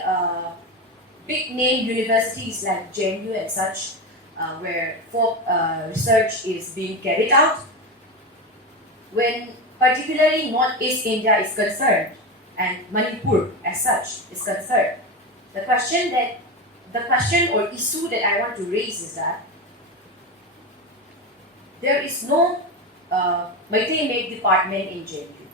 big name universities like JNU and such, where folk research is being carried out, when particularly Northeast India is concerned and Manipur as such is concerned, the question or issue that I want to raise is that there is no Meitei department in JNU.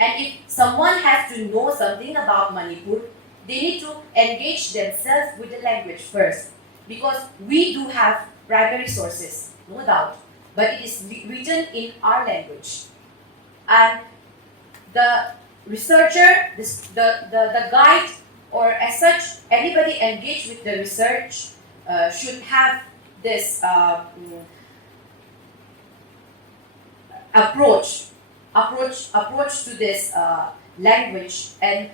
And if someone has to know something about Manipur, they need to engage themselves with the language first. Because we do have primary sources, no doubt, but it is written in our language. And the researcher, the guide, or as such, anybody engaged with the research should have this approach to this language. And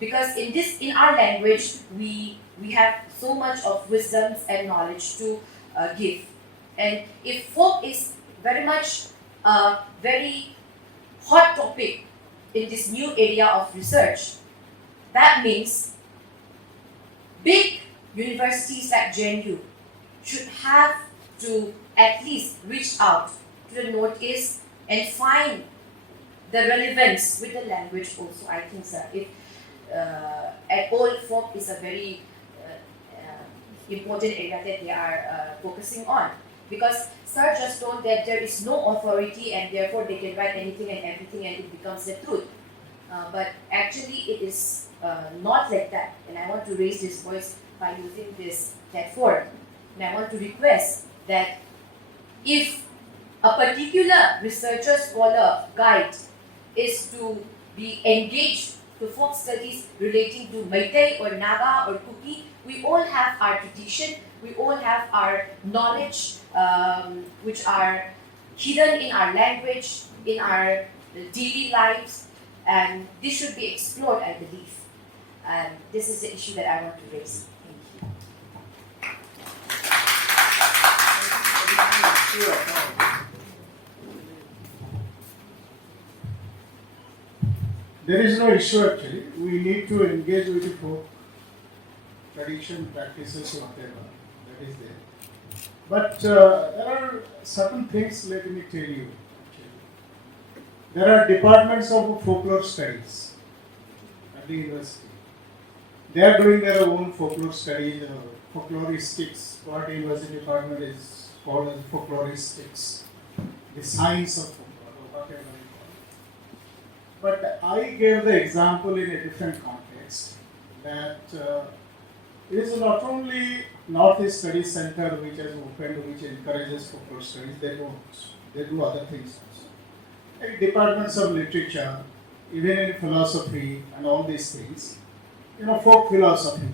because in our language we have so much of wisdoms and knowledge to give. And if folk is very much a very hot topic in this new area of research, that means big universities like JNU should have to at least reach out to the Northeast and find the relevance with the language also, I think, sir. If at all, folk is a very important area that they are focusing on. Because sir just told that there is no authority and therefore they can write anything and everything and it becomes the truth. But actually it is not like that. And I want to raise this voice by using this platform. And I want to request that if a particular researcher, scholar, guide is to be engaged to folk studies relating to Meitei or Naga or Kuki. We all have our tradition, we all have our knowledge, which are hidden in our language, in our daily lives, and this should be explored, I believe. And this is the issue that I want to raise. Thank you. There is no issue actually. We need to engage with the folk tradition, practices, whatever that is there. But there are certain things, let me tell you. Actually. There are departments of folklore studies at the university. They are doing their own folklore studies, folkloristics. What university department is called as folkloristics, the science of folklore, or whatever. But I gave the example in a different context that it is not only Northeast Studies Center which has opened, which encourages folklore studies, they don't. They do other things also. Like departments of literature, even in philosophy and all these things, folk philosophy,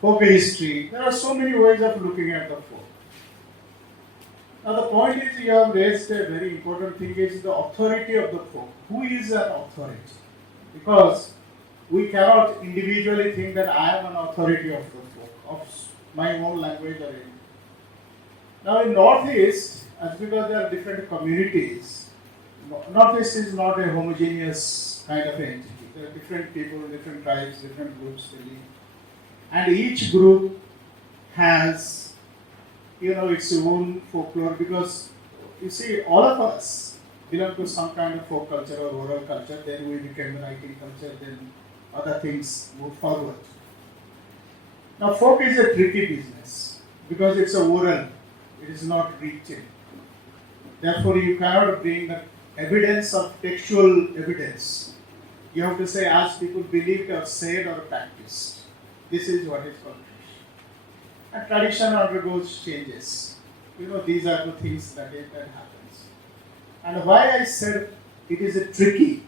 folk history, there are so many ways of looking at the folk. Now the point is, you have raised a very important thing, is the authority of the folk. Who is an authority? Because we cannot individually think that I am an authority of the folk, of my own language or anything. Now in Northeast, as because there are different communities, Northeast is not a homogeneous kind of entity. There are different people, different tribes, different groups living. And each group has its own folklore, because you see, all of us belong to some kind of folk culture or oral culture, then we became writing culture, then other things move forward. Now folk is a tricky business because it's a oral, it is not written. Therefore you cannot bring the evidence of textual evidence. You have to say as people believed or said or practiced. This is what is called. And tradition undergoes changes. These are the things that happens. And why I said it is a tricky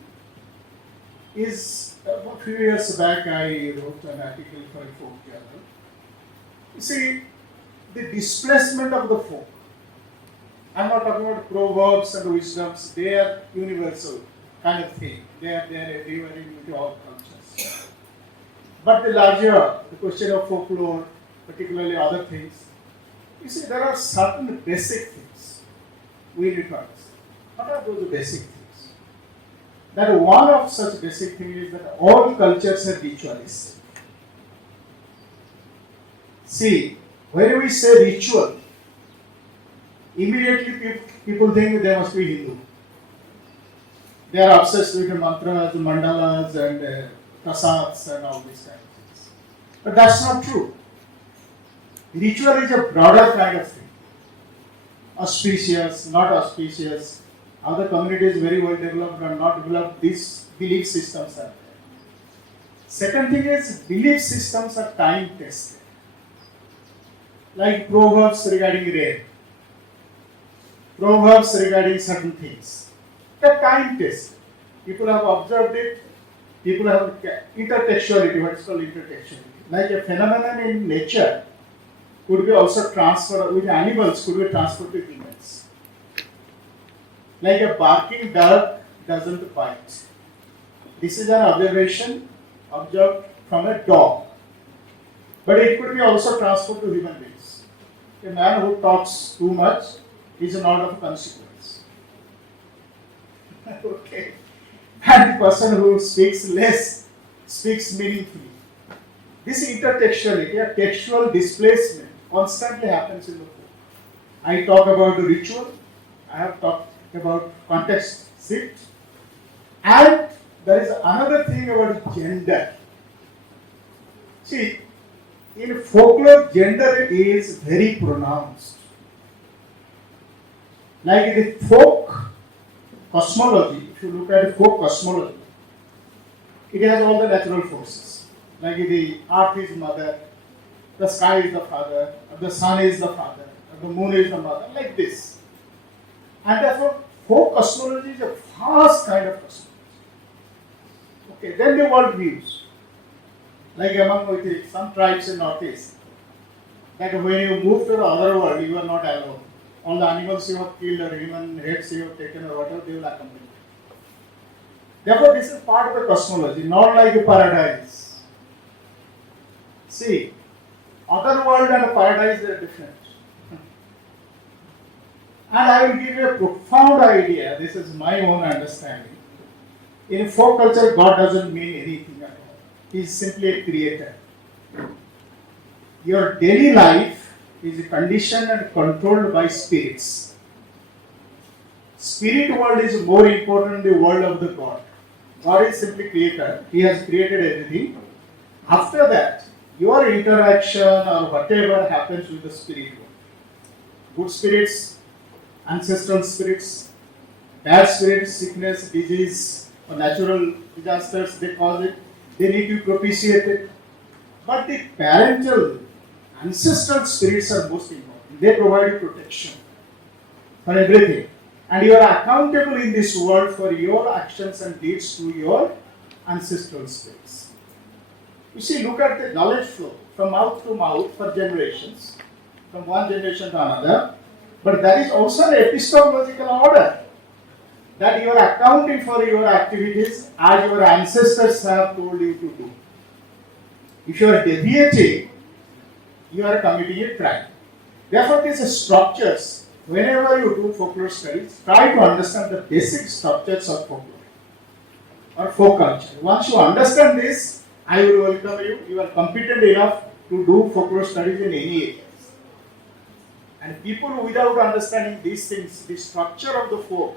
is a few years back I wrote an article for a folk journal. You see, the displacement of the folk. I'm not talking about proverbs and wisdoms, they are universal kind of thing. They are everywhere in all cultures. But the question of folklore, particularly other things, you see, there are certain basic things we need to understand. What are those basic things? That one of such basic things is that all cultures are ritualistic. See, when we say ritual, immediately people think they must be Hindu. They are obsessed with the mantras, mandalas, and prasads and all these kind of things. But that's not true. Ritual is a broader kind of thing. Auspicious, not auspicious. Other communities very well developed or not developed, these belief systems are there. Second thing is, belief systems are time tested. Like proverbs regarding rain. Proverbs regarding certain things. They're time tested. People have observed it. People have intertextuality, what is called intertextuality. Like a phenomenon in nature could be also transferred with animals, could be transferred to humans. Like a barking dog doesn't bite. This is an observation observed from a dog. But it could be also transferred to human beings. A man who talks too much is not of consequence. Okay. And the person who speaks less speaks meaningfully. This intertextuality, a textual displacement, constantly happens in the book. I talk about the ritual, I have talked about context shift, and there is another thing about gender. See, in folklore, gender is very pronounced. Like the folk cosmology, if you look at the folk cosmology, it has all the natural forces. Like the earth is mother, the sky is the father, the sun is the father, the moon is the mother, like this. And therefore, folk cosmology is a vast kind of cosmology. Okay, then the world views. Like among some tribes in Northeast, that when you move to the other world, you are not alone. All the animals you have killed or human heads you have taken or whatever, they will accompany you. Therefore, this is part of the cosmology, not like a paradise. See, other world and a paradise, they are different. And I will give you a profound idea, this is my own understanding. In folk culture, God doesn't mean anything at all. He is simply a creator. Your daily life is conditioned and controlled by spirits. Spirit world is more important than the world of the God. God is simply creator. He has created everything. After that, your interaction or whatever happens with the spirit world. Good spirits, ancestral spirits, bad spirits, sickness, disease, or natural disasters, they cause it. They need to propitiate it. But the parental, ancestral spirits are most important. They provide you protection for everything. And you are accountable in this world for your actions and deeds to your ancestral spirits. You see, look at the knowledge flow from mouth to mouth for generations, from one generation to another. But that is also an epistemological order, that you are accounting for your activities as your ancestors have told you to do. If you are deviating, you are committing a crime. Therefore, these structures, whenever you do folklore studies, try to understand the basic structures of folklore or folk culture. Once you understand this, I will welcome you. You are competent enough to do folklore studies in any areas. And people without understanding these things, the structure of the folk,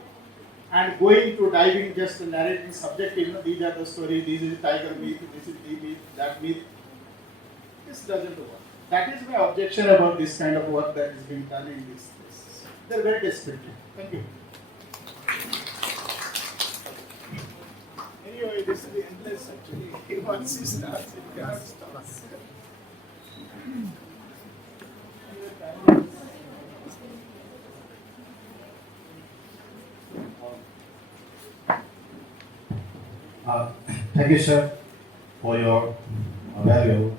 and going to diving just narrating subjective, these are the stories, this is tiger myth, this is the myth, that myth. This doesn't work. That is my objection about this kind of work that is being done in this place. They are very descriptive. Thank you. Anyway, this will be endless actually. Once you start, it can't stop. Thank you, sir, for your valuable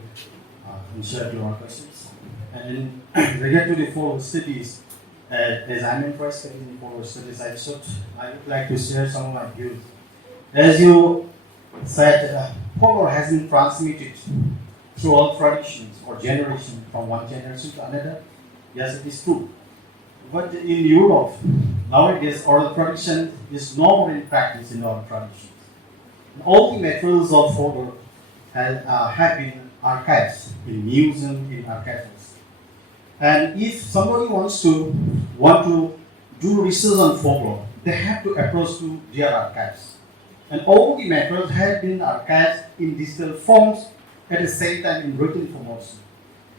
answer to our questions. And in regard to the four cities, as I'm interested in the four cities, I would like to share some of my views. As you said, folklore has been transmitted through all traditions or generations from one generation to another. Yes, it is true. But in Europe, nowadays, oral tradition is no more in practice in oral traditions. All the materials of folklore have been archived in museums, in archives. And if somebody wants to do research on folklore, they have to approach to their archives. And all the materials have been archived in digital forms at the same time in written form also.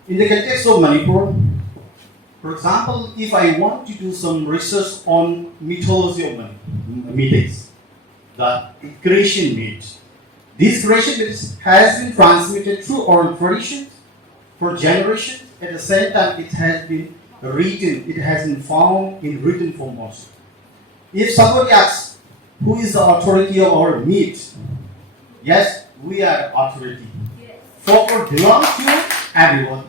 In the context of Manipur, for example, if I want to do some research on mythology of Medes, the creation myth. This creation myth has been transmitted through oral traditions for generations. At the same time, it has been written, it has been found in written form also. If somebody asks, who is the authority of our myth? Yes, we are authority. Folklore belongs to everyone.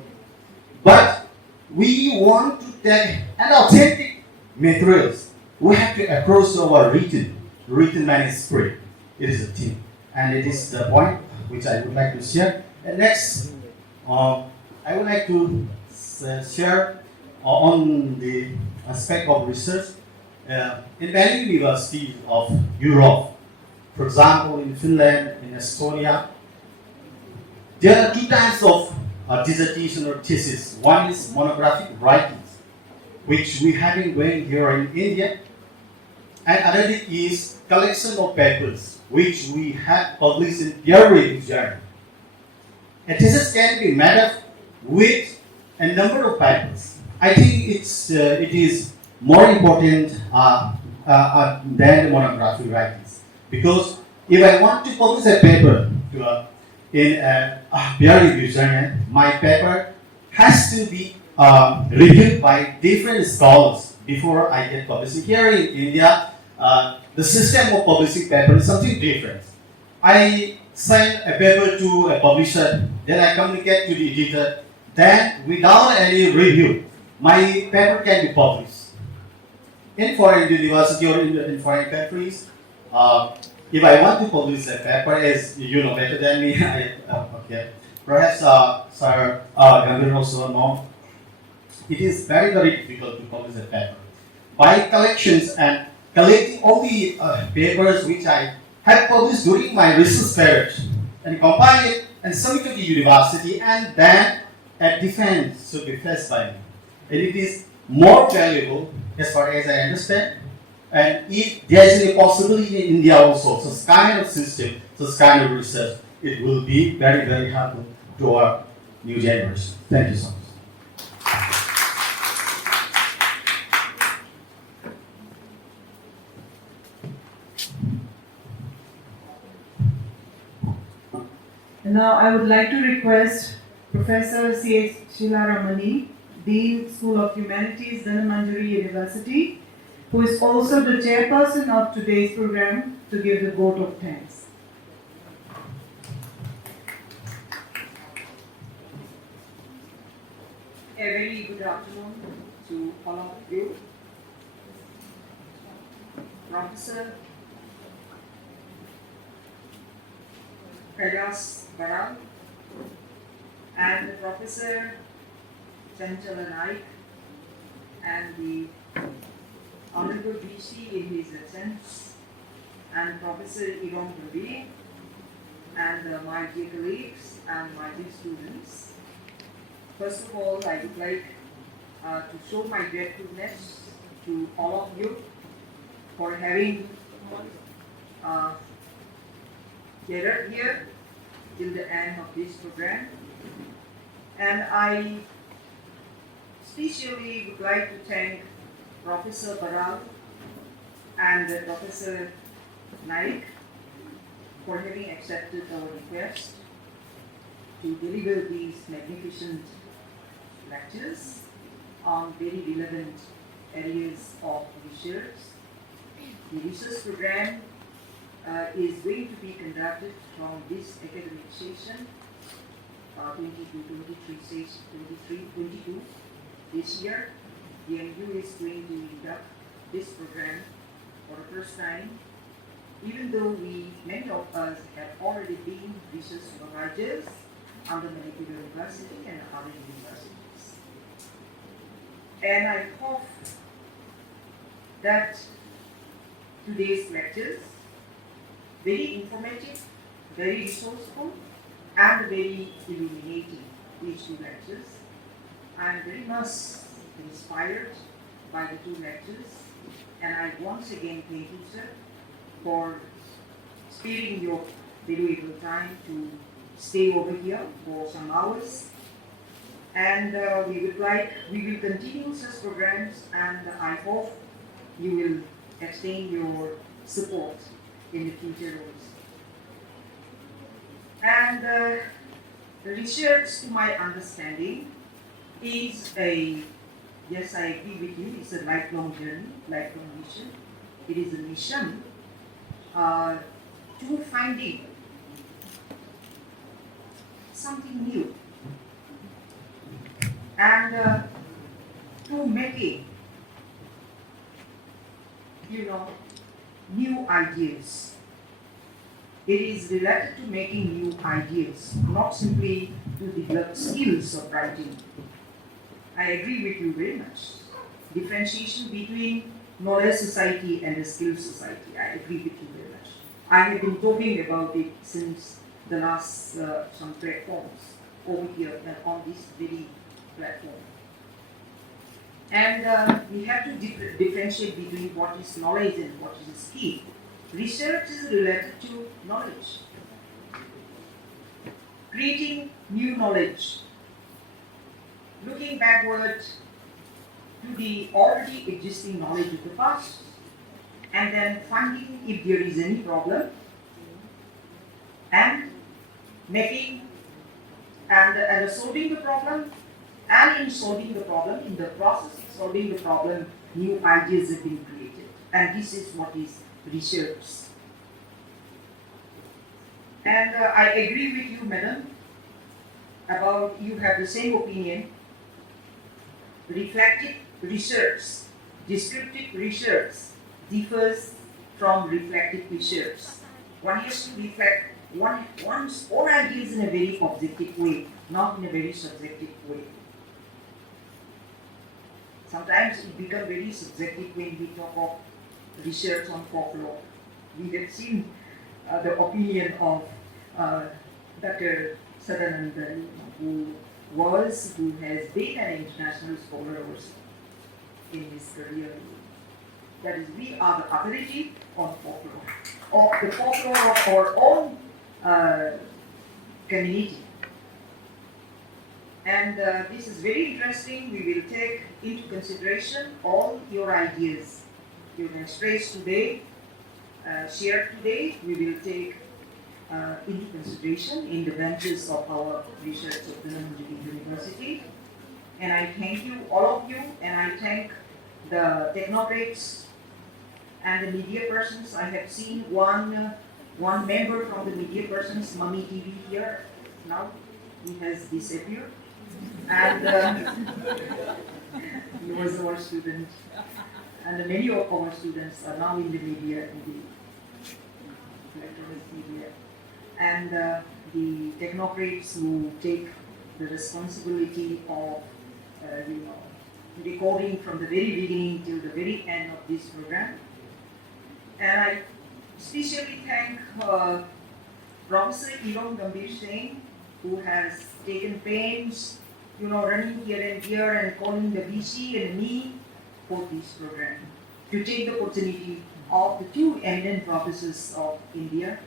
But we want to take an authentic materials. We have to approach our written manuscript. It is a thing, and it is the point which I would like to share. And next, I would like to share on the aspect of research in many universities of Europe. For example, in Finland, in Estonia, there are two types of dissertation or thesis. One is monographic writings, which we have been doing here in India. And another is collection of papers, which we have published in peer-reviewed journal. A thesis can be made up with a number of papers. I think it is more important than the monographic writings, because if I want to publish a paper in a peer-reviewed journal, my paper has to be reviewed by different scholars, before I get publishing. Here in India, the system of publishing paper is something different. I send a paper to a publisher, then I communicate to the editor, then without any review, my paper can be published. In foreign university or in foreign countries, if I want to publish a paper, as you know better than me, okay, perhaps Sir Gambhir also know, it is very, very difficult to publish a paper. By collections and collecting all the papers which I have published during my research period and compile it and submit to the university, and then a defense should be faced by me. And it is more valuable as far as I understand. And if there is any possibility in India also, such kind of system, such kind of research, it will be very, very helpful to our new generation. Thank you so much. And now I would like to request Professor C.H. Shilaramani, Dean, School of Humanities, Dhanamandari University, who is also the chairperson of today's program, to give the vote of thanks. A very good afternoon to all of you. Professor Kailash Baral and Professor Chanchala Naik and the Honorable VC in his absence, and Professor Irom Ravi and my dear colleagues and my dear students. First of all, I would like to show my gratefulness to all of you for having gathered here till the end of this program. And I especially would like to thank Professor Baral and Professor Naik for having accepted our request to deliver these magnificent lectures on very relevant areas of research. The research program is going to be conducted from this academic session 22 this year. The MU is going to conduct this program for the first time, even though many of us have already been research supervisors under Manipur University and other universities. And I hope that today's lectures, very informative, very resourceful, and very illuminating, these two lectures. I am very much inspired by the two lectures, and I once again thank you, sir, for sparing your valuable time to stay over here for some hours. And we will continue such programs, and I hope you will extend your support in the future also. And the research, to my understanding, is yes, I agree with you, it's a lifelong journey, lifelong mission. It is a mission to finding something new and to making, new ideas. It is related to making new ideas, not simply to develop skills of writing. I agree with you very much. Differentiation between knowledge society and the skill society, I agree with you very much. I have been talking about it since the last some platforms over here and on this very platform. And we have to differentiate between what is knowledge and what is skill. Research is related to knowledge. Creating new knowledge. Looking backward to the already existing knowledge of the past, and then finding if there is any problem, and making and solving the problem, And in solving the problem, in the process of solving the problem, new ideas have been created. And this is what is research. And I agree with you, madam, about you have the same opinion. Reflective research, descriptive research differs from reflective research. One has to reflect one's own ideas in a very objective way, not in a very subjective way. Sometimes it becomes very subjective when we talk of research on folklore. We have seen the opinion of Dr. Sadananda, who has been an international scholar also in his career. That is, we are the authority on folklore, of the folklore of our own community. And this is very interesting. We will take into consideration all your ideas you have expressed today, shared today. We will take into consideration in the benches of our research of the University. And I thank you, all of you, and I thank the technocrats and the media persons. I have seen one member from the media persons, Mummy TV here now. He has disappeared. And he was our student. And many of our students are now in the media, in the electronic media. And the technocrats who take the responsibility of recording from the very beginning till the very end of this program. And I especially thank Professor Ilon Gambhir Singh, who has taken pains, running here and there and calling the VC and me for this program, to take the opportunity of the two eminent professors of India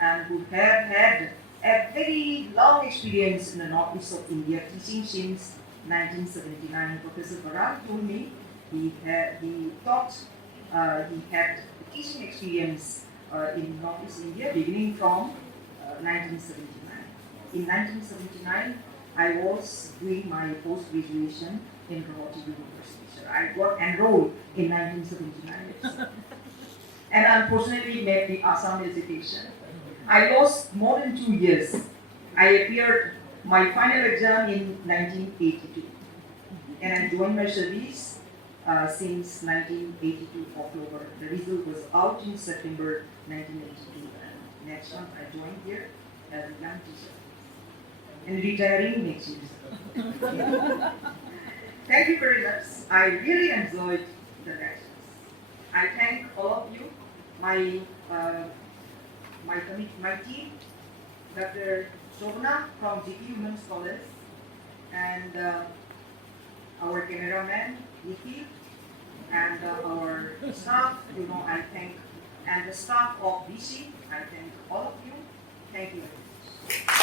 and who have had a very long experience in the northeast of India, teaching since 1979. Professor Baral told me he had teaching experience in northeast India beginning from 1979. In 1979, I was doing my post-graduation in Govt University. So I got enrolled in 1979 and unfortunately made the Assam education. I lost more than 2 years. I appeared my final exam in 1982 and I joined my service since 1982 October. The result was out in September 1982 and next month I joined here as a young teacher and retiring next year. Thank you very much. I really enjoyed the lectures. I thank all of you, my team, Dr. Shobna from GP Women's College, and our cameraman, Nikki, and our staff, I thank, and the staff of BC, I thank all of you. Thank you very much.